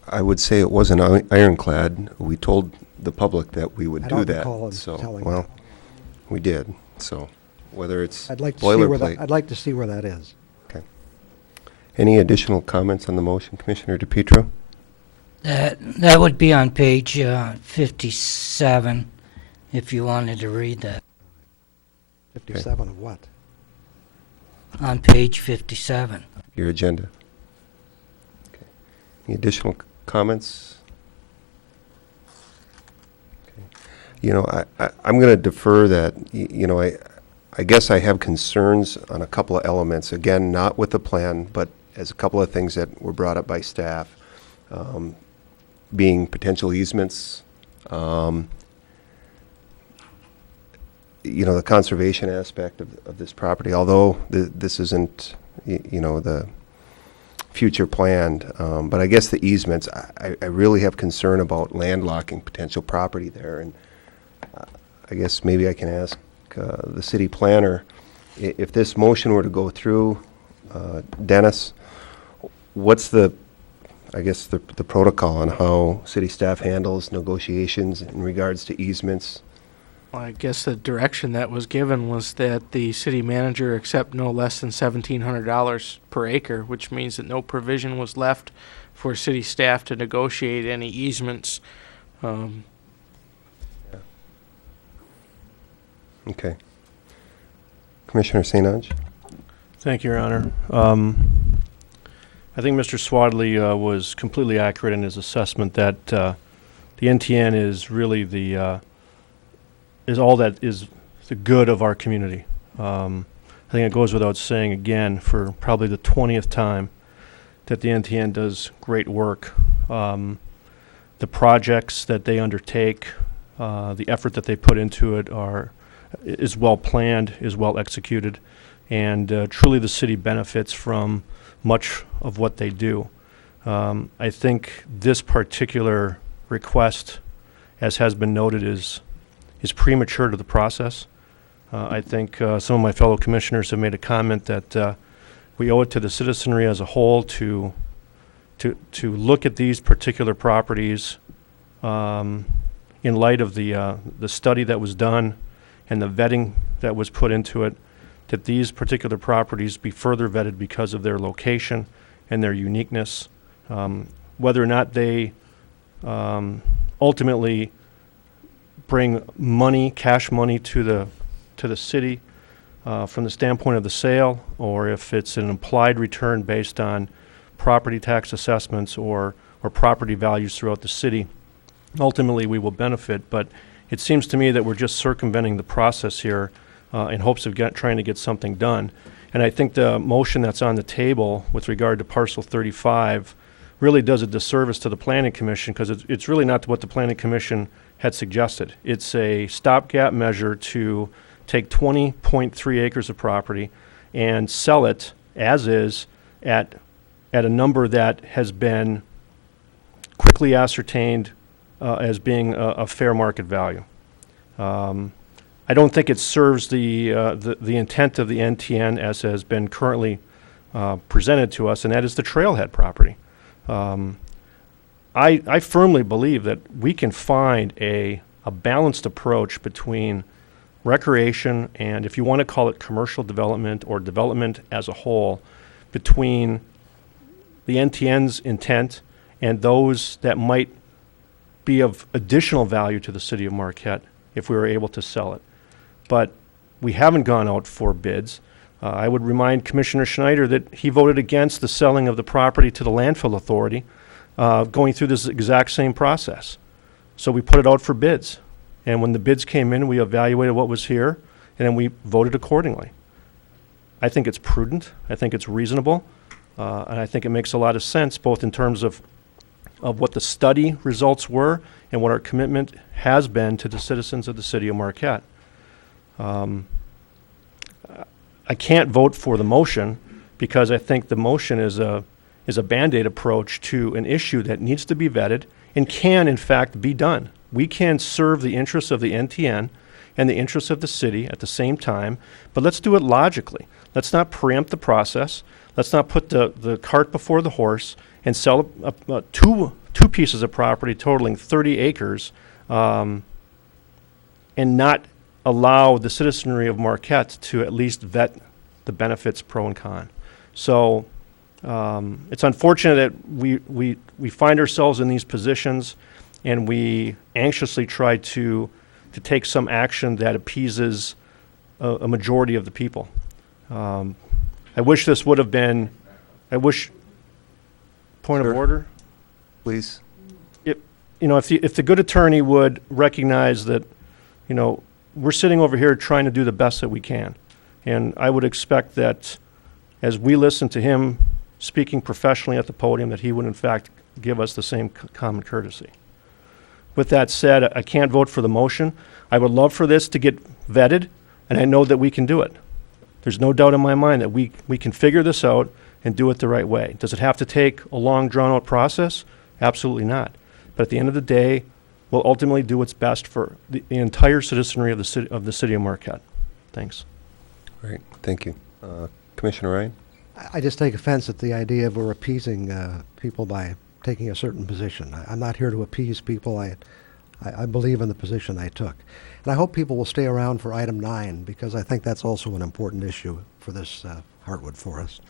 I would say it wasn't ironclad. We told the public that we would I do don't that. recall So, telling well, that. we did. So whether it's I'd like to see where boilerplate. I'd like to see where that is. Okay. Any additional comments on the motion, Commissioner DePietro? That would be on page 57, if you wanted to read that. 57 of what? On page 57. Your agenda. Okay. Any additional comments? Okay. I'm going to defer that. I guess I have concerns on a couple of elements. Again, not with the plan, but as a couple of things that were brought up by staff. Being potential easements, the conservation aspect of this property, although this isn't, the future planned, but I guess the easements, I really have concern about landlocking potential property there, and I guess maybe I can ask the city planner, if this motion were to go through, Dennis, what's the protocol on how city staff handles negotiations in regards to easements? Well, I guess the direction that was given was that the city manager accept no less than $1,700 per acre, which means that no provision was left for city staff to negotiate any easements. Okay. Commissioner St. Ange? Thank you, Your Honor. I think Mr. Swadley was completely accurate in his assessment that the NTN is really is all that is the good of our community. I think it goes without saying again for probably the 20th time that the NTN does great work. The projects that they undertake, the effort that they put into it is well planned, is well executed, and truly the city benefits from much of what they do. I think this particular request, as has been noted, is premature to the process. I think some of my fellow commissioners have made a comment that we owe it to the citizenry as a whole to to look at these particular properties in light of the study that was done and the vetting that was put into it, that these particular properties be further vetted because of their location and their uniqueness, whether or not they ultimately bring money, cash money to the city from the standpoint of the sale, or if it's an implied return based on property tax assessments or property values throughout the city. Ultimately, we will benefit, but it seems to me that we're just circumventing the process here in hopes of trying to get something done. And I think the motion that's on the table with regard to parcel 35 really does a disservice to the Planning Commission, because it's really not what the Planning Commission had suggested. It's a stopgap measure to take 20.3 acres of property and sell it as is at a number that has been quickly ascertained as being a fair market value. I don't think it serves the intent of the NTN as has been currently presented to us, and that is the trailhead property. I firmly believe that we can find a balanced approach between recreation and, if you want to call it commercial development or development as a whole, between the NTN's intent and those that might be of additional value to the city of Marquette if we were able to sell it. But we haven't gone out for bids. I would remind Commissioner Schneider that he voted against the selling of the property to the landfill authority, going through this exact same process. So we put it out for bids. And when the bids came in, we evaluated what was here, and then we voted accordingly. I think it's prudent. I think it's reasonable. And I think it makes a lot of sense, both in terms of what the study results were and what our commitment has been to the citizens of the city of Marquette. I can't vote for the motion because I think the motion is a Band-Aid approach to an issue that needs to be vetted and can, in fact, be done. We can serve the interests of the NTN and the interests of the city at the same time, but let's do it logically. Let's not preempt the process. Let's not put the cart before the horse and sell two pieces of property totaling 30 acres and not allow the citizenry of Marquette to at least vet the benefits pro and con. So it's unfortunate that we find ourselves in these positions and we anxiously try to take some action that appeases a majority of the people. I wish this would have been, point Sure. of order? Please. If the good attorney would recognize that, we're sitting over here trying to do the best that we can. And I would expect that as we listen to him speaking professionally at the podium, that he would in fact give us the same common courtesy. With that said, I can't vote for the motion. I would love for this to get vetted, and I know that we can do it. There's no doubt in my mind that we can figure this out and do it the right way. Does it have to take a long, drawn-out process? Absolutely not. But at the end of the day, we'll ultimately do what's best for the entire citizenry of the city of Marquette. Thanks. Great, thank you. Commissioner Ryan? I just take offense at the idea of we're appeasing people by taking a certain position. I'm not here to appease people. I believe in the position I took. And I hope people will stay around for item 9, because I think that's also an important issue for this Heartwood Forest.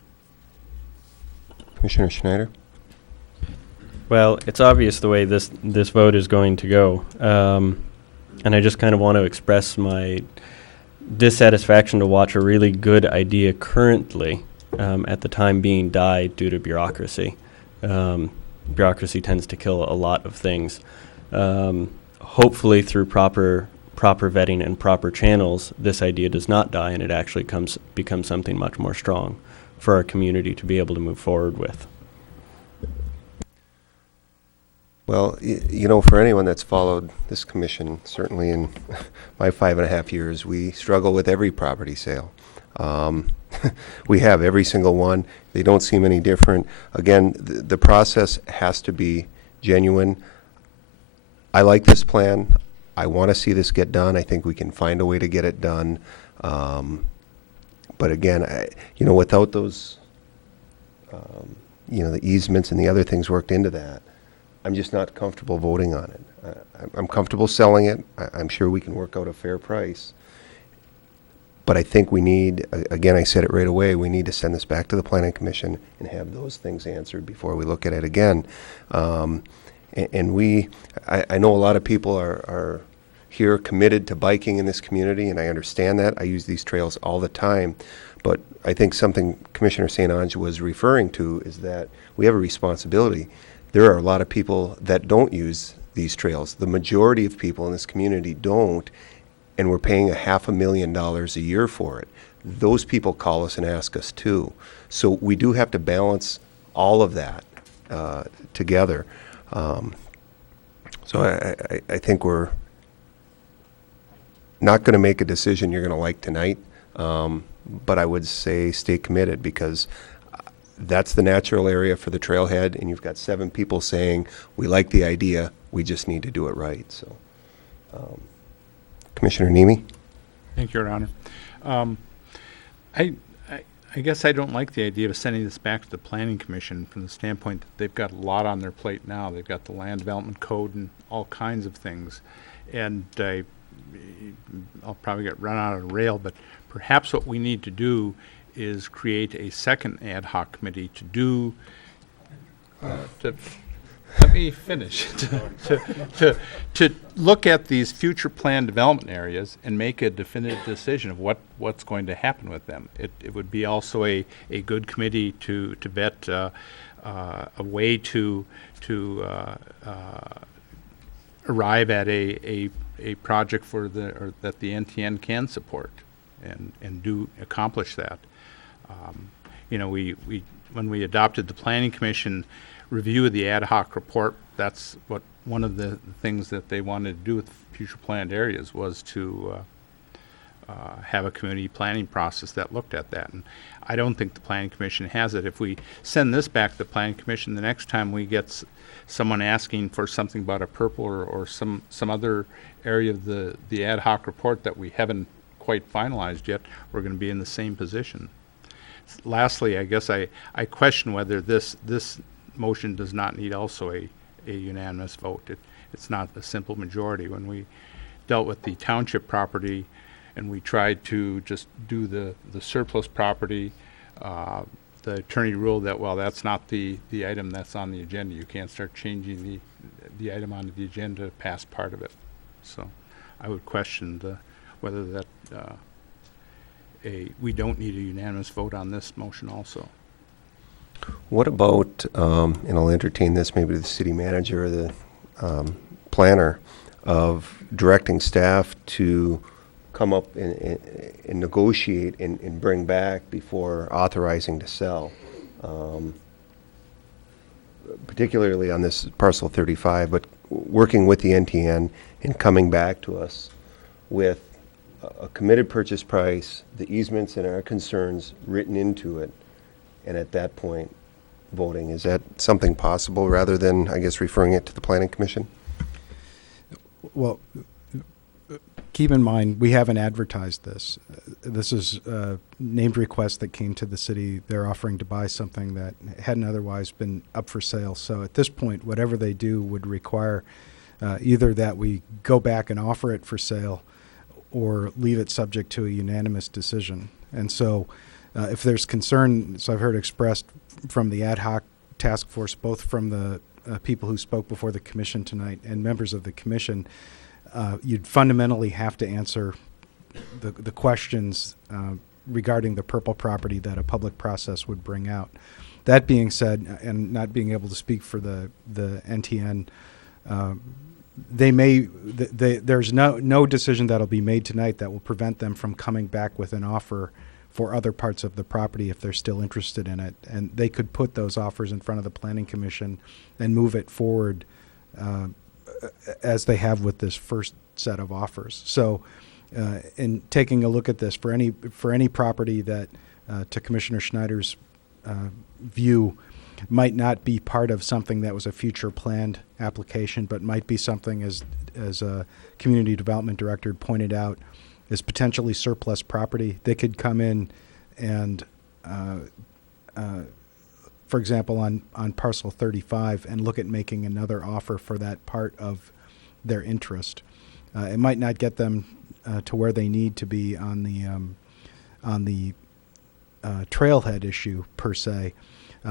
Commissioner Schneider? Well, it's obvious the way this vote is going to go. And I just kind of want to express my dissatisfaction to watch a really good idea currently at the time being died due to bureaucracy. Bureaucracy tends to kill a lot of things. Hopefully through proper vetting and proper channels, this idea does not die and it actually becomes something much more strong for our community to be able to move forward with. Well, for anyone that's followed this commission, certainly in my 5.5 years, we struggle with every property sale. We have every single one. They don't seem any different. Again, the process has to be genuine. I like this plan. I want to see this get done. I think we can find a way to get it done. But again, without those the easements and the other things worked into that. I'm just not comfortable voting on it. I'm comfortable selling it. I'm sure we can work out a fair price. But I think we need, again, I said it right away, we need to send this back to the Planning Commission and have those things answered before we look at it again. I know a lot of people are here committed to biking in this community, and I understand that. I use these trails all the time. But I think something Commissioner St. Ange was referring to is that we have a responsibility. There are a lot of people that don't use these trails. The majority of people in this community don't, and we're paying $500,000 a year for it. Those people call us and ask us too. So we do have to balance all of that together. So I think we're not going to make a decision you're going to like tonight, but I would say stay committed, because that's the natural area for the trailhead, and you've got 7 people saying, we like the idea, we just need to do it right. So, Commissioner Nemi? Thank you, Your Honor. I guess I don't like the idea of sending this back to the Planning Commission from the standpoint that they've got a lot on their plate now. They've got the Land Development Code and all kinds of things. And I'll probably get run out of the rail, but perhaps what we need to do is create a second ad hoc committee to do, let me finish, to look at these future planned development areas and make a definitive decision of what's going to happen with them. It would be also a good committee to vet a way to arrive at a project that the NTN can support and do accomplish that. When we adopted the Planning Commission review of the ad hoc report, that's what one of the things that they wanted to do with future planned areas was to have a community planning process that looked at that. And I don't think the Planning Commission has it. If we send this back to the Planning Commission, the next time we get someone asking for something about a purple or some other area of the ad hoc report that we haven't quite finalized yet, we're going to be in the same position. Lastly, I guess I question whether this motion does not need also a unanimous vote. It's not a simple majority. When we dealt with the township property and we tried to just do the surplus property, the attorney ruled that, well, that's not the item that's on the agenda. You can't start changing the item on the agenda past part of it. So I would question whether that we don't need a unanimous vote on this motion also. What about, and I'll entertain this maybe to the city manager or the planner, of directing staff to come up and negotiate and bring back before authorizing to sell, particularly on this parcel 35, but working with the NTN and coming back to us with a committed purchase price, the easements and our concerns written into it, and at that point, voting. Is that something possible rather than, I guess, referring it to the Planning Commission? Well, keep in mind, we haven't advertised this. This is a named request that came to the city. They're offering to buy something that hadn't otherwise been up for sale. So at this point, whatever they do would require either that we go back and offer it for sale or leave it subject to a unanimous decision. And so if there's concern, so I've heard expressed from the ad hoc task force, both from the people who spoke before the commission tonight and members of the commission, you'd fundamentally have to answer the questions regarding the purple property that a public process would bring out. That being said, and not being able to speak for the NTN, there's no decision that'll be made tonight that will prevent them from coming back with an offer for other parts of the property if they're still interested in it. And they could put those offers in front of the Planning Commission and move it forward as they have with this first set of offers. So in taking a look at this, for any property that, to Commissioner Schneider's view, might not be part of something that was a future planned application, but might be something, as a community development director pointed out, is potentially surplus property. They could come in and for example, on parcel 35 and look at making another offer for that part of their interest. It might not get them to where they need to be on the trailhead issue per se,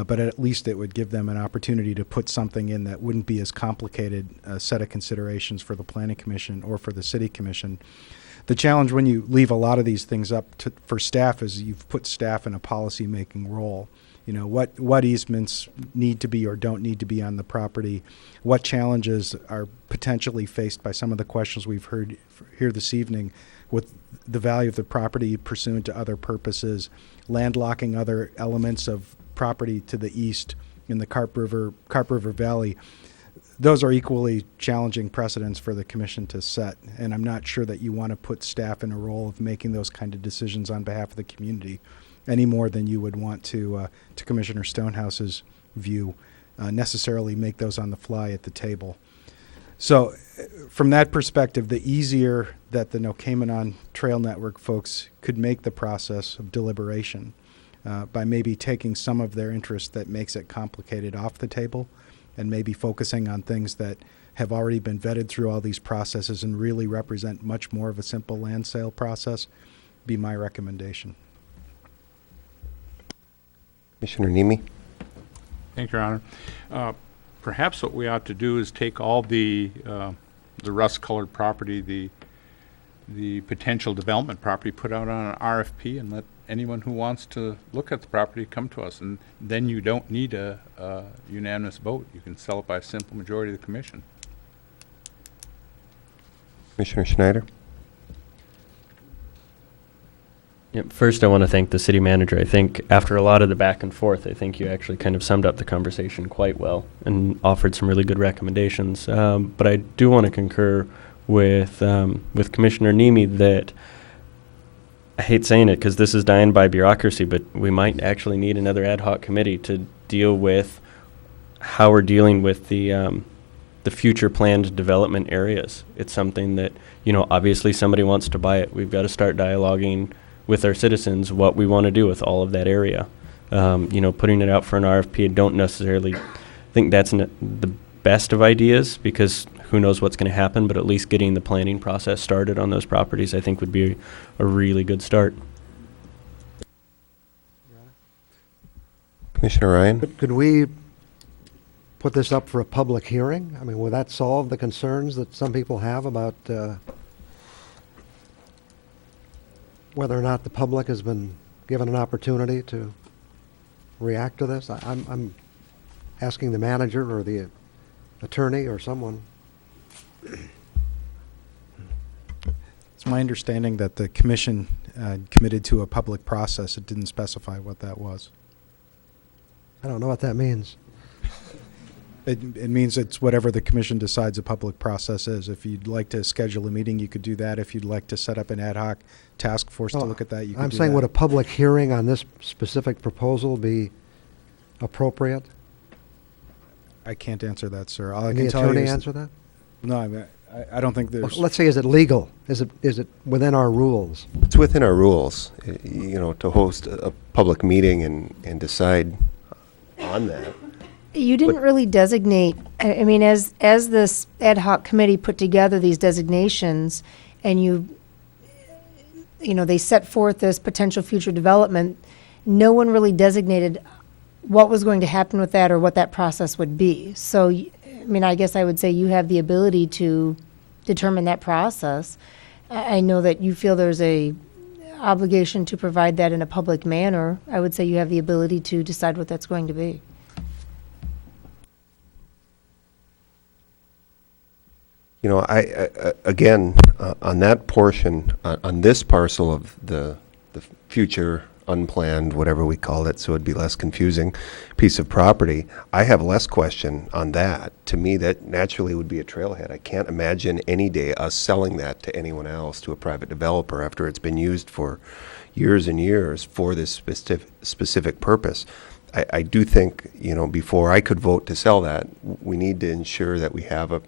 but at least it would give them an opportunity to put something in that wouldn't be as complicated a set of considerations for the Planning Commission or for the City Commission. The challenge when you leave a lot of these things up for staff is you've put staff in a policy-making role. You know, what easements need to be or don't need to be on the property, what challenges are potentially faced by some of the questions we've heard here this evening with the value of the property pursuant to other purposes, landlocking other elements of property to the east in the Carp River Valley. Those are equally challenging precedents for the commission to set, and I'm not sure that you want to put staff in a role of making those kind of decisions on behalf of the community any more than you would want to Commissioner Stonehouse's view, necessarily make those on the fly at the table. So from that perspective, the easier that the Nokamanon Trail Network folks could make the process of deliberation by maybe taking some of their interest that makes it complicated off the table and maybe focusing on things that have already been vetted through all these processes and really represent much more of a simple land sale process, be my recommendation. Commissioner Nemi? Thank you, Your Honor. Perhaps what we ought to do is take all the rust-colored property, the potential development property, put out on an RFP and let anyone who wants to look at the property come to us. And then you don't need a unanimous vote. You can sell it by a simple majority of the commission. Commissioner Schneider? Yep. First, I want to thank the city manager. I think after a lot of the back and forth, I think you actually kind of summed up the conversation quite well and offered some really good recommendations. But I do want to concur with Commissioner Nemi that I hate saying it because this is dying by bureaucracy, but we might actually need another ad hoc committee to deal with how we're dealing with the future planned development areas. It's something that, you know, obviously somebody wants to buy it. We've got to start dialoguing with our citizens what we want to do with all of that area. You know, putting it out for an RFP, I don't necessarily think that's the best of ideas because who knows what's going to happen, but at least getting the planning process started on those properties I think would be a really good start. Commissioner Ryan? Could we put this up for a public hearing? I mean, would that solve the concerns that some people have about whether or not the public has been given an opportunity to react to this? I'm asking the manager or the attorney or someone. It's my understanding that the commission committed to a public process. It didn't specify what that was. I don't know what that means. It means it's whatever the commission decides a public process is. If you'd like to schedule a meeting, you could do that. If you'd like to set up an ad hoc task force to look at that, you could do that. I'm saying, would a public hearing on this specific proposal be appropriate? I can't answer that, sir. All I Can can the tell you attorney is answer that? No, I don't think there's. Let's say, is it legal? Is it within our rules? It's within our rules, you know, to host a public meeting and decide on that. You didn't really designate, I mean, as this ad hoc committee put together these designations and you know, they set forth this potential future development, no one really designated what was going to happen with that or what that process would be. So, I mean, I guess I would say you have the ability to determine that process. I know that you feel there's a obligation to provide that in a public manner. I would say you have the ability to decide what that's going to be. You know, I again, on that portion, on this parcel of the future unplanned, whatever we call it, so it'd be less confusing, piece of property, I have less question on that. To me, that naturally would be a trailhead. I can't imagine any day us selling that to anyone else, to a private developer, after it's been used for years and years for this specific purpose. I do think, you know, before I could vote to sell that, we need to ensure that we have a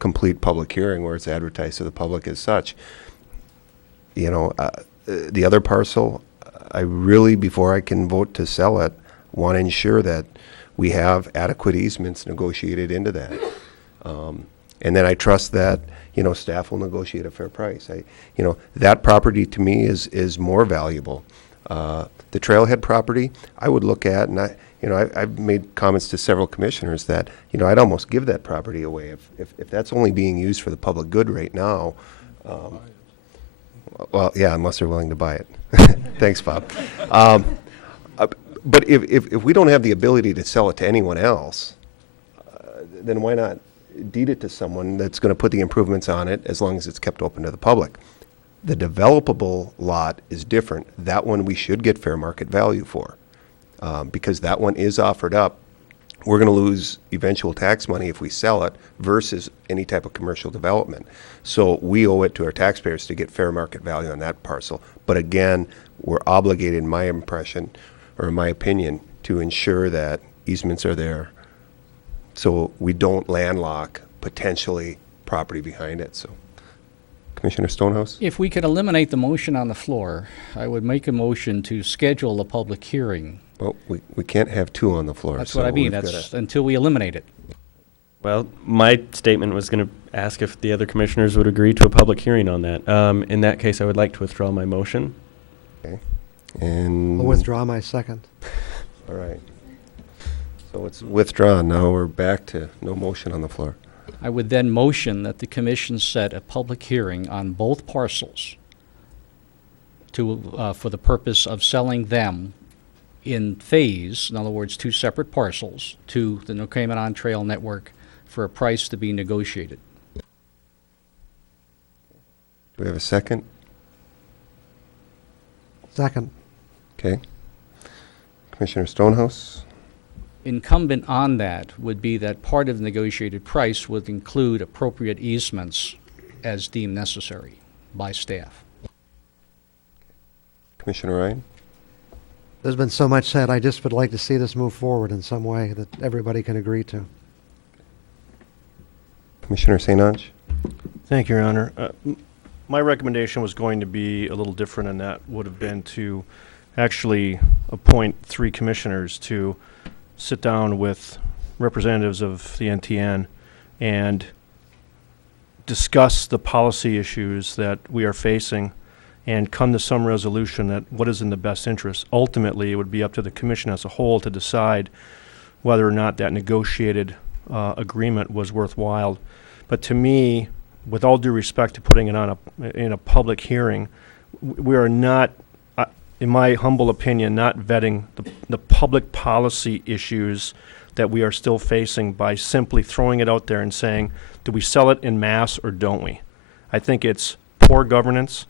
complete public hearing where it's advertised to the public as such. You know, the other parcel, I really, before I can vote to sell it, want to ensure that we have adequate easements negotiated into that. And then I trust that, staff will negotiate a fair price. That property to me is more valuable. The trailhead property, I would look at, and I've made comments to several commissioners that, I'd almost give that property away if that's only being used for the public good right now. Well, yeah, unless they're willing to buy it. Thanks, Bob. But if we don't have the ability to sell it to anyone else, then why not deed it to someone that's going to put the improvements on it as long as it's kept open to the public? The developable lot is different. That one we should get fair market value for, because that one is offered up. We're going to lose eventual tax money if we sell it versus any type of commercial development. So we owe it to our taxpayers to get fair market value on that parcel. But again, we're obligated, in my impression, or in my opinion, to ensure that easements are there so we don't landlock potentially property behind it. So, Commissioner Stonehouse? If we could eliminate the motion on the floor, I would make a motion to schedule a public hearing. Well, we can't have two on the floor. That's so what I mean. we've That's gotta- until we eliminate it. Well, my statement was going to ask if the other commissioners would agree to a public hearing on that. In that case, I would like to withdraw my motion. Okay. And I'll withdraw my second. all right. So it's withdrawn. Now we're back to no motion on the floor. I would then motion that the commission set a public hearing on both parcels for the purpose of selling them in phase, in other words, two separate parcels, to the Nocamanon Trail Network for a price to be negotiated. Do we have a second? Second. Okay. Commissioner Stonehouse? Incumbent on that would be that part of the negotiated price would include appropriate easements as deemed necessary by staff. Commissioner Ryan? There's been so much said. I just would like to see this move forward in some way that everybody can agree to. Commissioner St. Ange? Thank you, Your Honor. My recommendation was going to be a little different, and that would have been to actually appoint 3 commissioners to sit down with representatives of the NTN and discuss the policy issues that we are facing and come to some resolution that what is in the best interest. Ultimately, it would be up to the commission as a whole to decide whether or not that negotiated agreement was worthwhile. But to me, with all due respect to putting it on in a public hearing, we are not, in my humble opinion, not vetting the public policy issues that we are still facing by simply throwing it out there and saying, do we sell it in mass or don't we? I think it's poor governance.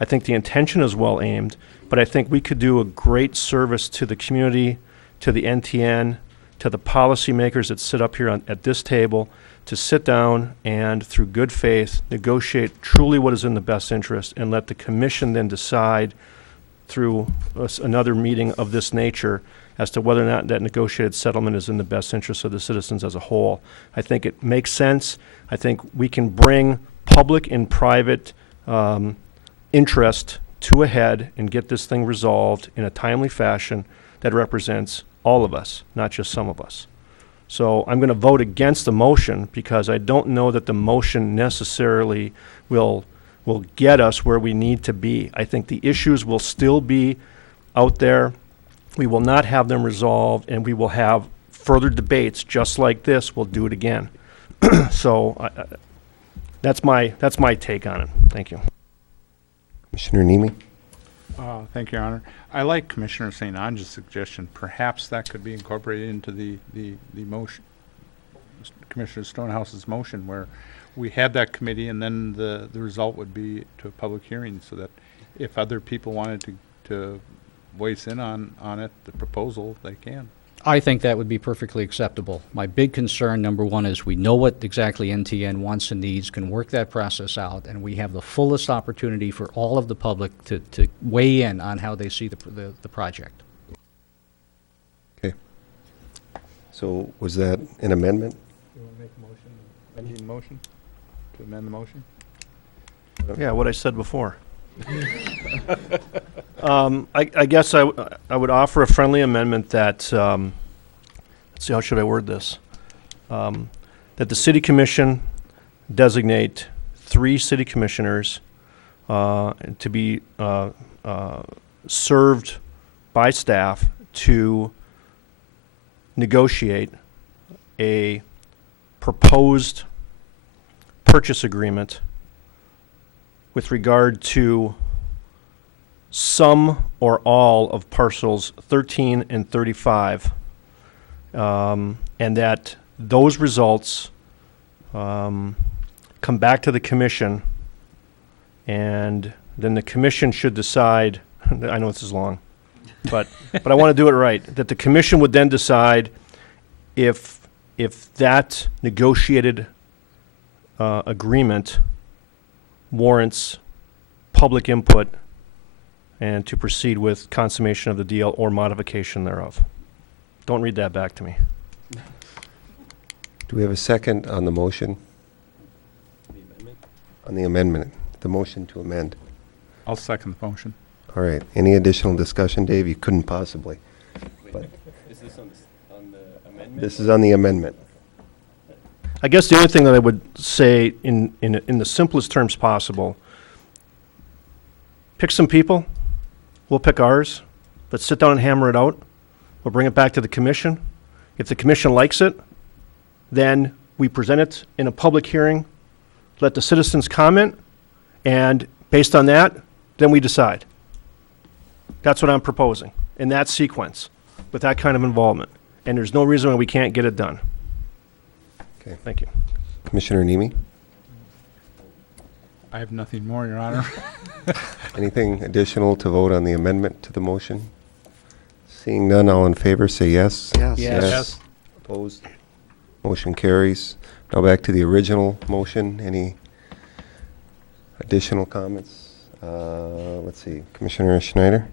I think the intention is well aimed, but I think we could do a great service to the community, to the NTN, to the policymakers that sit up here at this table, to sit down and, through good faith, negotiate truly what is in the best interest and let the commission then decide through another meeting of this nature as to whether or not that negotiated settlement is in the best interest of the citizens as a whole. I think it makes sense. I think we can bring public and private interest to a head and get this thing resolved in a timely fashion that represents all of us, not just some of us. So I'm going to vote against the motion because I don't know that the motion necessarily will get us where we need to be. I think the issues will still be out there. We will not have them resolved, and we will have further debates just like this. We'll do it again. So that's my take on it. Thank you. Commissioner Nemi? Thank you, Your Honor. I like Commissioner St. Ange's suggestion. Perhaps that could be incorporated into the motion, Commissioner Stonehouse's motion, where we had that committee and then the result would be to a public hearing so that if other people wanted to weigh in on it, the proposal, they can. I think that would be perfectly acceptable. My big concern, number one, is we know what exactly NTN wants and needs, can work that process out, and we have the fullest opportunity for all of the public to weigh in on how they see the project. Okay. So was that an amendment? You want to make a motion? Amending the motion? To amend the motion? Yeah, what I said before. I guess I would offer a friendly amendment that, let's see, how should I word this? That the city commission designate 3 city commissioners to be served by staff to negotiate a proposed purchase agreement with regard to some or all of parcels 13 and 35, and that those results come back to the commission, and then the commission should decide, I know this is long, but I want to do it right, that the commission would then decide if that negotiated agreement warrants public input and to proceed with consummation of the deal or modification thereof. Don't read that back to me. Do we have a second on the motion? On the amendment, the motion to amend. I'll second the motion. All right. Any additional discussion, Dave? You couldn't possibly. But Is this on the amendment? this is on the amendment. I guess the only thing that I would say in the simplest terms possible, pick some people, we'll pick ours, let's sit down and hammer it out. We'll bring it back to the commission. If the commission likes it, then we present it in a public hearing, let the citizens comment, and based on that, then we decide. That's what I'm proposing, in that sequence, with that kind of involvement. And there's no reason why we can't get it done. Okay. Thank you. Commissioner Nemi? I have nothing more, Your Honor. Anything additional to vote on the amendment to the motion? Seeing none, all in favor, say yes. Yes. Yes. Opposed? Motion carries. Now back to the original motion. Any additional comments? Let's see, Commissioner Schneider?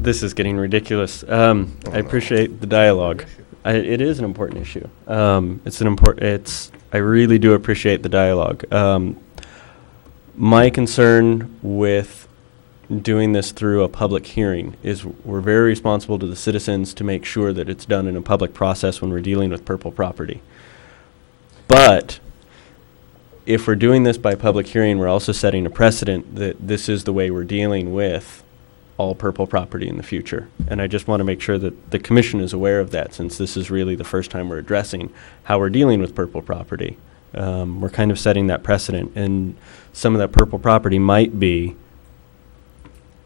This is getting ridiculous. I appreciate the dialogue. It is an important issue. I really do appreciate the dialogue. My concern with doing this through a public hearing is we're very responsible to the citizens to make sure that it's done in a public process when we're dealing with purple property. But if we're doing this by public hearing, we're also setting a precedent that this is the way we're dealing with all purple property in the future. And I just want to make sure that the commission is aware of that, since this is really the first time we're addressing how we're dealing with purple property. We're kind of setting that precedent, and some of that purple property might be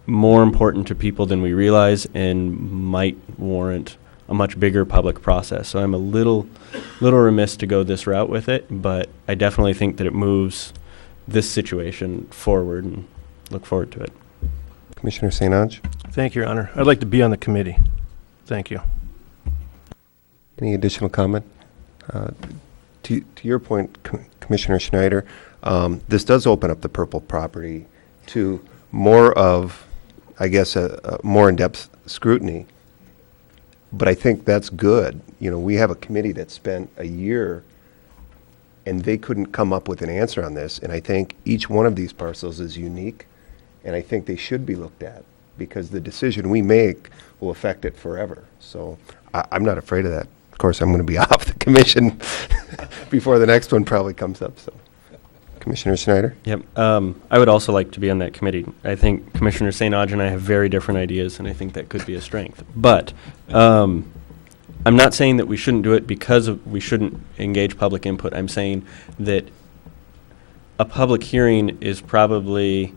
more important to people than we realize and might warrant a much bigger public process. So I'm a little remiss to go this route with it, but I definitely think that it moves this situation forward and look forward to it. Commissioner St. Ange? Thank you, Your Honor. I'd like to be on the committee. Thank you. Any additional comment? To your point, Commissioner Schneider, this does open up the purple property to more of, I guess, a more in-depth scrutiny. But I think that's good. You know, we have a committee that spent a year and they couldn't come up with an answer on this. And I think each one of these parcels is unique, and I think they should be looked at because the decision we make will affect it forever. So I'm not afraid of that. Of course, I'm going to be off the commission before the next one probably comes up. So, Commissioner Schneider? Yep. I would also like to be on that committee. I think Commissioner St. Ange and I have very different ideas, and I think that could be a strength. But I'm not saying that we shouldn't do it because we shouldn't engage public input. I'm saying that a public hearing is probably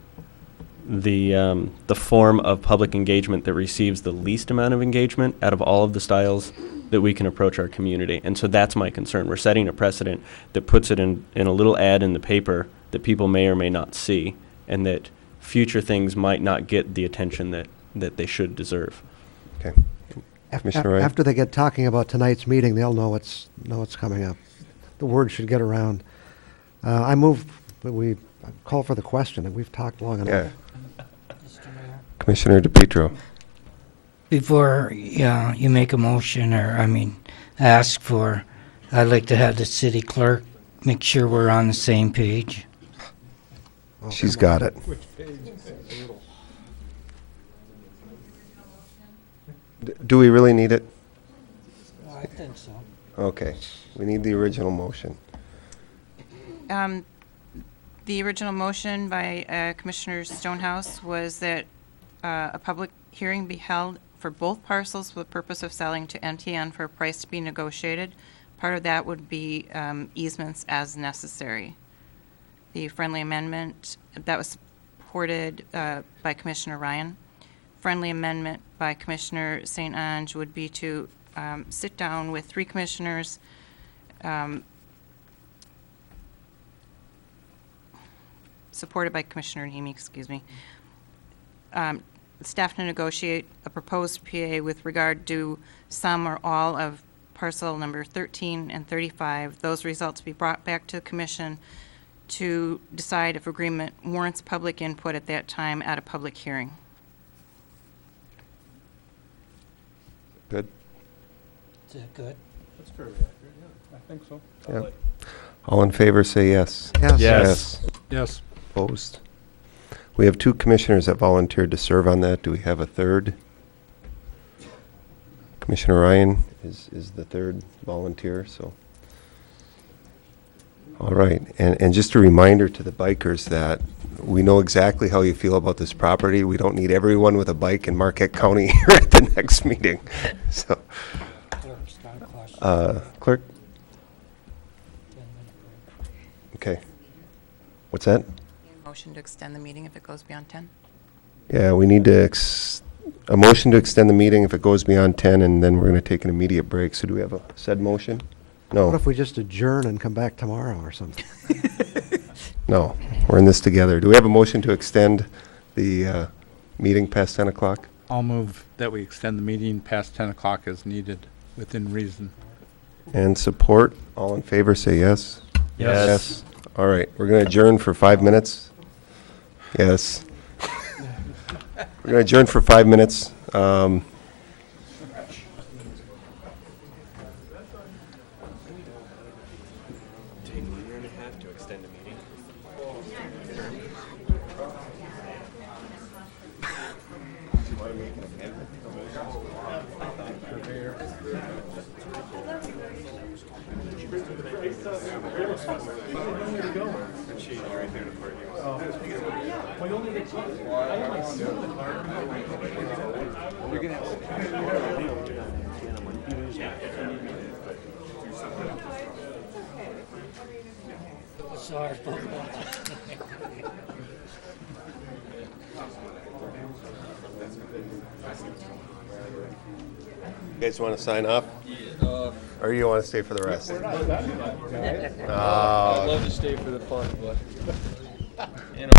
the form of public engagement that receives the least amount of engagement out of all of the styles that we can approach our community. And so that's my concern. We're setting a precedent that puts it in a little ad in the paper that people may or may not see, and that future things might not get the attention that they should deserve. Okay. Commissioner Ryan? After they get talking about tonight's meeting, they'll know what's coming up. The word should get around. I move that we call for the question, and we've talked long enough. Yeah. Commissioner DePietro. Before you make a motion, ask for, I'd like to have the city clerk make sure we're on the same page. She's got it. Do we really need it? I think so. Okay, we need the original motion. The original motion by Commissioner Stonehouse was that a public hearing be held for both parcels for the purpose of selling to NTN for a price to be negotiated. Part of that would be easements as necessary. The friendly amendment that was supported by Commissioner Ryan. Friendly amendment by Commissioner St. Ange would be to sit down with three commissioners, supported by Commissioner Nemi, excuse me, staff to negotiate a proposed PA with regard to some or all of parcel number 13 and 35. Those results be brought back to the commission to decide if agreement warrants public input at that time at a public hearing. Good? Is that good? That's fairly accurate, yeah. I think so. Yep. All in favor, say yes. Yes. Yes. Yes. Opposed? We have two commissioners that volunteered to serve on that. Do we have a third? Commissioner Ryan is the third volunteer, so. All right, and just a reminder to the bikers that we know exactly how you feel about this property. We don't need everyone with a bike in Marquette County here at the next meeting. So, clerk? Okay. What's that? Motion to extend the meeting if it goes beyond 10. Yeah, we need to, a motion to extend the meeting if it goes beyond 10, and then we're going to take an immediate break. So do we have a said motion? No. What if we just adjourn and come back tomorrow or something? No, we're in this together. Do we have a motion to extend the meeting past 10 o'clock? I'll move that we extend the meeting past 10 o'clock as needed, within reason. And support? All in favor, say yes. Yes. All right, we're going to adjourn for 5 minutes. Yes. We're going to adjourn for 5 minutes. Sorry. You guys want to sign off? Or you want to stay for the rest? I'd love to stay for the fun, but, you know.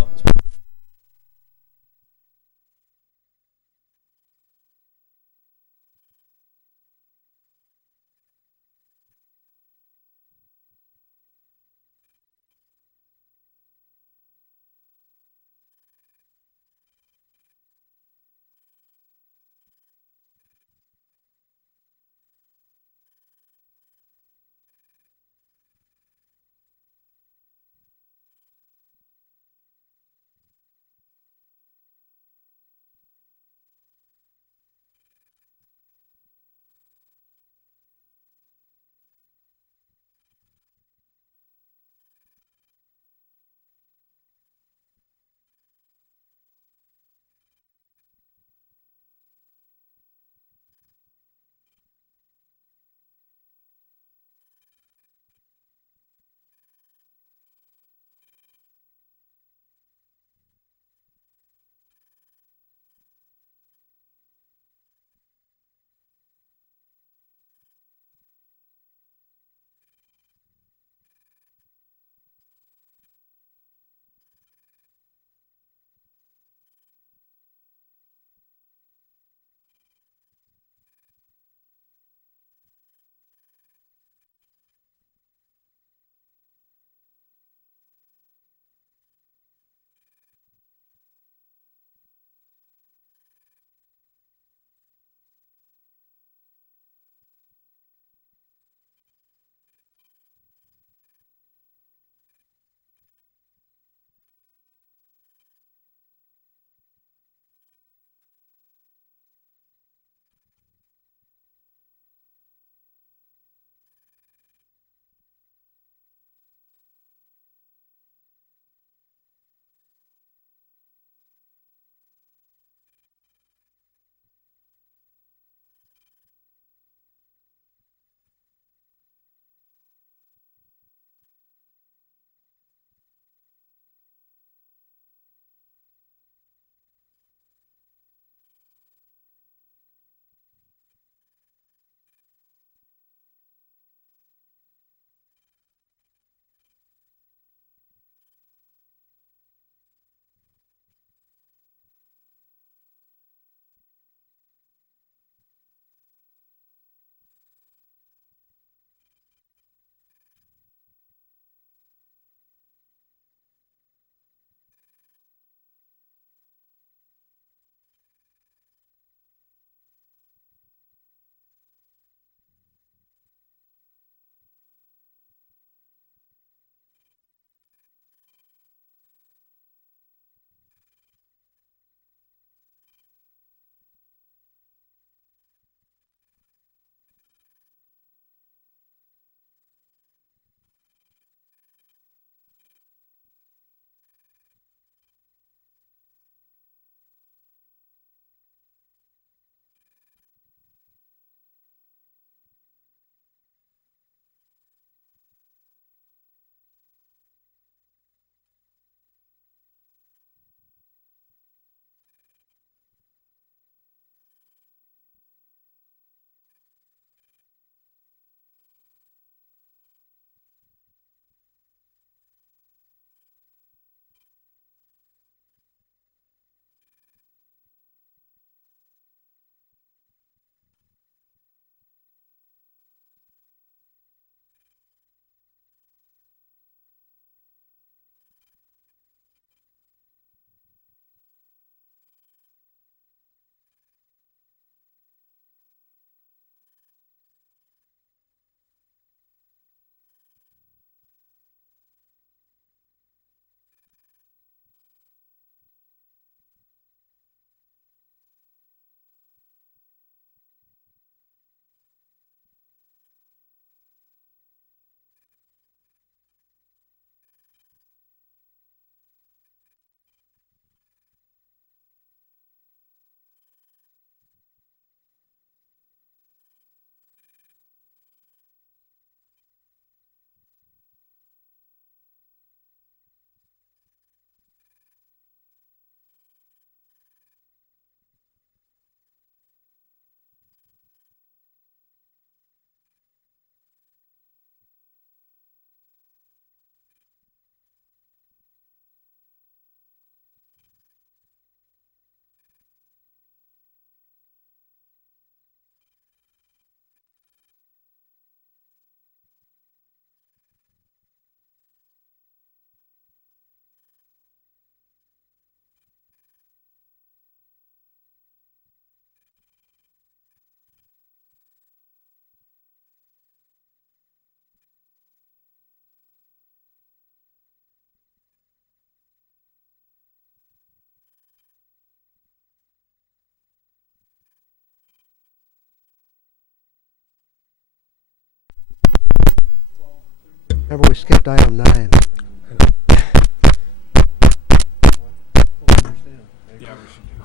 Remember, we skipped item 9.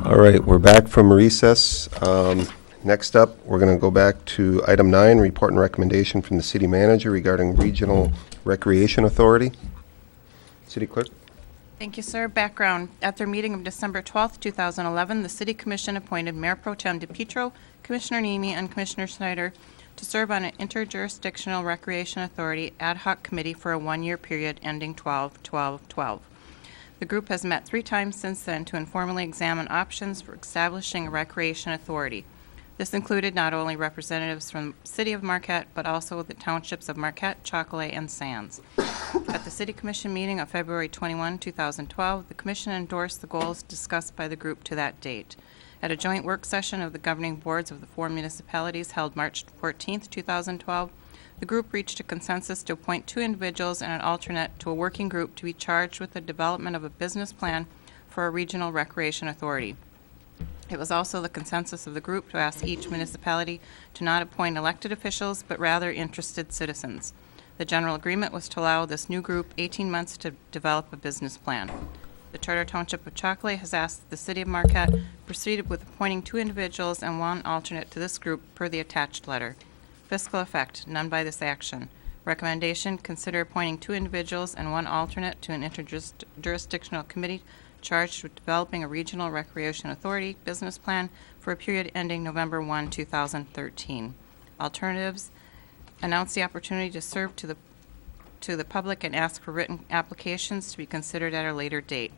All right, we're back from recess. Next up, we're going to go back to item 9, report and recommendation from the city manager regarding Regional Recreation Authority. City Clerk? Thank you, sir. Background. At their meeting of December 12th, 2011, the City Commission appointed Mayor Pro Tem DePietro, Commissioner Nemi, and Commissioner Snyder to serve on an interjurisdictional recreation authority ad hoc committee for a one-year period ending 12/12/12. The group has met 3 times since then to informally examine options for establishing a recreation authority. This included not only representatives from the City of Marquette, but also the townships of Marquette, Chocolate, and Sands. At the City Commission meeting of February 21, 2012, the Commission endorsed the goals discussed by the group to that date. At a joint work session of the governing boards of the 4 municipalities held March 14, 2012, the group reached a consensus to appoint 2 individuals and an alternate to a working group to be charged with the development of a business plan for a regional recreation authority. It was also the consensus of the group to ask each municipality to not appoint elected officials, but rather interested citizens. The general agreement was to allow this new group 18 months to develop a business plan. The Charter Township of Chocolate has asked the City of Marquette proceed with appointing 2 individuals and 1 alternate to this group per the attached letter. Fiscal effect, none by this action. Recommendation, consider appointing 2 individuals and 1 alternate to an interjurisdictional committee charged with developing a regional recreation authority business plan for a period ending November 1, 2013. Alternatives, announce the opportunity to serve to the public and ask for written applications to be considered at a later date.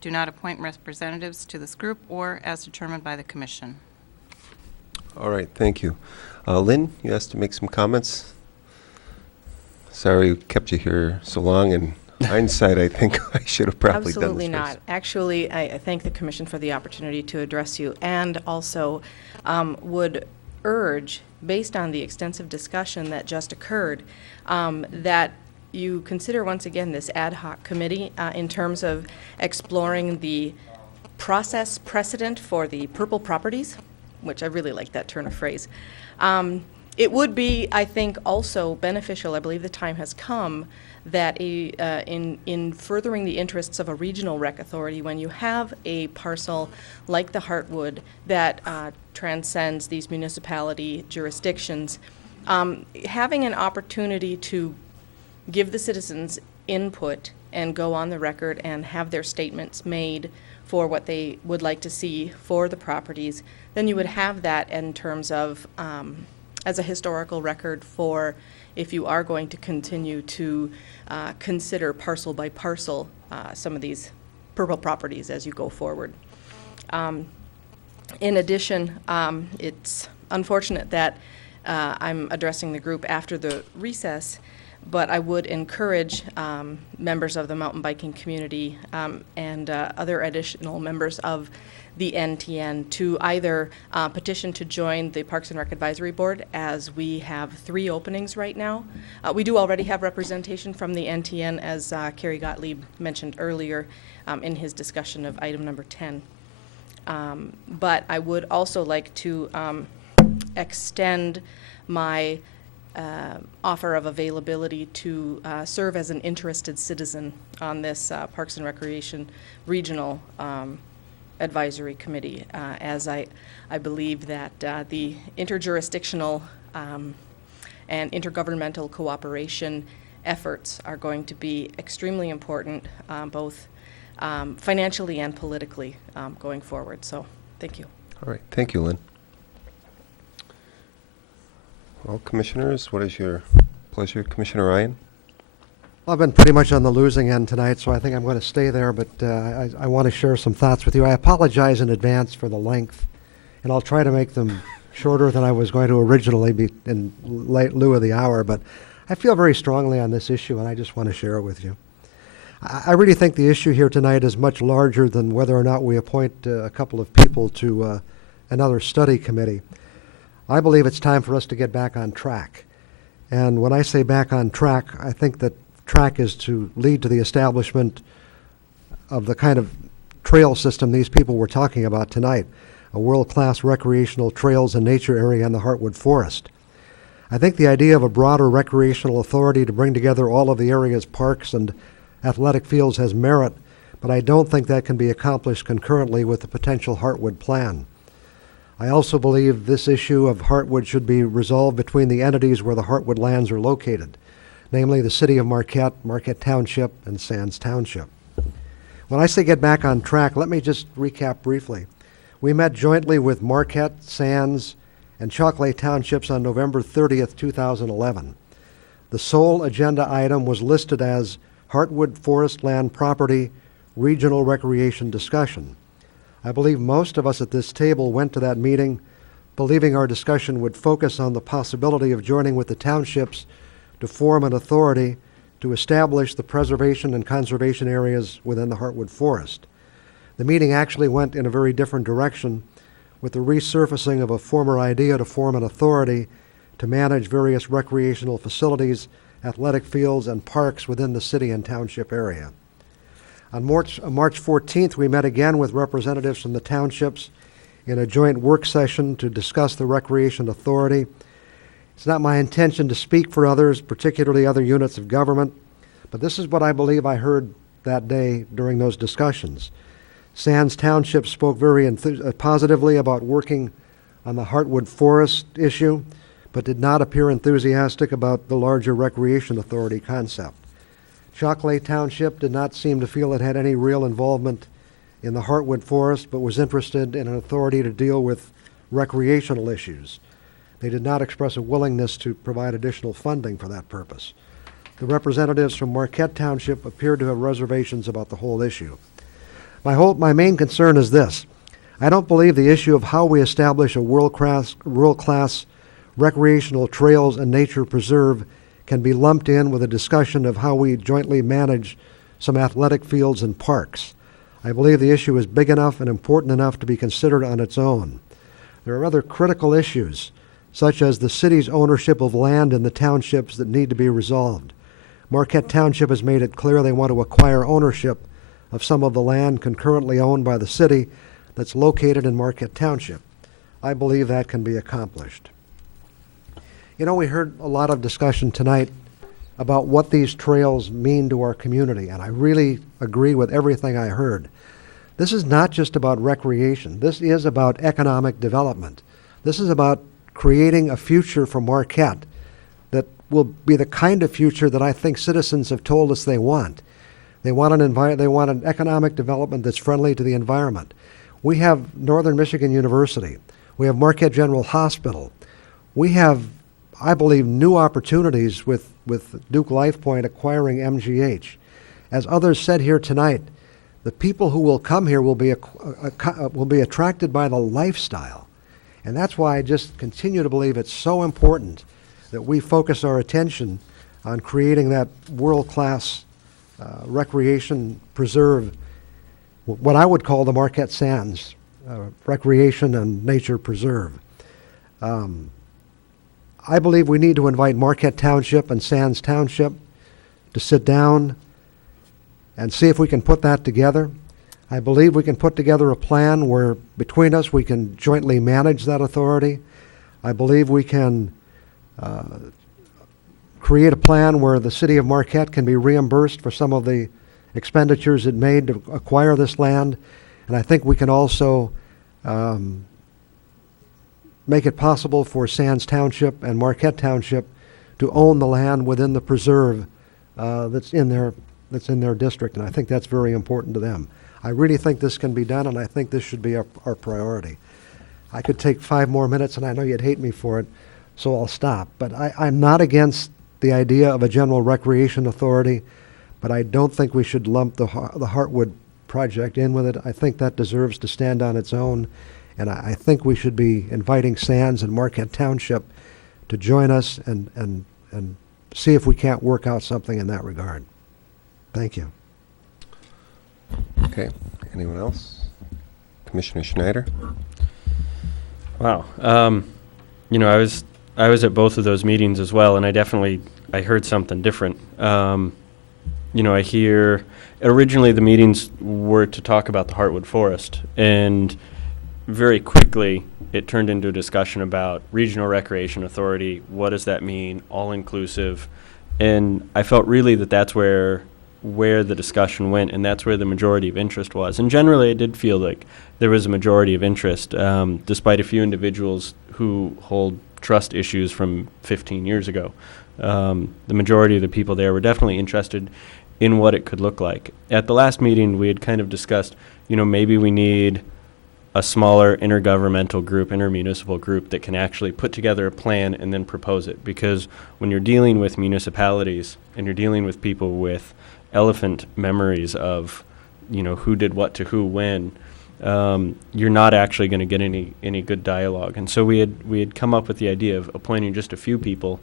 Do not appoint representatives to this group or as determined by the Commission. All right, thank you. Lynn, you asked to make some comments. Sorry we kept you here so long. In hindsight, I think I should have probably done this Absolutely not. first. Actually, I thank the Commission for the opportunity to address you, and also would urge, based on the extensive discussion that just occurred, that you consider once again this ad hoc committee in terms of exploring the process precedent for the purple properties, which I really like that turn of phrase. It would be, I think, also beneficial, I believe the time has come, that in furthering the interests of a regional rec authority, when you have a parcel like the Heartwood that transcends these municipality jurisdictions, having an opportunity to give the citizens input and go on the record and have their statements made for what they would like to see for the properties, then you would have that in terms of as a historical record for if you are going to continue to consider parcel by parcel some of these purple properties as you go forward. In addition, it's unfortunate that I'm addressing the group after the recess, but I would encourage members of the mountain biking community and other additional members of the NTN to either petition to join the Parks and Rec Advisory Board, as we have 3 openings right now. We do already have representation from the NTN, as Kerry Gottlieb mentioned earlier in his discussion of item number 10. But I would also like to extend my offer of availability to serve as an interested citizen on this Parks and Recreation Regional Advisory Committee, as I believe that the interjurisdictional and intergovernmental cooperation efforts are going to be extremely important, both financially and politically going forward. So, thank you. All right, thank you, Lynn. Well, commissioners, what is your pleasure? Commissioner Ryan? I've been pretty much on the losing end tonight, so I think I'm going to stay there, but I want to share some thoughts with you. I apologize in advance for the length, and I'll try to make them shorter than I was going to originally be in lieu of the hour, but I feel very strongly on this issue, and I just want to share it with you. I really think the issue here tonight is much larger than whether or not we appoint a couple of people to another study committee. I believe it's time for us to get back on track. And when I say back on track, I think that track is to lead to the establishment of the kind of trail system these people were talking about tonight, a world-class recreational trails and nature area in the Heartwood Forest. I think the idea of a broader recreational authority to bring together all of the area's parks and athletic fields has merit, but I don't think that can be accomplished concurrently with the potential Heartwood plan. I also believe this issue of Heartwood should be resolved between the entities where the Heartwood lands are located, namely the City of Marquette, Marquette Township, and Sands Township. When I say get back on track, let me just recap briefly. We met jointly with Marquette, Sands, and Chalkley Townships on November 30th, 2011. The sole agenda item was listed as Heartwood Forest Land Property Regional Recreation Discussion. I believe most of us at this table went to that meeting believing our discussion would focus on the possibility of joining with the townships to form an authority to establish the preservation and conservation areas within the Heartwood Forest. The meeting actually went in a very different direction, with the resurfacing of a former idea to form an authority to manage various recreational facilities, athletic fields, and parks within the city and township area. On March 14th, we met again with representatives from the townships in a joint work session to discuss the Recreation Authority. It's not my intention to speak for others, particularly other units of government, but this is what I believe I heard that day during those discussions. Sands Township spoke very positively about working on the Heartwood Forest issue, but did not appear enthusiastic about the larger Recreation Authority concept. Chalkley Township did not seem to feel it had any real involvement in the Heartwood Forest, but was interested in an authority to deal with recreational issues. They did not express a willingness to provide additional funding for that purpose. The representatives from Marquette Township appeared to have reservations about the whole issue. My main concern is this. I don't believe the issue of how we establish a world-class recreational trails and nature preserve can be lumped in with a discussion of how we jointly manage some athletic fields and parks. I believe the issue is big enough and important enough to be considered on its own. There are other critical issues, such as the city's ownership of land in the townships, that need to be resolved. Marquette Township has made it clear they want to acquire ownership of some of the land concurrently owned by the city that's located in Marquette Township. I believe that can be accomplished. You know, we heard a lot of discussion tonight about what these trails mean to our community, and I really agree with everything I heard. This is not just about recreation. This is about economic development. This is about creating a future for Marquette that will be the kind of future that I think citizens have told us they want. They want an economic development that's friendly to the environment. We have Northern Michigan University. We have Marquette General Hospital. We have, I believe, new opportunities with Duke LifePoint acquiring MGH. As others said here tonight, the people who will come here will be attracted by the lifestyle. And that's why I just continue to believe it's so important that we focus our attention on creating that world-class recreation preserve, what I would call the Marquette Sands Recreation and Nature Preserve. I believe we need to invite Marquette Township and Sands Township to sit down and see if we can put that together. I believe we can put together a plan where between us we can jointly manage that authority. I believe we can create a plan where the city of Marquette can be reimbursed for some of the expenditures it made to acquire this land. And I think we can also make it possible for Sands Township and Marquette Township to own the land within the preserve that's in their district, and I think that's very important to them. I really think this can be done, and I think this should be our priority. I could take 5 more minutes, and I know you'd hate me for it, so I'll stop. But I'm not against the idea of a general recreation authority, but I don't think we should lump the Heartwood project in with it. I think that deserves to stand on its own, and I think we should be inviting Sands and Marquette Township to join us and see if we can't work out something in that regard. Thank you. Okay. Anyone else? Commissioner Schneider? Wow. You know, I was at both of those meetings as well, and I heard something different. You know, I hear originally the meetings were to talk about the Heartwood Forest, and very quickly it turned into a discussion about regional recreation authority. What does that mean? All inclusive. And I felt really that that's where the discussion went, and that's where the majority of interest was. And generally, I did feel like there was a majority of interest, despite a few individuals who hold trust issues from 15 years ago. The majority of the people there were definitely interested in what it could look like. At the last meeting, we had kind of discussed, maybe we need a smaller intergovernmental group, intermunicipal group that can actually put together a plan and then propose it. Because when you're dealing with municipalities and you're dealing with people with elephant memories of, who did what to who when, you're not actually going to get any good dialogue. And so we had come up with the idea of appointing just a few people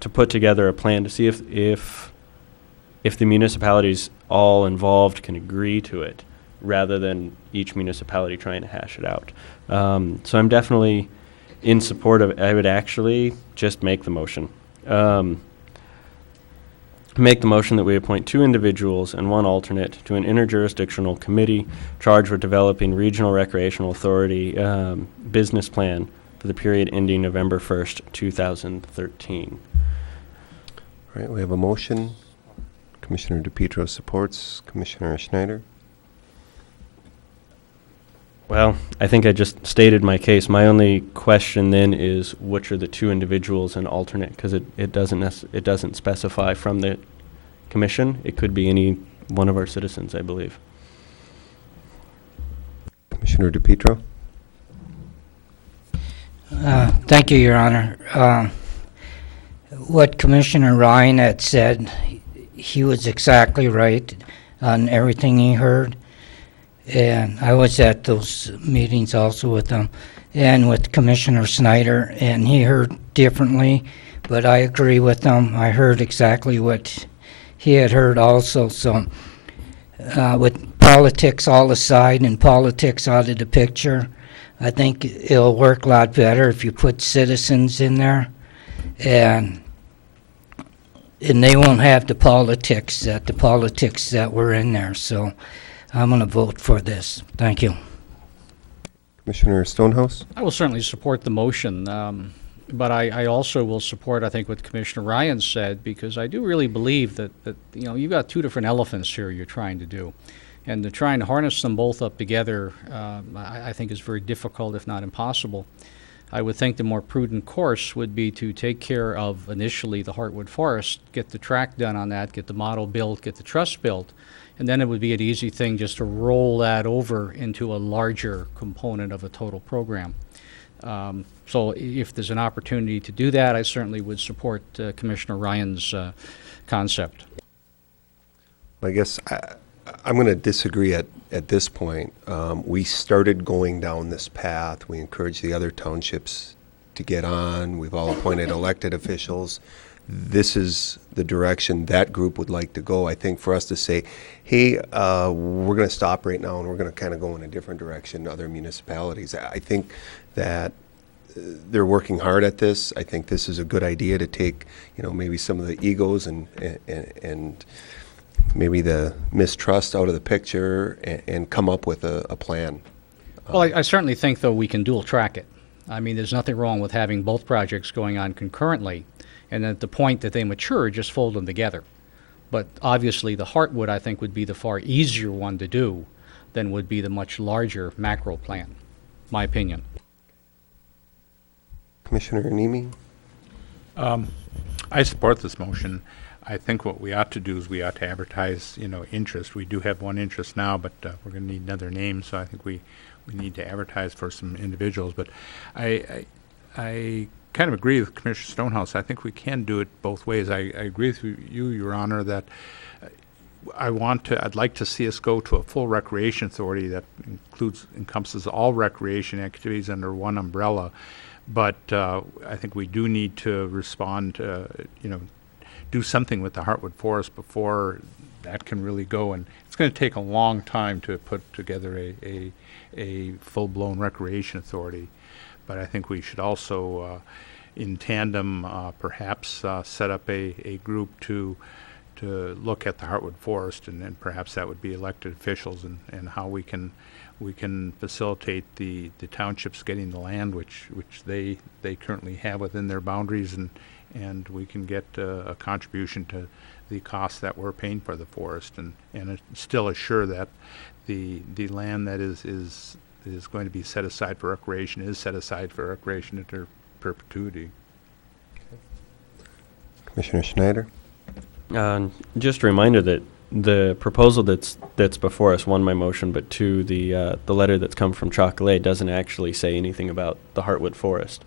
to put together a plan to see if the municipalities all involved can agree to it, rather than each municipality trying to hash it out. So I'm definitely in support of it. I would actually just make the motion. Make the motion that we appoint 2 individuals and 1 alternate to an interjurisdictional committee charged with developing regional recreational authority business plan for the period ending November 1st, 2013. All right, we have a motion. Commissioner DePietro supports. Commissioner Schneider? Well, I think I just stated my case. My only question then is which are the 2 individuals and alternate, because it doesn't specify from the commission. It could be any one of our citizens, I believe. Commissioner DePietro? Thank you, Your Honor. What Commissioner Ryan had said, he was exactly right on everything he heard. And I was at those meetings also with him and with Commissioner Snyder, and he heard differently, but I agree with him. I heard exactly what he had heard also. So with politics all aside and politics out of the picture, I think it'll work a lot better if you put citizens in there, and they won't have the politics that were in there. So I'm going to vote for this. Thank you. Commissioner Stonehouse? I will certainly support the motion, but I also will support, I think, what Commissioner Ryan said, because I do really believe that you've got 2 different elephants here you're trying to do. And to try and harness them both up together, I think is very difficult, if not impossible. I would think the more prudent course would be to take care of initially the Heartwood Forest, get the track done on that, get the model built, get the truss built, and then it would be an easy thing just to roll that over into a larger component of a total program. So if there's an opportunity to do that, I certainly would support Commissioner Ryan's concept. I guess I'm going to disagree at this point. We started going down this path. We encouraged the other townships to get on. We've all appointed elected officials. This is the direction that group would like to go. I think for us to say, hey, we're going to stop right now and we're going to kind of go in a different direction, other municipalities. I think that they're working hard at this. I think this is a good idea to take, maybe some of the egos and maybe the mistrust out of the picture and come up with a plan. Well, I certainly think, though, we can dual track it. I mean, there's nothing wrong with having both projects going on concurrently, and at the point that they mature, just fold them together. But obviously, the Heartwood, I think, would be the far easier one to do than would be the much larger macro plan, my opinion. Commissioner Nemi? I support this motion. I think what we ought to do is we ought to advertise, interest. We do have one interest now, but we're going to need another name, so I think we need to advertise for some individuals. But I kind of agree with Commissioner Stonehouse. I think we can do it both ways. I agree with you, Your Honor, that I'd like to see us go to a full recreation authority that encompasses all recreation activities under one umbrella. But I think we do need to respond, do something with the Heartwood Forest before that can really go. And it's going to take a long time to put together a full-blown recreation authority. But I think we should also, in tandem, perhaps set up a group to look at the Heartwood Forest, and then perhaps that would be elected officials and how we can we can facilitate the townships getting the land, which they currently have within their boundaries, and we can get a contribution to the costs that we're paying for the forest, and still assure that the land that is going to be set aside for recreation is set aside for recreation into perpetuity. Commissioner Schneider? Just a reminder that the proposal that's before us, one, my motion, but two, the letter that's come from Chocolate doesn't actually say anything about the Heartwood Forest.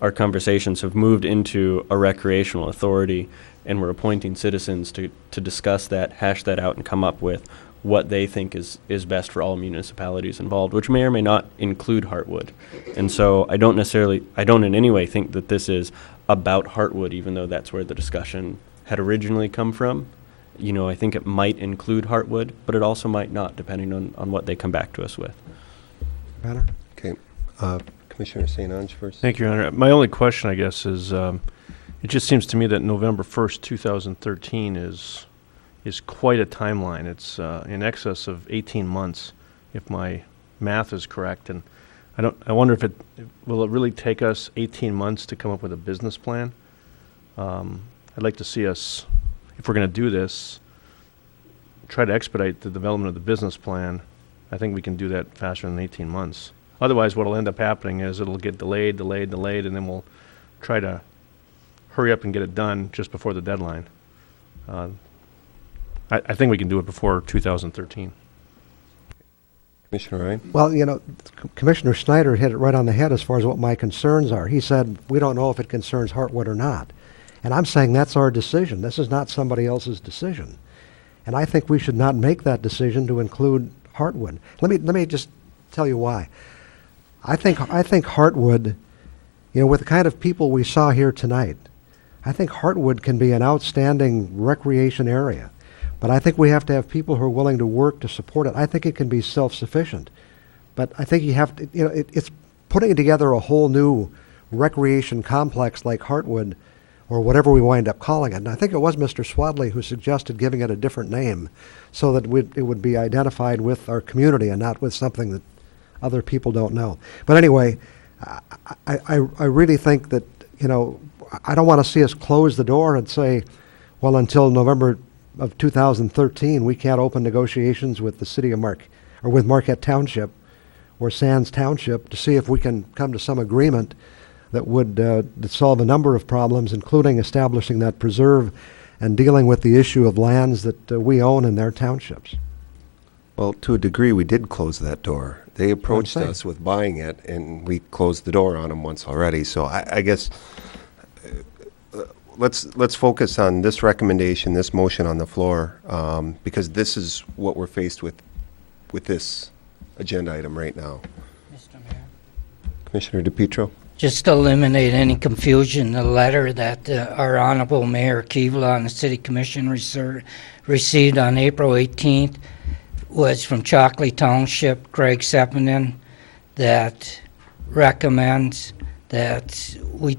Our conversations have moved into a recreational authority, and we're appointing citizens to discuss that, hash that out, and come up with what they think is best for all municipalities involved, which may or may not include Heartwood. And so I don't in any way think that this is about Heartwood, even though that's where the discussion had originally come from. You know, I think it might include Heartwood, but it also might not, depending on what they come back to us with. Banner? Okay. Commissioner St. Ange first. Thank you, Your Honor. My only question, I guess, is it just seems to me that November 1st, 2013 is quite a timeline. It's in excess of 18 months, if my math is correct. And I wonder if will it really take us 18 months to come up with a business plan? I'd like to see us, if we're going to do this, try to expedite the development of the business plan. I think we can do that faster than 18 months. Otherwise, what will end up happening is it'll get delayed, and then we'll try to hurry up and get it done just before the deadline. I think we can do it before 2013. Commissioner Ryan? Well, you know, Commissioner Schneider hit it right on the head as far as what my concerns are. He said, we don't know if it concerns Heartwood or not. And I'm saying that's our decision. This is not somebody else's decision. And I think we should not make that decision to include Heartwood. Let me just tell you why. I think Heartwood, you know, with the kind of people we saw here tonight, I think Heartwood can be an outstanding recreation area. But I think we have to have people who are willing to work to support it. I think it can be self-sufficient. But I think you have to, you know, it's putting together a whole new recreation complex like Heartwood, or whatever we wind up calling it. And I think it was Mr. Swadley who suggested giving it a different name so that it would be identified with our community and not with something that other people don't know. But anyway, I really think that, you know, I don't want to see us close the door and say, well, until November of 2013, we can't open negotiations with the city of with Marquette Township or Sands Township to see if we can come to some agreement that would solve a number of problems, including establishing that preserve and dealing with the issue of lands that we own in their townships. Well, to a degree, we did close that door. They approached us with buying it, and we closed the door on them once already. So I guess let's focus on this recommendation, this motion on the floor, because this is what we're faced with this agenda item right now. Mr. Mayor. Commissioner DePietro? Just to eliminate any confusion, the letter that our Honorable Mayor Kevla and the City Commission received on April 18th was from Chalkley Township, Craig Sepinen, that recommends that we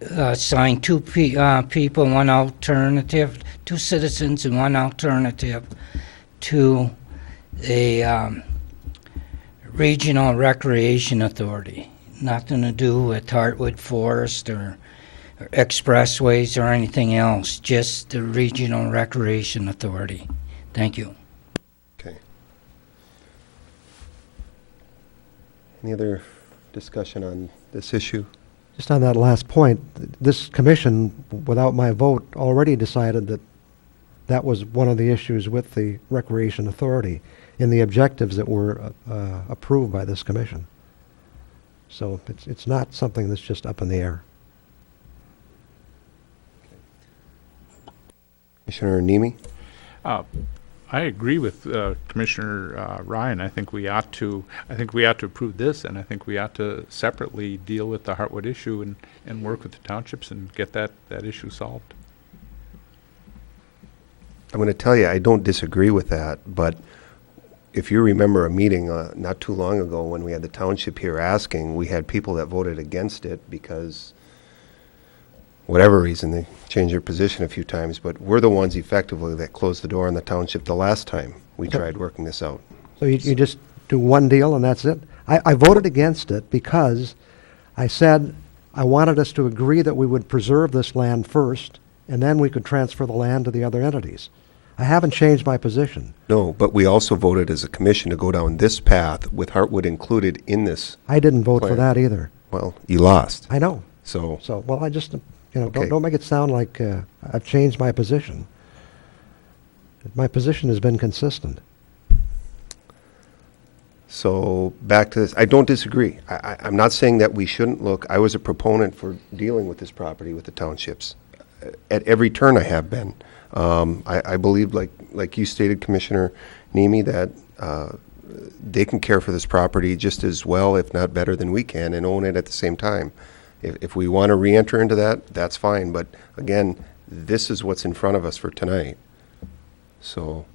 assign two people, one alternative, two citizens and one alternative to a regional recreation authority. Nothing to do with Heartwood Forest or expressways or anything else, just the Regional Recreation Authority. Thank you. Okay. Any other discussion on this issue? Just on that last point, this commission, without my vote, already decided that that was one of the issues with the Recreation Authority in the objectives that were approved by this commission. So it's not something that's just up in the air. Commissioner Nemi? I agree with Commissioner Ryan. I think we ought to approve this, and I think we ought to separately deal with the Heartwood issue and work with the townships and get that issue solved. I'm going to tell you, I don't disagree with that, but if you remember a meeting not too long ago when we had the township here asking, we had people that voted against it because whatever reason, they changed their position a few times, but we're the ones effectively that closed the door on the township the last time we tried working this out. So you just do one deal and that's it. I voted against it because I said I wanted us to agree that we would preserve this land first, and then we could transfer the land to the other entities. I haven't changed my position. No, but we also voted as a commission to go down this path with Hartwood included in this. I didn't vote for plan. that either. Well, you lost. I know. So, Well, I just, Okay. don't make it sound like I've changed my position. My position has been consistent. so back to this. I don't disagree. I'm not saying that we shouldn't look. I was a proponent for dealing with this property with the townships. At every turn I have been. I believe, like you stated, Commissioner Nemi, that they can care for this property just as well, if not better than we can, and own it at the same time. If we want to re-enter into that, that's fine. But again, this is what's in front of us for tonight. So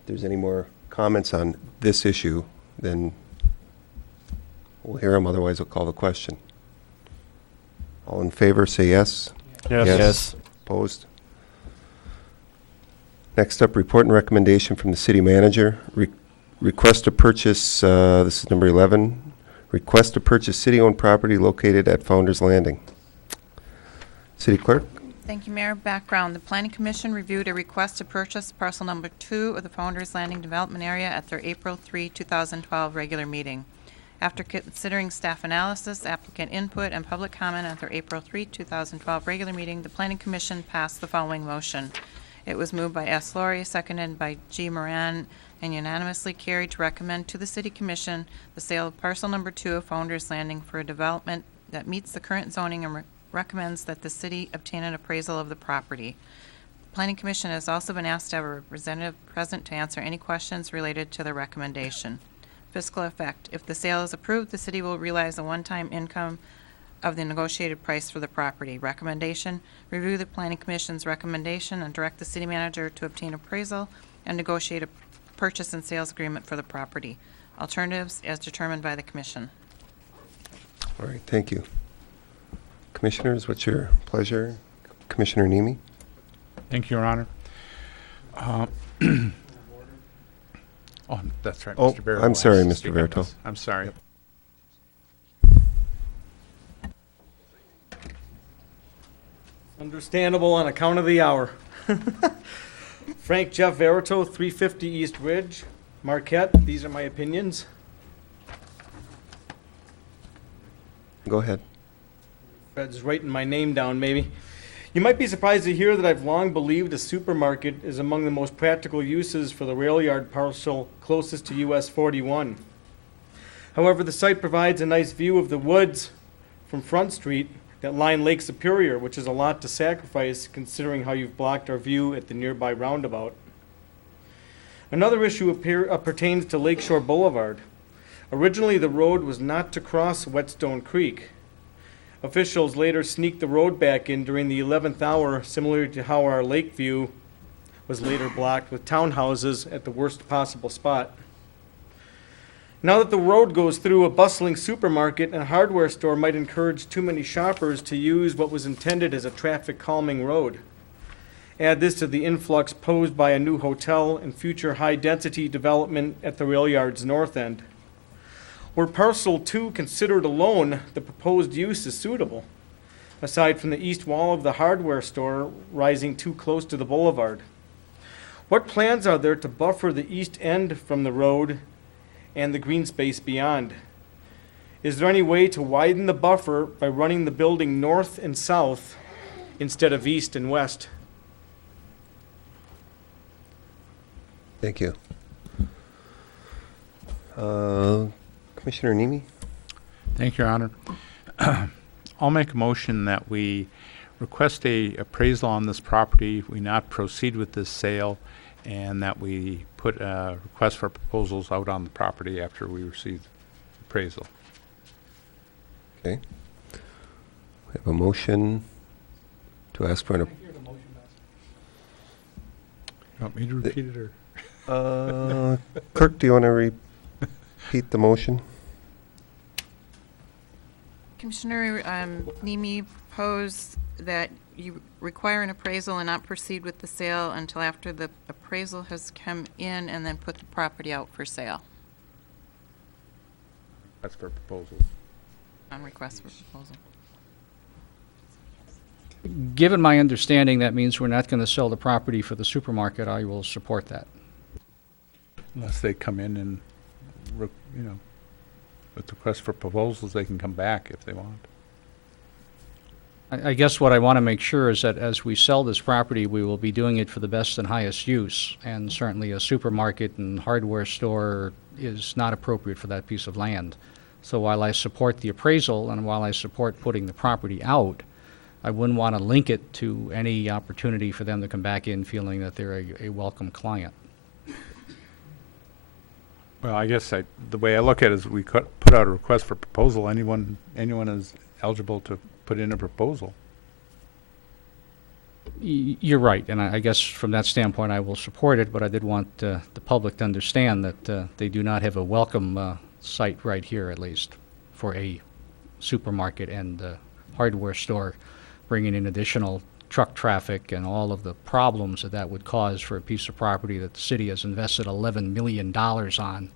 if there's any more comments on this issue, then we'll hear them. Otherwise, we'll call the question. All in favor, say yes. Yes. Yes. Opposed? Next up, report and recommendation from the city manager. Request to purchase, this is number 11, request to purchase city-owned property located at Founder's Landing. City clerk? Thank you, Mayor. Background, the Planning Commission reviewed a request to purchase parcel number 2 of the Founders Landing Development Area at their April 3, 2012 regular meeting. After considering staff analysis, applicant input, and public comment at their April 3, 2012 regular meeting, the Planning Commission passed the following motion. It was moved by S. Laurie, seconded by G. Moran, and unanimously carried to recommend to the City Commission the sale of parcel number 2 of Founders Landing for a development that meets the current zoning and recommends that the city obtain an appraisal of the property. The Planning Commission has also been asked to have a representative present to answer any questions related to the recommendation. Fiscal effect. If the sale is approved, the city will realize a one-time income of the negotiated price for the property. Recommendation, review the Planning Commission's recommendation and direct the city manager to obtain appraisal and negotiate a purchase and sales agreement for the property. Alternatives as determined by the commission. All right, thank you. Commissioners, what's your pleasure? Commissioner Nemi? Thank you, Your Honor. Oh, that's right, Oh, Mr. Barrow. I'm sorry, asked to Mr. speak on Verto. this. I'm sorry. Understandable on account of the hour. Frank Jeff Verito, 350 East Ridge, Marquette. These are my opinions. Go ahead. Fred's writing my name down, maybe. You might be surprised to hear that I've long believed a supermarket is among the most practical uses for the rail yard parcel closest to US 41. However, the site provides a nice view of the woods from Front Street that line Lake Superior, which is a lot to sacrifice considering how you've blocked our view at the nearby roundabout. Another issue pertains to Lakeshore Boulevard. Originally, the road was not to cross Whetstone Creek. Officials later sneaked the road back in during the 11th hour, similar to how our lake view was later blocked with townhouses at the worst possible spot. Now that the road goes through a bustling supermarket and hardware store might encourage too many shoppers to use what was intended as a traffic calming road. Add this to the influx posed by a new hotel and future high-density development at the rail yard's north end. Were parcel 2 considered alone, the proposed use is suitable, aside from the east wall of the hardware store rising too close to the boulevard. What plans are there to buffer the east end from the road and the green space beyond? Is there any way to widen the buffer by running the building north and south instead of east and west? Thank you. Commissioner Nemi? Thank you, Your Honor. I'll make a motion that we request a appraisal on this property, we not proceed with this sale, and that we put a request for proposals out on the property after we receive appraisal. Okay. We have a motion to ask for an... You want me to repeat it, or? Clerk, do you want to repeat the motion? Commissioner Nemi proposed that you require an appraisal and not proceed with the sale until after the appraisal has come in and then put the property out for sale. That's for proposals. On request for proposal. Given my understanding, that means we're not going to sell the property for the supermarket. I will support that. Unless they come in and, with requests for proposals, they can come back if they want. I guess what I want to make sure is that as we sell this property, we will be doing it for the best and highest use. And certainly a supermarket and hardware store is not appropriate for that piece of land. So while I support the appraisal and while I support putting the property out, I wouldn't want to link it to any opportunity for them to come back in feeling that they're a welcome client. Well, I guess the way I look at it is we put out a request for proposal. Anyone is eligible to put in a proposal. You're right, and I guess from that standpoint I will support it, but I did want the public to understand that they do not have a welcome site right here, at least, for a supermarket and hardware store, bringing in additional truck traffic and all of the problems that that would cause for a piece of property that the city has invested $11 million on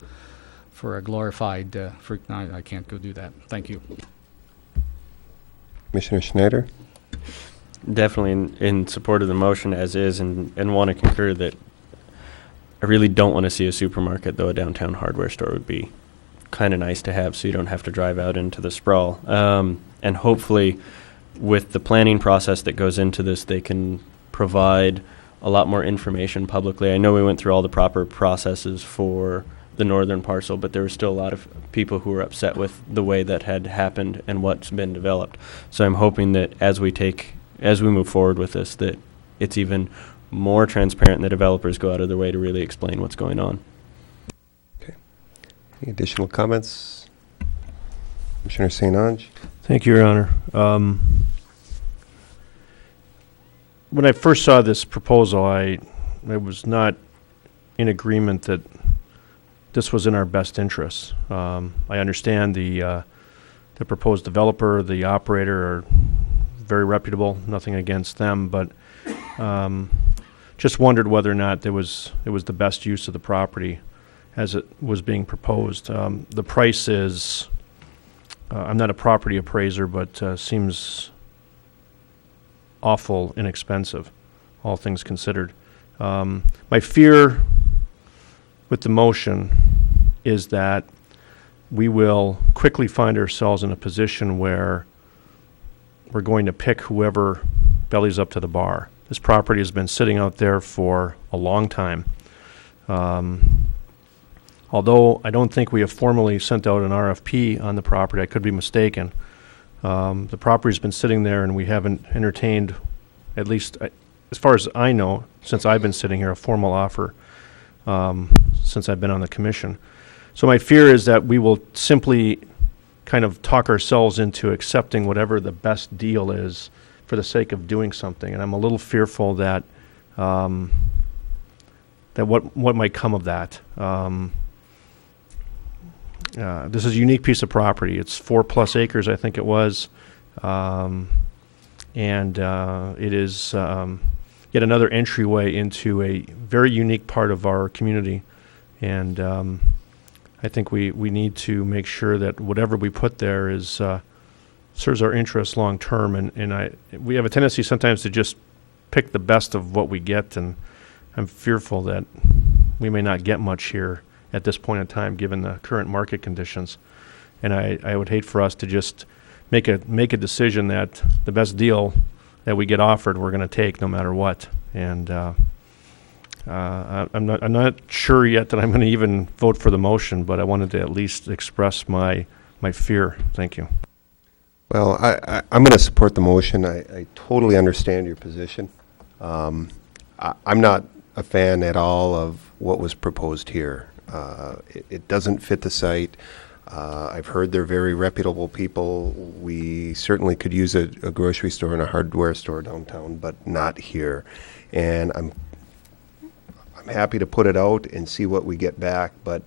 for a glorified, I can't go do that. Thank you. Commissioner Schneider? Definitely in support of the motion as is, and want to concur that I really don't want to see a supermarket, though a downtown hardware store would be kind of nice to have so you don't have to drive out into the sprawl. And hopefully with the planning process that goes into this, they can provide a lot more information publicly. I know we went through all the proper processes for the northern parcel, but there were still a lot of people who were upset with the way that had happened and what's been developed. So I'm hoping that as we move forward with this, that it's even more transparent and the developers go out of their way to really explain what's going on. Okay. Any additional comments? Commissioner St. Ange? Thank you, Your Honor. When I first saw this proposal, I was not in agreement that this was in our best interests. I understand the proposed developer, the operator are very reputable, nothing against them, but just wondered whether or not it was the best use of the property as it was being proposed. The price is, I'm not a property appraiser, but seems awful inexpensive, all things considered. My fear with the motion is that we will quickly find ourselves in a position where we're going to pick whoever bellies up to the bar. This property has been sitting out there for a long time. Although I don't think we have formally sent out an RFP on the property, I could be mistaken. The property's been sitting there and we haven't entertained, at least as far as I know, since I've been sitting here, a formal offer since I've been on the commission. So my fear is that we will simply kind of talk ourselves into accepting whatever the best deal is for the sake of doing something. And I'm a little fearful that that what might come of that. This is a unique piece of property. It's 4+ acres, I think it was. And it is yet another entryway into a very unique part of our community. And I think we need to make sure that whatever we put there is serves our interests long term. And we have a tendency sometimes to just pick the best of what we get, and I'm fearful that we may not get much here at this point in time, given the current market conditions. And I would hate for us to just make a decision that the best deal that we get offered, we're going to take no matter what. And I'm not sure yet that I'm going to even vote for the motion, but I wanted to at least express my fear. Thank you. Well, I'm going to support the motion. I totally understand your position. I'm not a fan at all of what was proposed here. It doesn't fit the site. I've heard they're very reputable people. We certainly could use a grocery store and a hardware store downtown, but not here. And I'm happy to put it out and see what we get back, but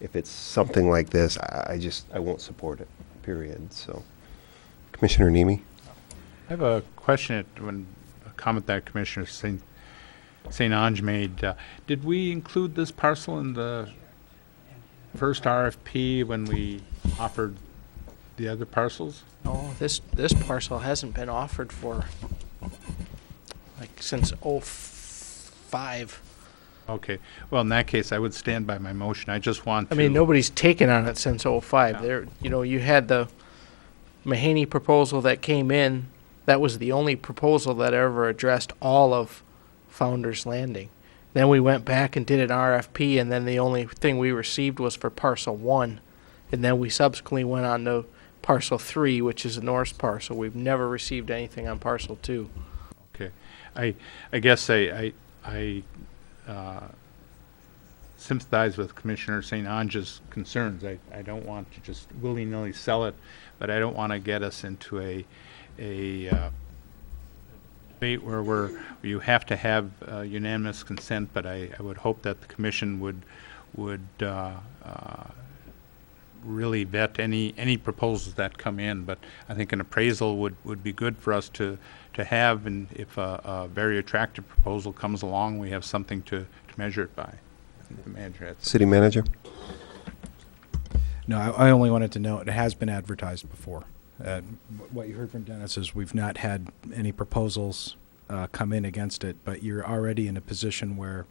if it's something like this, I won't support it, period. So, Commissioner Nemi? I have a question, a comment that Commissioner St. Ange made. Did we include this parcel in the first RFP when we offered the other parcels? No, this parcel hasn't been offered for, like, since '05. Okay, well, in that case, I would stand by my motion. I just want to. I mean, nobody's taken on it since '05. There, you know, you had the Mahaney proposal that came in. That was the only proposal that ever addressed all of Founder's Landing. Then we went back and did an RFP, and then the only thing we received was for parcel 1. And then we subsequently went on to parcel 3, which is the Norse parcel. We've never received anything on parcel 2. Okay, I guess I sympathize with Commissioner St. Ange's concerns. I don't want to just willy-nilly sell it, but I don't want to get us into a debate where you have to have unanimous consent, but I would hope that the commission would really vet any proposals that come in. But I think an appraisal would be good for us to have, and if a very attractive proposal comes along, we have something to measure it by. I think the manager had City Manager? No, I only wanted to know it has been advertised before. What you heard from Dennis is we've not had any proposals come in against it, but you're already in a position where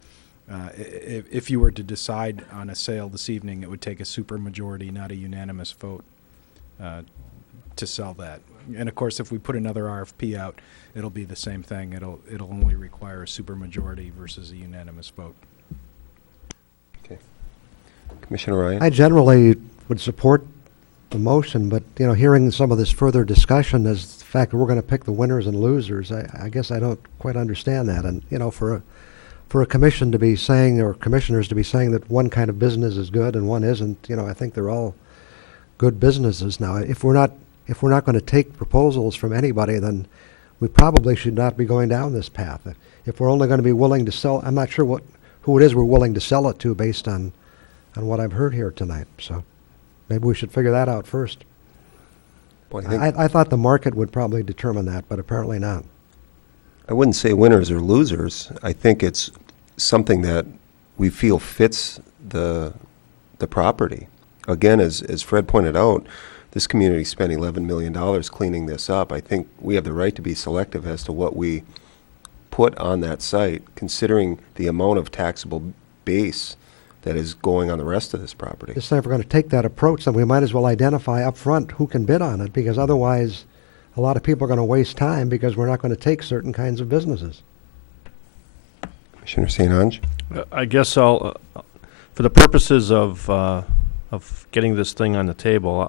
if you were to decide on a sale this evening, it would take a supermajority, not a unanimous vote, to sell that. And of course, if we put another RFP out, it'll be the same thing. It'll only require a supermajority versus a unanimous vote. Okay. Commissioner Ryan? I generally would support the motion, but, you know, hearing some of this further discussion is the fact that we're going to pick the winners and losers. I guess I don't quite understand that. And, you know, for a commission to be saying, or commissioners to be saying that one kind of business is good and one isn't, you know, I think they're all good businesses now. If we're not going to take proposals from anybody, then we probably should not be going down this path. If we're only going to be willing to sell, I'm not sure who it is we're willing to sell it to based on what I've heard here tonight. So maybe we should figure that out first. Well, I thought the market would probably determine that, but apparently not. I wouldn't say winners or losers. I think it's something that we feel fits the property. Again, as Fred pointed out, this community spent $11 million cleaning this up. I think we have the right to be selective as to what we put on that site, considering the amount of taxable base that is going on the rest of this property. Just say if we're going to take that approach, then we might as well identify up front who can bid on it, because otherwise a lot of people are going to waste time because we're not going to take certain kinds of businesses. Commissioner St. Ange? I guess I'll, for the purposes of getting this thing on the table,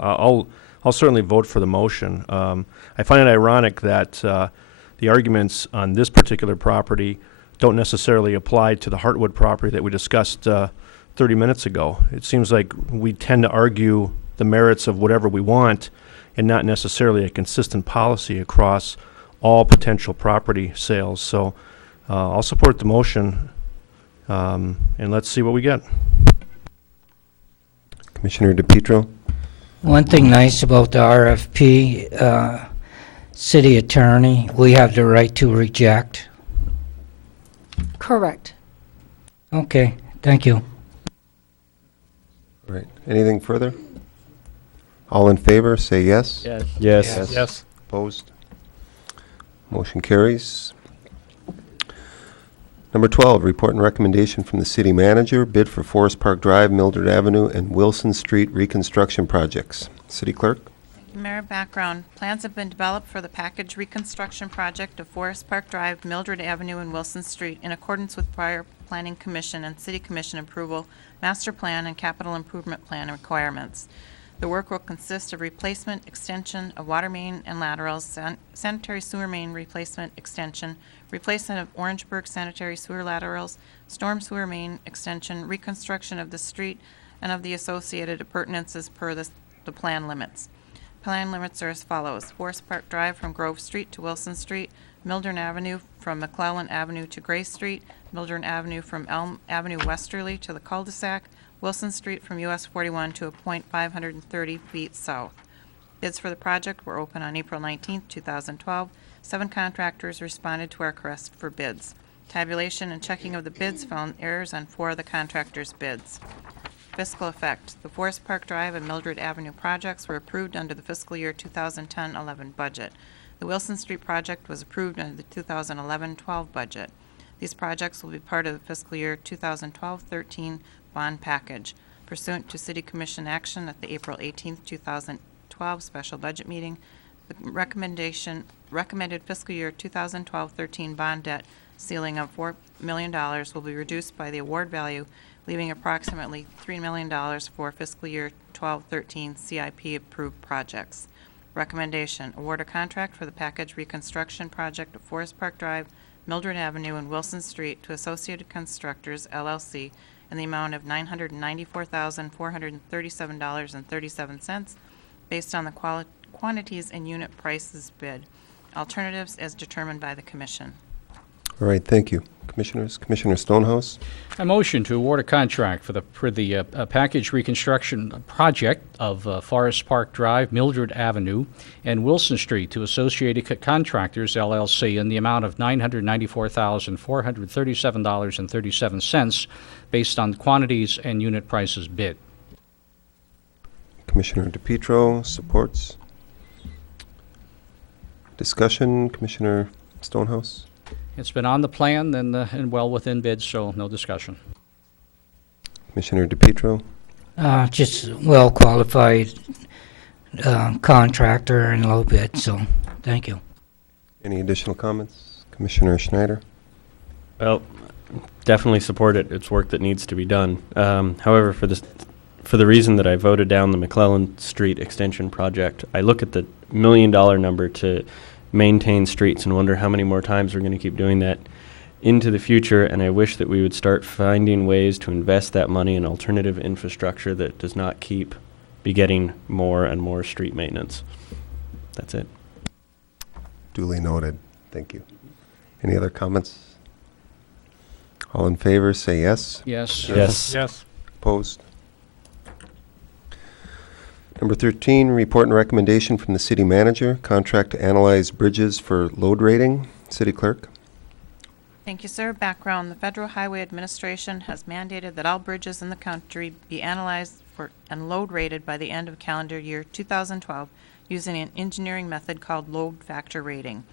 I'll certainly vote for the motion. I find it ironic that the arguments on this particular property don't necessarily apply to the Heartwood property that we discussed 30 minutes ago. It seems like we tend to argue the merits of whatever we want and not necessarily a consistent policy across all potential property sales. So I'll support the motion, and let's see what we get. Commissioner DePietro? One thing nice about the RFP, city attorney, we have the right to reject. Correct. Okay, thank you. All right. Anything further? All in favor, say yes. Yes. Yes. Yes. Opposed? Motion carries. Number 12, report and recommendation from the city manager, bid for Forest Park Drive, Mildred Avenue, and Wilson Street reconstruction projects. City clerk? Mayor, background. Plans have been developed for the package reconstruction project of Forest Park Drive, Mildred Avenue, and Wilson Street in accordance with prior Planning Commission and City Commission approval, master plan, and capital improvement plan requirements. The work will consist of replacement, extension of water main and laterals, sanitary sewer main replacement, extension, replacement of Orangeburg sanitary sewer laterals, storm sewer main extension, reconstruction of the street, and of the associated appurtenances per the plan limits. Plan limits are as follows: Forest Park Drive from Grove Street to Wilson Street, Mildred Avenue from McClellan Avenue to Gray Street, Mildred Avenue from Elm Avenue westerly to the cul-de-sac, Wilson Street from US 41 to a point 530 feet south. Bids for the project were open on April 19, 2012. 7 contractors responded to our request for bids. Tabulation and checking of the bids found errors on 4 of the contractors' bids. Fiscal effect. The Forest Park Drive and Mildred Avenue projects were approved under the fiscal year 2010-11 budget. The Wilson Street project was approved under the 2011-12 budget. These projects will be part of the fiscal year 2012-13 bond package. Pursuant to City Commission action at the April 18, 2012 special budget meeting, the recommended fiscal year 2012-13 bond debt ceiling of $4 million will be reduced by the award value, leaving approximately $3 million for fiscal year 12-13 CIP approved projects. Recommendation, award a contract for the package reconstruction project of Forest Park Drive, Mildred Avenue, and Wilson Street to Associated Constructors, LLC, in the amount of $994,437.37 based on the quantities and unit prices bid. Alternatives as determined by the Commission. All right, thank you. Commissioners, Commissioner Stonehouse. A motion to award a contract for the package reconstruction project of Forest Park Drive, Mildred Avenue, and Wilson Street to Associated Contractors, LLC, in the amount of $994,437.37 based on quantities and unit prices bid. Commissioner DePietro supports. Discussion, Commissioner Stonehouse. It's been on the plan and well within bids, so no discussion. Commissioner DePietro. Just well-qualified contractor and low bid, so thank you. Any additional comments? Commissioner Schneider. Well, definitely support it. It's work that needs to be done. However, for the reason that I voted down the McClellan Street extension project, I look at the $1 million number to maintain streets and wonder how many more times we're going to keep doing that into the future, and I wish that we would start finding ways to invest that money in alternative infrastructure that does not keep begetting more and more street maintenance. That's it. Duly noted. Thank you. Any other comments? All in favor, say yes. Yes. Yes. Yes. Opposed? Number 13, report and recommendation from the city manager, contract to analyze bridges for load rating. City clerk. Thank you, sir. Background, the Federal Highway Administration has mandated that all bridges in the country be analyzed for and load rated by the end of calendar year 2012 using an engineering method called load factor rating.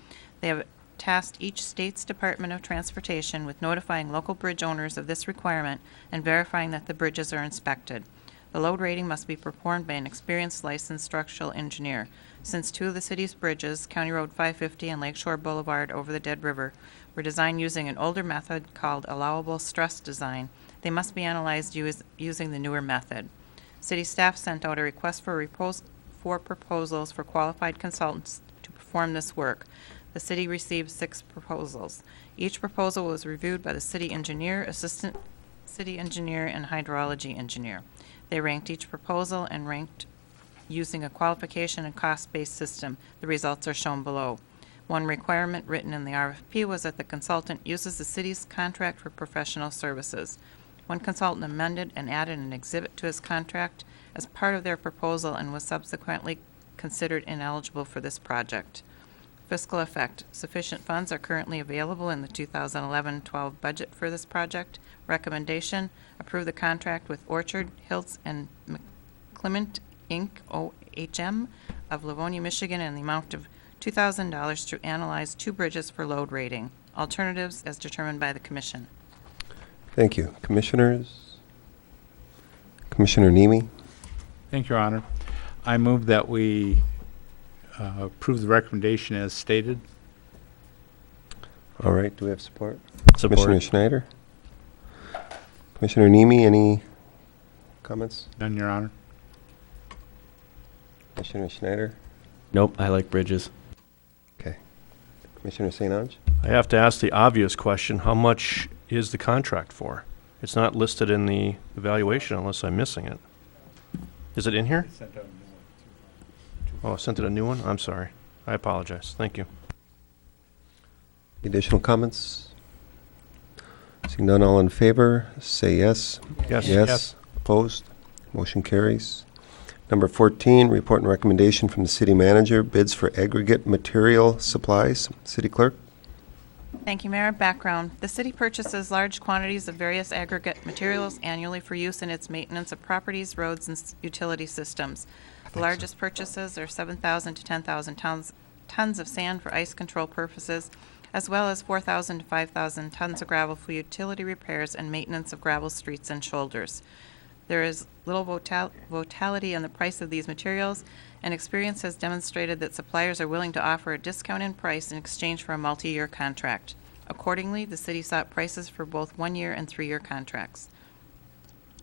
They have tasked each state's Department of Transportation with notifying local bridge owners of this requirement and verifying that the bridges are inspected. The load rating must be performed by an experienced licensed structural engineer. Since two of the city's bridges, County Road 550 and Lakeshore Boulevard over the Dead River, were designed using an older method called allowable stress design, they must be analyzed using the newer method. City staff sent out a request for proposals for qualified consultants to perform this work. The city received 6 proposals. Each proposal was reviewed by the city engineer, assistant city engineer, and hydrology engineer. They ranked each proposal and ranked using a qualification and cost-based system. The results are shown below. One requirement written in the RFP was that the consultant uses the city's contract for professional services. One consultant amended and added an exhibit to his contract as part of their proposal and was subsequently considered ineligible for this project. Fiscal effect. Sufficient funds are currently available in the 2011-12 budget for this project. Recommendation, approve the contract with Orchard Hills and McClement Inc., OHM, of Livonia, Michigan, in the amount of $2,000 to analyze 2 bridges for load rating. Alternatives as determined by the Commission. Thank you. Commissioners? Commissioner Nemi. Thank you, Your Honor. I move that we approve the recommendation as stated. All right, do we have support? Support. Commissioner Schneider? Commissioner Nemi, any comments? None, Your Honor. Commissioner Schneider? Nope, I like bridges. Okay. Commissioner St. Ange? I have to ask the obvious question, how much is the contract for? It's not listed in the evaluation unless I'm missing it. Is it in here? Oh, I sent it a new one? I'm sorry. I apologize. Thank you. Additional comments? Seeing none, all in favor, say yes. Yes. Yes. Opposed? Motion carries. Number 14, report and recommendation from the city manager, bids for aggregate material supplies. City clerk? Thank you, Mayor. Background. The city purchases large quantities of various aggregate materials annually for use in its maintenance of properties, roads, and utility systems. The largest purchases are 7,000 to 10,000 tons of sand for ice control purposes, as well as 4,000 to 5,000 tons of gravel for utility repairs and maintenance of gravel streets and shoulders. There is little volatility in the price of these materials, and experience has demonstrated that suppliers are willing to offer a discount in price in exchange for a multi-year contract. Accordingly, the city sought prices for both 1-year and 3-year contracts.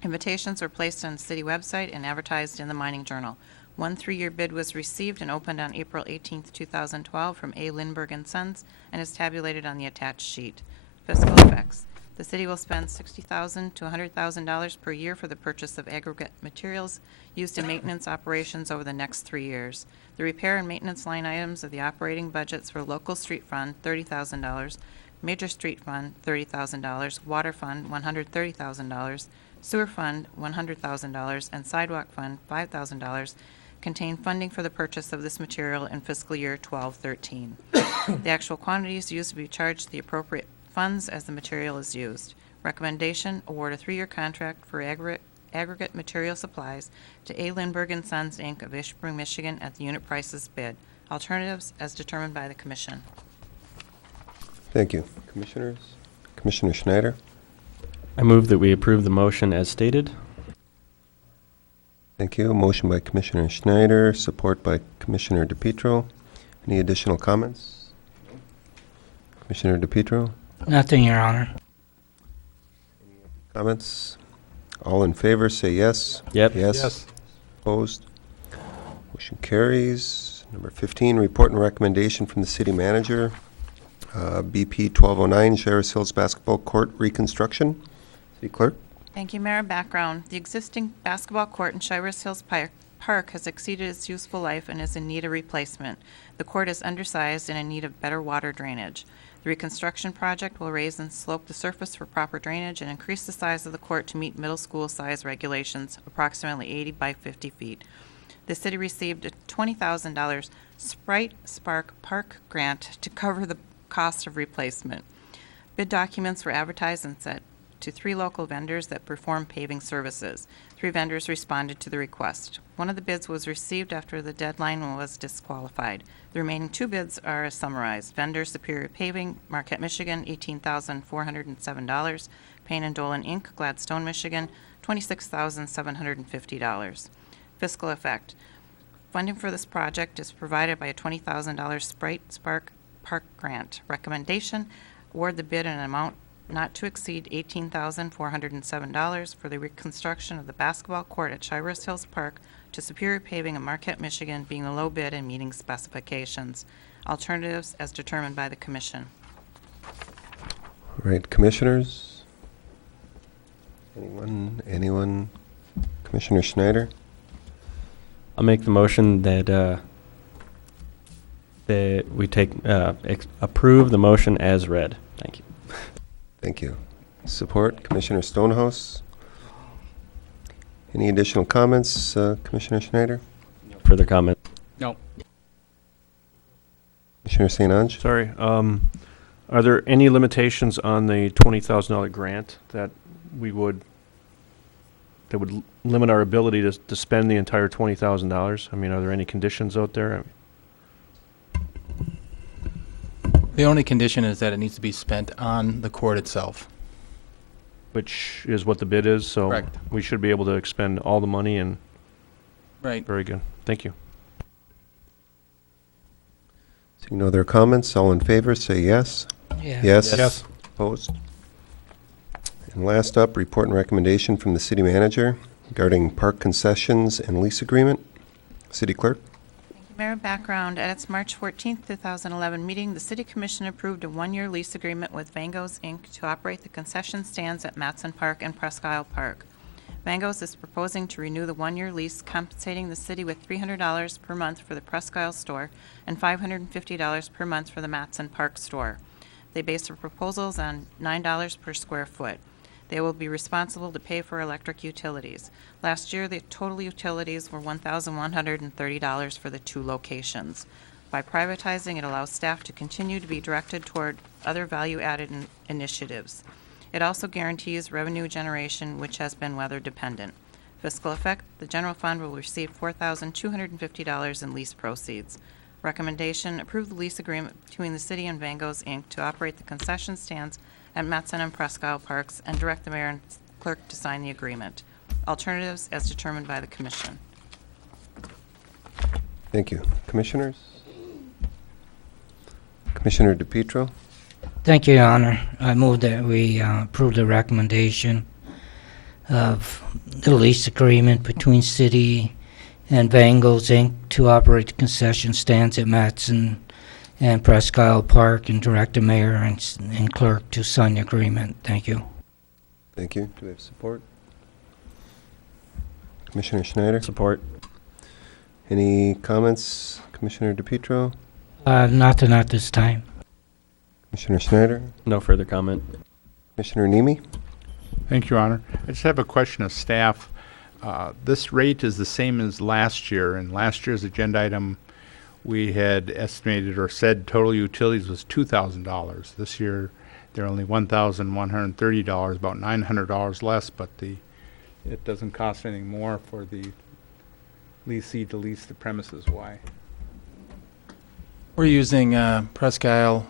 Invitations were placed on the city website and advertised in the Mining Journal. One 3-year bid was received and opened on April 18, 2012 from A. Lindberg & Sons and is tabulated on the attached sheet. Fiscal effects. The city will spend $60,000 to $100,000 per year for the purchase of aggregate materials used in maintenance operations over the next 3 years. The repair and maintenance line items of the operating budgets for local street fund, $30,000, major street fund, $30,000, water fund, $130,000, sewer fund, $100,000, and sidewalk fund, $5,000, contain funding for the purchase of this material in fiscal year 12-13. The actual quantities used will be charged the appropriate funds as the material is used. Recommendation, award a 3-year contract for aggregate material supplies to A. Lindberg & Sons, Inc. of Ishpeming, Michigan at the unit prices bid. Alternatives as determined by the Commission. Thank you. Commissioners? Commissioner Schneider? I move that we approve the motion as stated. Thank you. Motion by Commissioner Schneider, support by Commissioner DePietro. Any additional comments? Commissioner DePietro? Nothing, Your Honor. Comments? All in favor, say yes. Yep. Yes. Opposed? Motion carries. Number 15, report and recommendation from the city manager. BP 1209, Sheriff's Hills Basketball Court reconstruction. City Clerk? Thank you, Mayor. Background. The existing basketball court in Shirus Hills Park has exceeded its useful life and is in need of replacement. The court is undersized and in need of better water drainage. The reconstruction project will raise and slope the surface for proper drainage and increase the size of the court to meet middle school size regulations, approximately 80 by 50 feet. The city received a $20,000 Sprite Spark Park grant to cover the cost of replacement. Bid documents were advertised and sent to 3 local vendors that perform paving services. 3 vendors responded to the request. One of the bids was received after the deadline and was disqualified. The remaining 2 bids are as summarized. Vendor Superior Paving, Marquette, Michigan, $18,407. Payne and Dolan, Inc., Gladstone, Michigan, $26,750. Fiscal effect. Funding for this project is provided by a $20,000 Sprite Spark Park grant. Recommendation, award the bid in an amount not to exceed $18,407 for the reconstruction of the basketball court at Shirus Hills Park to Superior Paving of Marquette, Michigan, being the low bid and meeting specifications. Alternatives as determined by the Commission. All right, Commissioners? Anyone? Commissioner Schneider? I'll make the motion that that we take approve the motion as read. Thank you. Thank you. Support, Commissioner Stonehouse. Any additional comments, Commissioner Schneider? Further comment? No. Commissioner St. Ange? Sorry. Are there any limitations on the $20,000 grant that would limit our ability to spend the entire $20,000? I mean, are there any conditions out there? The only condition is that it needs to be spent on the court itself. Which is what the bid is, so Correct. we should be able to expend all the money and. Right. Very good. Thank you. Seeing no other comments, all in favor, say yes. Yeah. Yes. Yes. Opposed? And last up, report and recommendation from the city manager regarding park concessions and lease agreement. City Clerk? Mayor, background. At its March 14, 2011 meeting, the City Commission approved a 1-year lease agreement with Vangos, Inc. to operate the concession stands at Matson Park and Presque Isle Park. Vangos is proposing to renew the 1-year lease, compensating the city with $300 per month for the Presque Isle store and $550 per month for the Matson Park store. They base their proposals on $9 per square foot. They will be responsible to pay for electric utilities. Last year, the total utilities were $1,130 for the 2 locations. By privatizing, it allows staff to continue to be directed toward other value-added initiatives. It also guarantees revenue generation, which has been weather-dependent. Fiscal effect, the general fund will receive $4,250 in lease proceeds. Recommendation, approve the lease agreement between the city and Vangos, Inc. to operate the concession stands at Metzen and Presque Isle Parks and direct the mayor and clerk to sign the agreement. Alternatives as determined by the commission. Thank you. Commissioners? Commissioner DePietro? Thank you, Your Honor. I move that we approve the recommendation of the lease agreement between city and Vangos, Inc. to operate the concession stands at Matson and Presque Isle Park and direct the mayor and clerk to sign the agreement. Thank you. Thank you. Do we have support? Commissioner Schneider? Support. Any comments? Commissioner DePietro? Nothing at this time. Commissioner Schneider? No further comment. Commissioner Nemi? Thank you, Your Honor. I just have a question of staff. This rate is the same as last year. In last year's agenda item, we had estimated or said total utilities was $2,000. This year, they're only $1,130, about $900 less, but it doesn't cost any more for the leasee to lease the premises. Why? We're using Presque Isle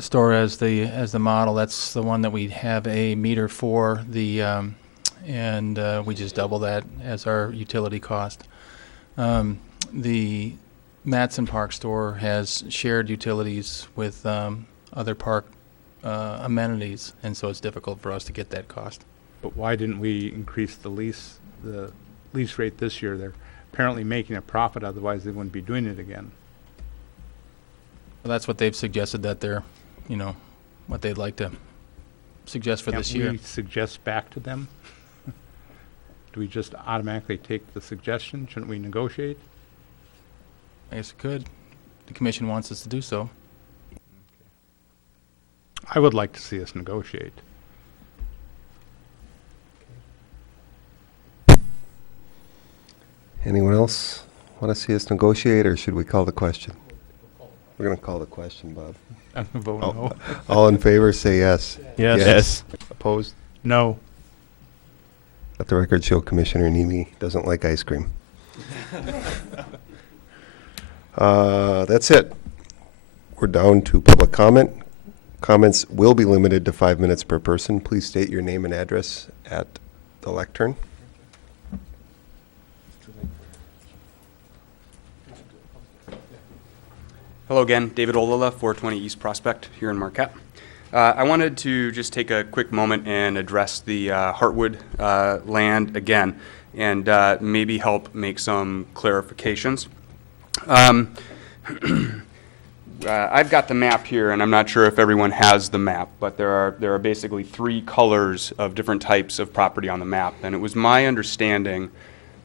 store as the model. That's the one that we have a meter for. And we just double that as our utility cost. The Matson Park store has shared utilities with other park amenities, and so it's difficult for us to get that cost. But why didn't we increase the lease rate this year? They're apparently making a profit, otherwise they wouldn't be doing it again. Well, that's what they've suggested, that they're, what they'd like to suggest for this year. Can't we suggest back to them? Do we just automatically take the suggestion? Shouldn't we negotiate? I guess it could. The commission wants us to do so. I would like to see us negotiate. Anyone else want to see us negotiate, or should we call the question? We're going to call the question, Bob. I'm going to vote no. All in favor, say yes. Yes. Opposed? No. Let the record show Commissioner Nemi doesn't like ice cream. That's it. We're down to public comment. Comments will be limited to 5 minutes per person. Please state your name and address at the lectern. Hello again, David Olala, 420 East Prospect here in Marquette. I wanted to just take a quick moment and address the Heartwood land again and maybe help make some clarifications. I've got the map here, and I'm not sure if everyone has the map, but there are basically 3 colors of different types of property on the map. And it was my understanding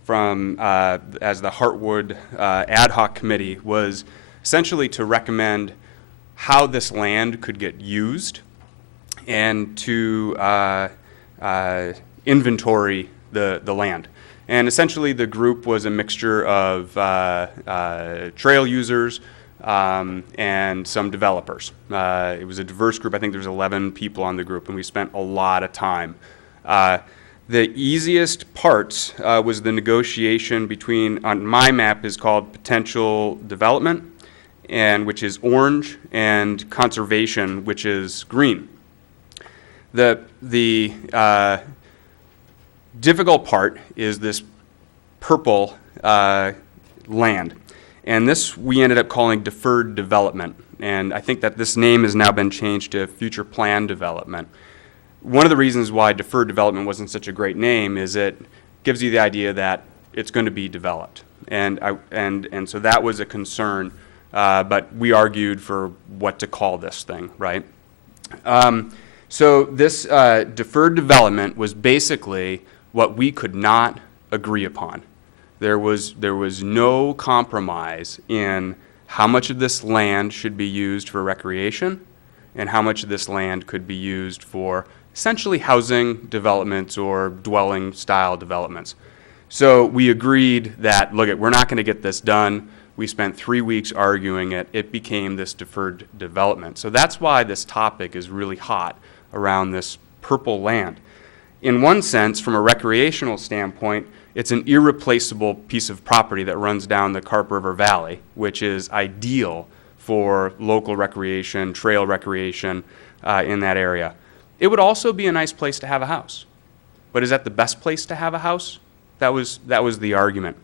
from, as the Heartwood ad hoc committee, was essentially to recommend how this land could get used and to inventory the land. And essentially the group was a mixture of trail users and some developers. It was a diverse group. I think there was 11 people on the group, and we spent a lot of time. The easiest part was the negotiation between, on my map is called potential development, and which is orange, and conservation, which is green. The difficult part is this purple land. And this we ended up calling deferred development. And I think that this name has now been changed to future plan development. One of the reasons why deferred development wasn't such a great name is it gives you the idea that it's going to be developed. And so that was a concern. But we argued for what to call this thing, right? So this deferred development was basically what we could not agree upon. There was no compromise in how much of this land should be used for recreation and how much of this land could be used for essentially housing developments or dwelling style developments. So we agreed that, look, we're not going to get this done. We spent 3 weeks arguing it. It became this deferred development. So that's why this topic is really hot around this purple land. In one sense, from a recreational standpoint, it's an irreplaceable piece of property that runs down the Carp River Valley, which is ideal for local recreation, trail recreation in that area. It would also be a nice place to have a house. But is that the best place to have a house? That was the argument.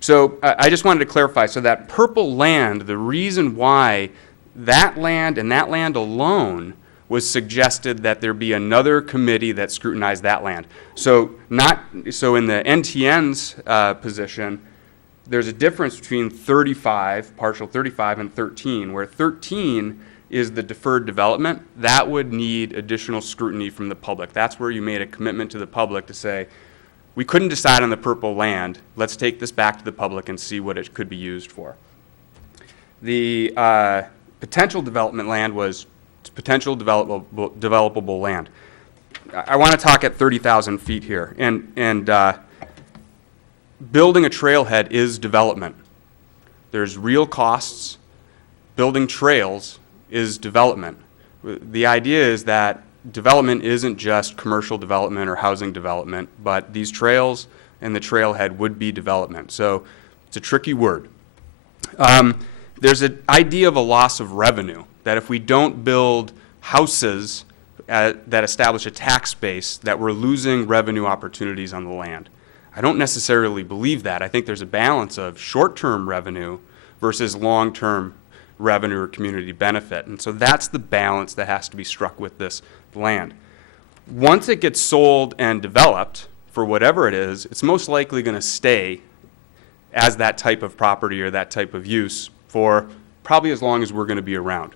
So I just wanted to clarify. So that purple land, the reason why that land and that land alone was suggested that there be another committee that scrutinized that land. So in the NTN's position, there's a difference between 35, partial 35, and 13, where 13 is the deferred development. That would need additional scrutiny from the public. That's where you made a commitment to the public to say, we couldn't decide on the purple land. Let's take this back to the public and see what it could be used for. The potential development land was potential developable land. I want to talk at 30,000 feet here. And building a trailhead is development. There's real costs. Building trails is development. The idea is that development isn't just commercial development or housing development, but these trails and the trailhead would be development. So it's a tricky word. There's an idea of a loss of revenue, that if we don't build houses that establish a tax base, that we're losing revenue opportunities on the land. I don't necessarily believe that. I think there's a balance of short-term revenue versus long-term revenue or community benefit. And so that's the balance that has to be struck with this land. Once it gets sold and developed, for whatever it is, it's most likely going to stay as that type of property or that type of use for probably as long as we're going to be around.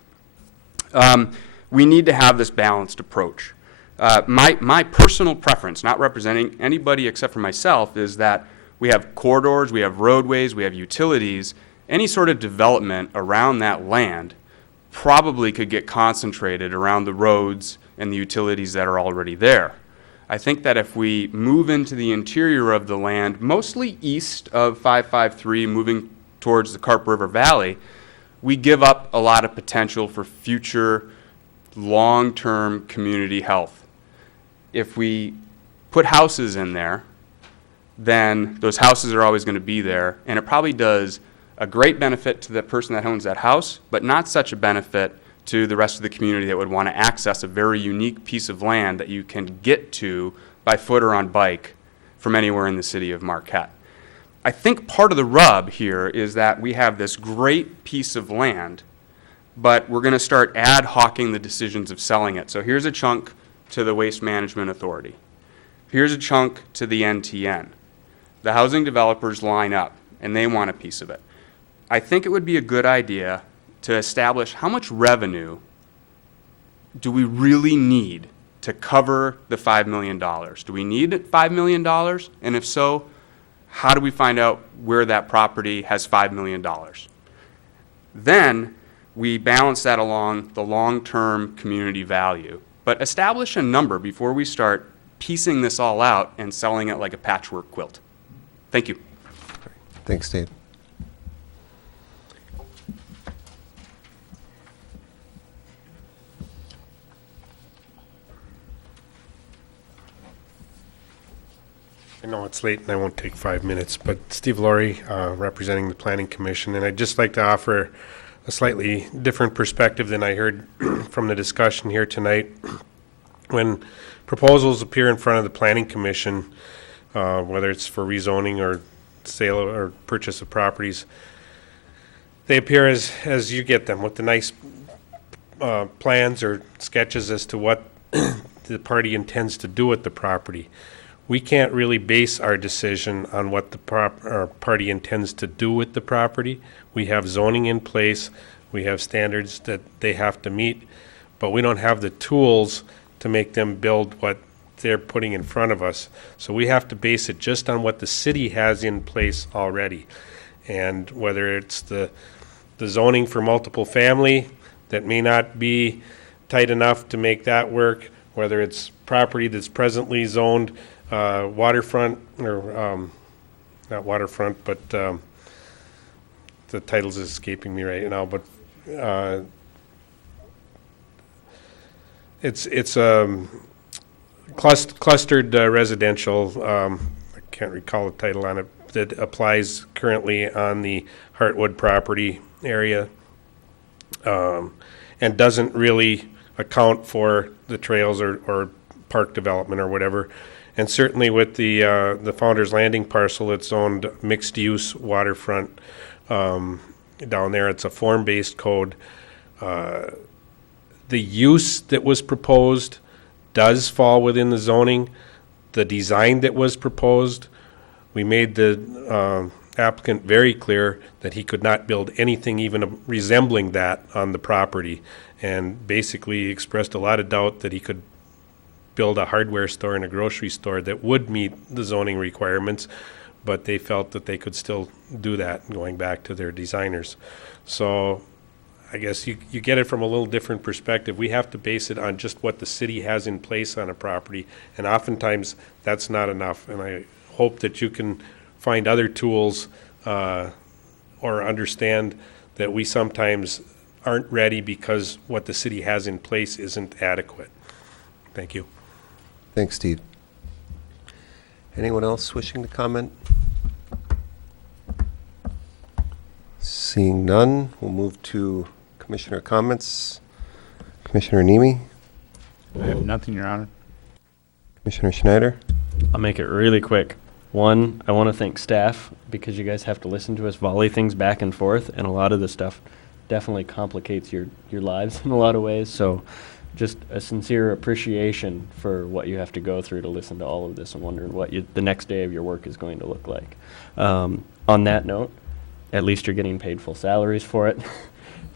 We need to have this balanced approach. My personal preference, not representing anybody except for myself, is that we have corridors, we have roadways, we have utilities. Any sort of development around that land probably could get concentrated around the roads and the utilities that are already there. I think that if we move into the interior of the land, mostly east of 553, moving towards the Carp River Valley, we give up a lot of potential for future long-term community health. If we put houses in there, then those houses are always going to be there, and it probably does a great benefit to the person that owns that house, but not such a benefit to the rest of the community that would want to access a very unique piece of land that you can get to by foot or on bike from anywhere in the city of Marquette. I think part of the rub here is that we have this great piece of land, but we're going to start ad hocing the decisions of selling it. So here's a chunk to the Waste Management Authority. Here's a chunk to the NTN. The housing developers line up, and they want a piece of it. I think it would be a good idea to establish how much revenue do we really need to cover the $5 million? Do we need $5 million? And if so, how do we find out where that property has $5 million? Then we balance that along the long-term community value, but establish a number before we start piecing this all out and selling it like a patchwork quilt. Thank you. Thanks, Dave. I know it's late and I won't take 5 minutes, but Steve Laurie, representing the Planning Commission, and I'd just like to offer a slightly different perspective than I heard from the discussion here tonight. When proposals appear in front of the Planning Commission, whether it's for rezoning or sale or purchase of properties, they appear as you get them with the nice plans or sketches as to what the party intends to do with the property. We can't really base our decision on what the party intends to do with the property. We have zoning in place, we have standards that they have to meet, but we don't have the tools to make them build what they're putting in front of us. So we have to base it just on what the city has in place already. And whether it's the zoning for multiple family that may not be tight enough to make that work, whether it's property that's presently zoned waterfront or not waterfront, but the title's escaping me right now, but it's clustered residential, I can't recall the title on it, that applies currently on the Heartwood property area, and doesn't really account for the trails or park development or whatever. And certainly with the Founder's Landing parcel, it's zoned mixed-use waterfront down there. It's a form-based code. The use that was proposed does fall within the zoning. The design that was proposed, we made the applicant very clear that he could not build anything even resembling that on the property, and basically expressed a lot of doubt that he could build a hardware store and a grocery store that would meet the zoning requirements, but they felt that they could still do that, going back to their designers. So I guess you get it from a little different perspective. We have to base it on just what the city has in place on a property, and oftentimes that's not enough. And I hope that you can find other tools or understand that we sometimes aren't ready because what the city has in place isn't adequate. Thank you. Thanks, Steve. Anyone else wishing to comment? Seeing none, we'll move to commissioner comments. Commissioner Nemi? I have nothing, Your Honor. Commissioner Schneider? I'll make it really quick. One, I want to thank staff, because you guys have to listen to us volley things back and forth, and a lot of this stuff definitely complicates your lives in a lot of ways. So just a sincere appreciation for what you have to go through to listen to all of this and wondering what the next day of your work is going to look like. On that note, at least you're getting paid full salaries for it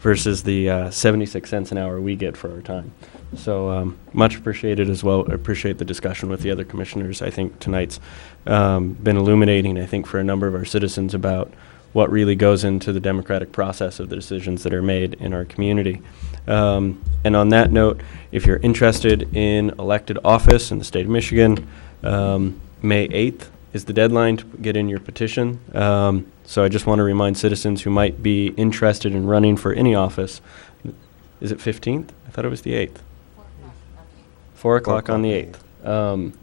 versus the 76 cents an hour we get for our time. So much appreciated as well. I appreciate the discussion with the other commissioners. I think tonight's been illuminating, I think, for a number of our citizens about what really goes into the democratic process of the decisions that are made in our community. And on that note, if you're interested in elected office in the state of Michigan, May 8th is the deadline to get in your petition. So I just want to remind citizens who might be interested in running for any office. Is it 15th? I thought it was the 8th. 4 o'clock on the 8th.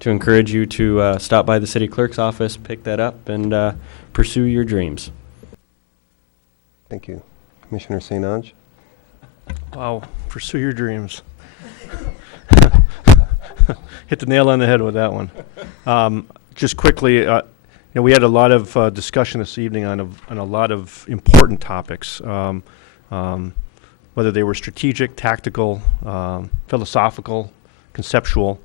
To encourage you to stop by the city clerk's office, pick that up, and pursue your dreams. Thank you. Commissioner St. Ange? Wow, pursue your dreams. Hit the nail on the head with that one. Just quickly, we had a lot of discussion this evening on a lot of important topics, whether they were strategic, tactical, philosophical, conceptual,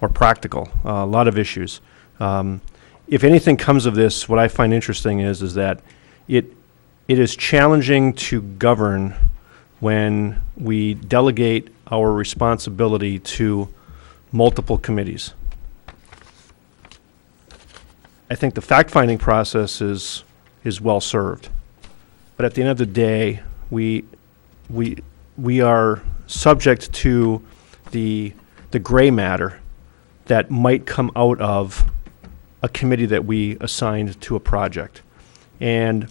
or practical. A lot of issues. If anything comes of this, what I find interesting is that it is challenging to govern when we delegate our responsibility to multiple committees. I think the fact-finding process is well served, but at the end of the day, we are subject to the gray matter that might come out of a committee that we assigned to a project, and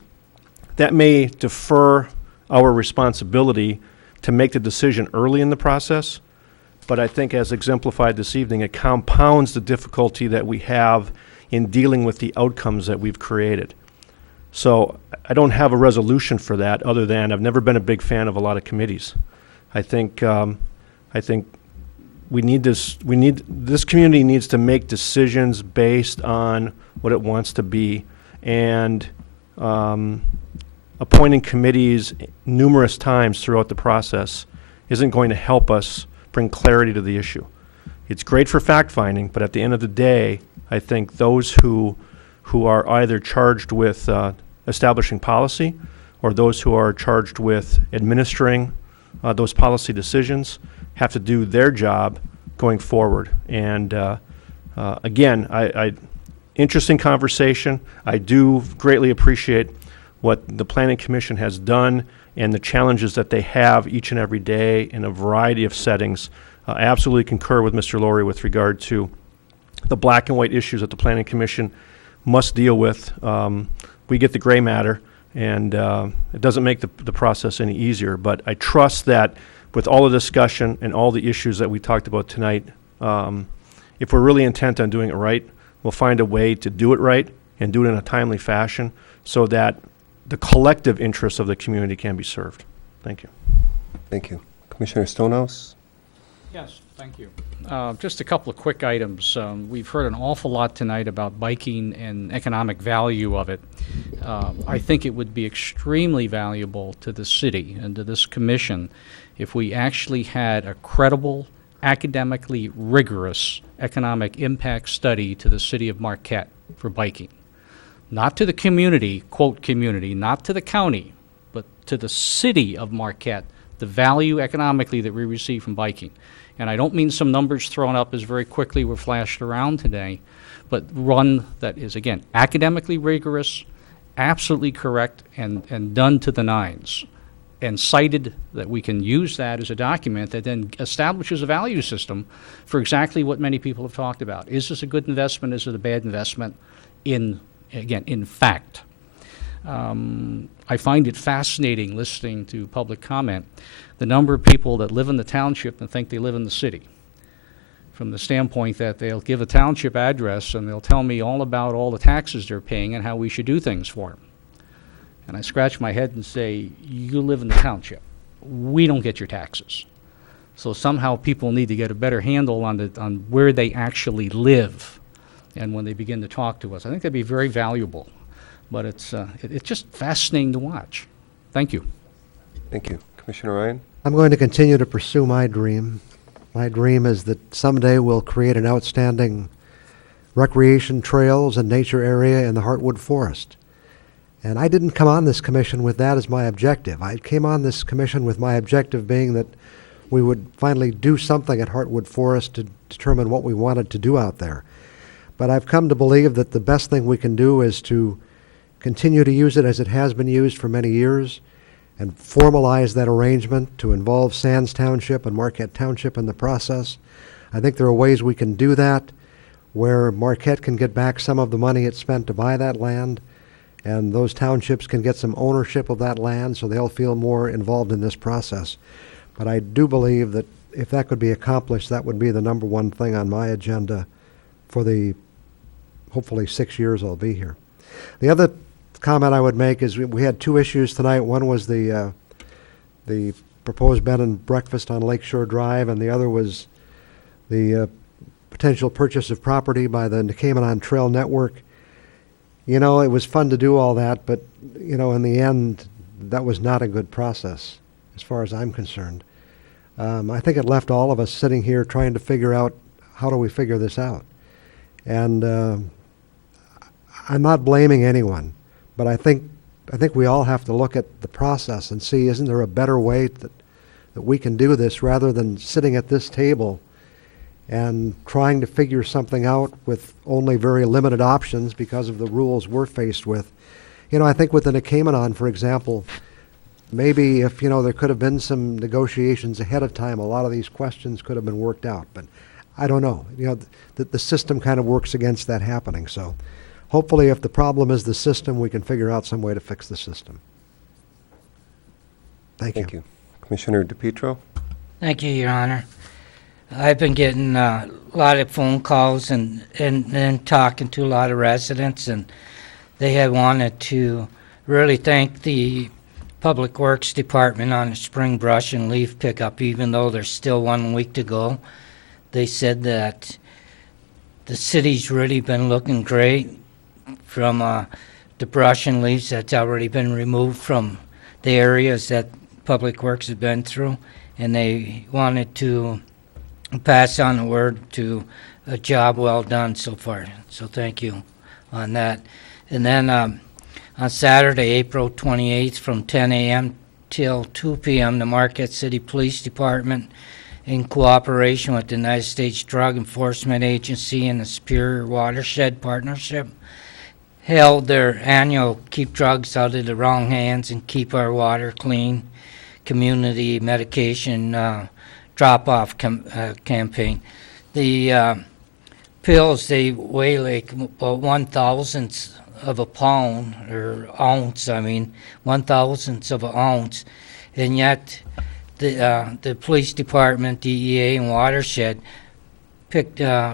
that may defer our responsibility to make the decision early in the process, but I think, as exemplified this evening, it compounds the difficulty that we have in dealing with the outcomes that we've created. So I don't have a resolution for that, other than I've never been a big fan of a lot of committees. I think we need this community needs to make decisions based on what it wants to be, and appointing committees numerous times throughout the process isn't going to help us bring clarity to the issue. It's great for fact-finding, but at the end of the day, I think those who are either charged with establishing policy, or those who are charged with administering those policy decisions, have to do their job going forward. And again, interesting conversation. I do greatly appreciate what the Planning Commission has done and the challenges that they have each and every day in a variety of settings. I absolutely concur with Mr. Laurie with regard to the black and white issues that the Planning Commission must deal with. We get the gray matter, and it doesn't make the process any easier. But I trust that with all the discussion and all the issues that we talked about tonight, if we're really intent on doing it right, we'll find a way to do it right and do it in a timely fashion so that the collective interests of the community can be served. Thank you. Thank you. Commissioner Stonehouse? Yes, thank you. Just a couple of quick items. We've heard an awful lot tonight about biking and economic value of it. I think it would be extremely valuable to the city and to this commission if we actually had a credible, academically rigorous economic impact study to the city of Marquette for biking. Not to the community, quote community, not to the county, but to the city of Marquette, the value economically that we receive from biking. And I don't mean some numbers thrown up as very quickly were flashed around today, but one that is, again, academically rigorous, absolutely correct, and done to the nines, and cited that we can use that as a document that then establishes a value system for exactly what many people have talked about. Is this a good investment? Is it a bad investment? In fact. I find it fascinating listening to public comment, the number of people that live in the township and think they live in the city, from the standpoint that they'll give a township address and they'll tell me all about all the taxes they're paying and how we should do things for them. And I scratch my head and say, you live in the township. We don't get your taxes. So somehow people need to get a better handle on where they actually live. And when they begin to talk to us, I think that'd be very valuable. But it's just fascinating to watch. Thank you. Thank you. Commissioner Ryan? I'm going to continue to pursue my dream. My dream is that someday we'll create an outstanding recreation trails and nature area in the Heartwood Forest. And I didn't come on this commission with that as my objective. I came on this commission with my objective being that we would finally do something at Heartwood Forest to determine what we wanted to do out there. But I've come to believe that the best thing we can do is to continue to use it as it has been used for many years and formalize that arrangement to involve Sands Township and Marquette Township in the process. I think there are ways we can do that where Marquette can get back some of the money it spent to buy that land, and those townships can get some ownership of that land so they'll feel more involved in this process. But I do believe that if that could be accomplished, that would be the number one thing on my agenda for the hopefully 6 years I'll be here. The other comment I would make is we had two issues tonight. One was the proposed bed and breakfast on Lakeshore Drive, and the other was the potential purchase of property by the Nicomenon Trail Network. You know, it was fun to do all that, but, you know, in the end, that was not a good process as far as I'm concerned. I think it left all of us sitting here trying to figure out how do we figure this out. And I'm not blaming anyone, but I think we all have to look at the process and see, isn't there a better way that we can do this rather than sitting at this table and trying to figure something out with only very limited options because of the rules we're faced with. You know, I think with the Nicomenon, for example, maybe if, you know, there could have been some negotiations ahead of time, a lot of these questions could have been worked out, but I don't know. You know, the system kind of works against that happening, so hopefully if the problem is the system, we can figure out some way to fix the system. Thank you. Commissioner DePietro? Thank you, Your Honor. I've been getting a lot of phone calls and talking to a lot of residents, and they had wanted to really thank the Public Works Department on the spring brush and leaf pickup, even though there's still 1 week to go. They said that the city's really been looking great from the brush and leaves that's already been removed from the areas that Public Works has been through, and they wanted to pass on the word to a job well done so far. So thank you on that. And then on Saturday, April 28th, from 10 a.m. till 2 p.m., the Marquette City Police Department, in cooperation with the United States Drug Enforcement Agency and the Superior Watershed Partnership, held their annual Keep Drugs Out of the Wrong Hands and Keep Our Water Clean community medication drop-off campaign. The pills, they weigh like about 1/1000th of a pound, or ounce, I mean, 1/1000th of an ounce. And yet, the police department, DEA, and Watershed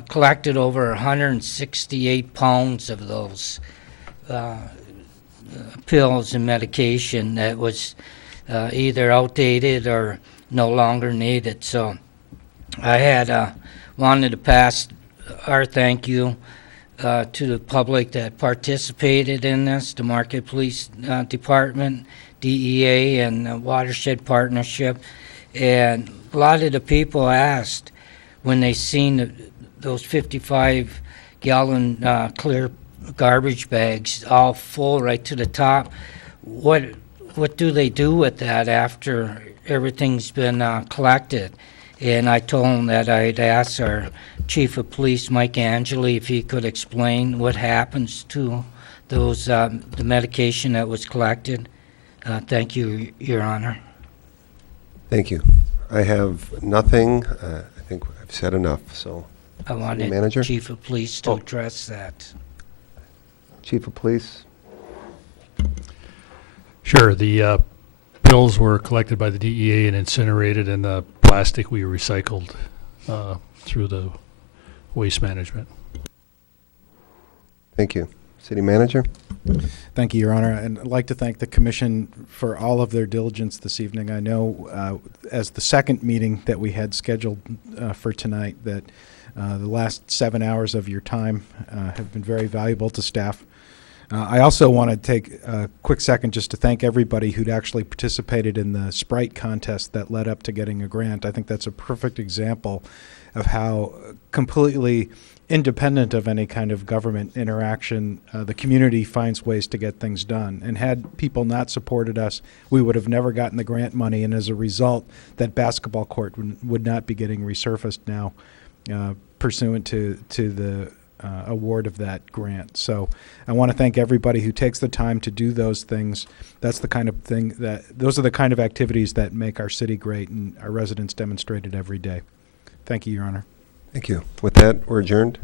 collected over 168 pounds of those pills and medication that was either outdated or no longer needed. So I had wanted to pass our thank you to the public that participated in this, the Marquette Police Department, DEA, and Watershed Partnership. And a lot of the people asked when they seen those 55-gallon clear garbage bags all full right to the top, what do they do with that after everything's been collected? And I told them that I'd ask our Chief of Police, Mike Angeli, if he could explain what happens to those the medication that was collected. Thank you, Your Honor. Thank you. I have nothing. I think I've said enough, so. I wanted Manager? Chief of Police to address that. Chief of Police? Sure. The pills were collected by the DEA and incinerated, and the plastic we recycled through the waste management. Thank you. City Manager? Thank you, Your Honor. And I'd like to thank the Commission for all of their diligence this evening. I know as the second meeting that we had scheduled for tonight that the last 7 hours of your time have been very valuable to staff. I also want to take a quick second just to thank everybody who'd actually participated in the Sprite contest that led up to getting a grant. I think that's a perfect example of how completely independent of any kind of government interaction, the community finds ways to get things done. And had people not supported us, we would have never gotten the grant money, and as a result, that basketball court would not be getting resurfaced now pursuant to the award of that grant. So I want to thank everybody who takes the time to do those things. That's the kind of thing those are the kind of activities that make our city great, and our residents demonstrate it every day. Thank you, Your Honor. Thank you. With that, we're adjourned.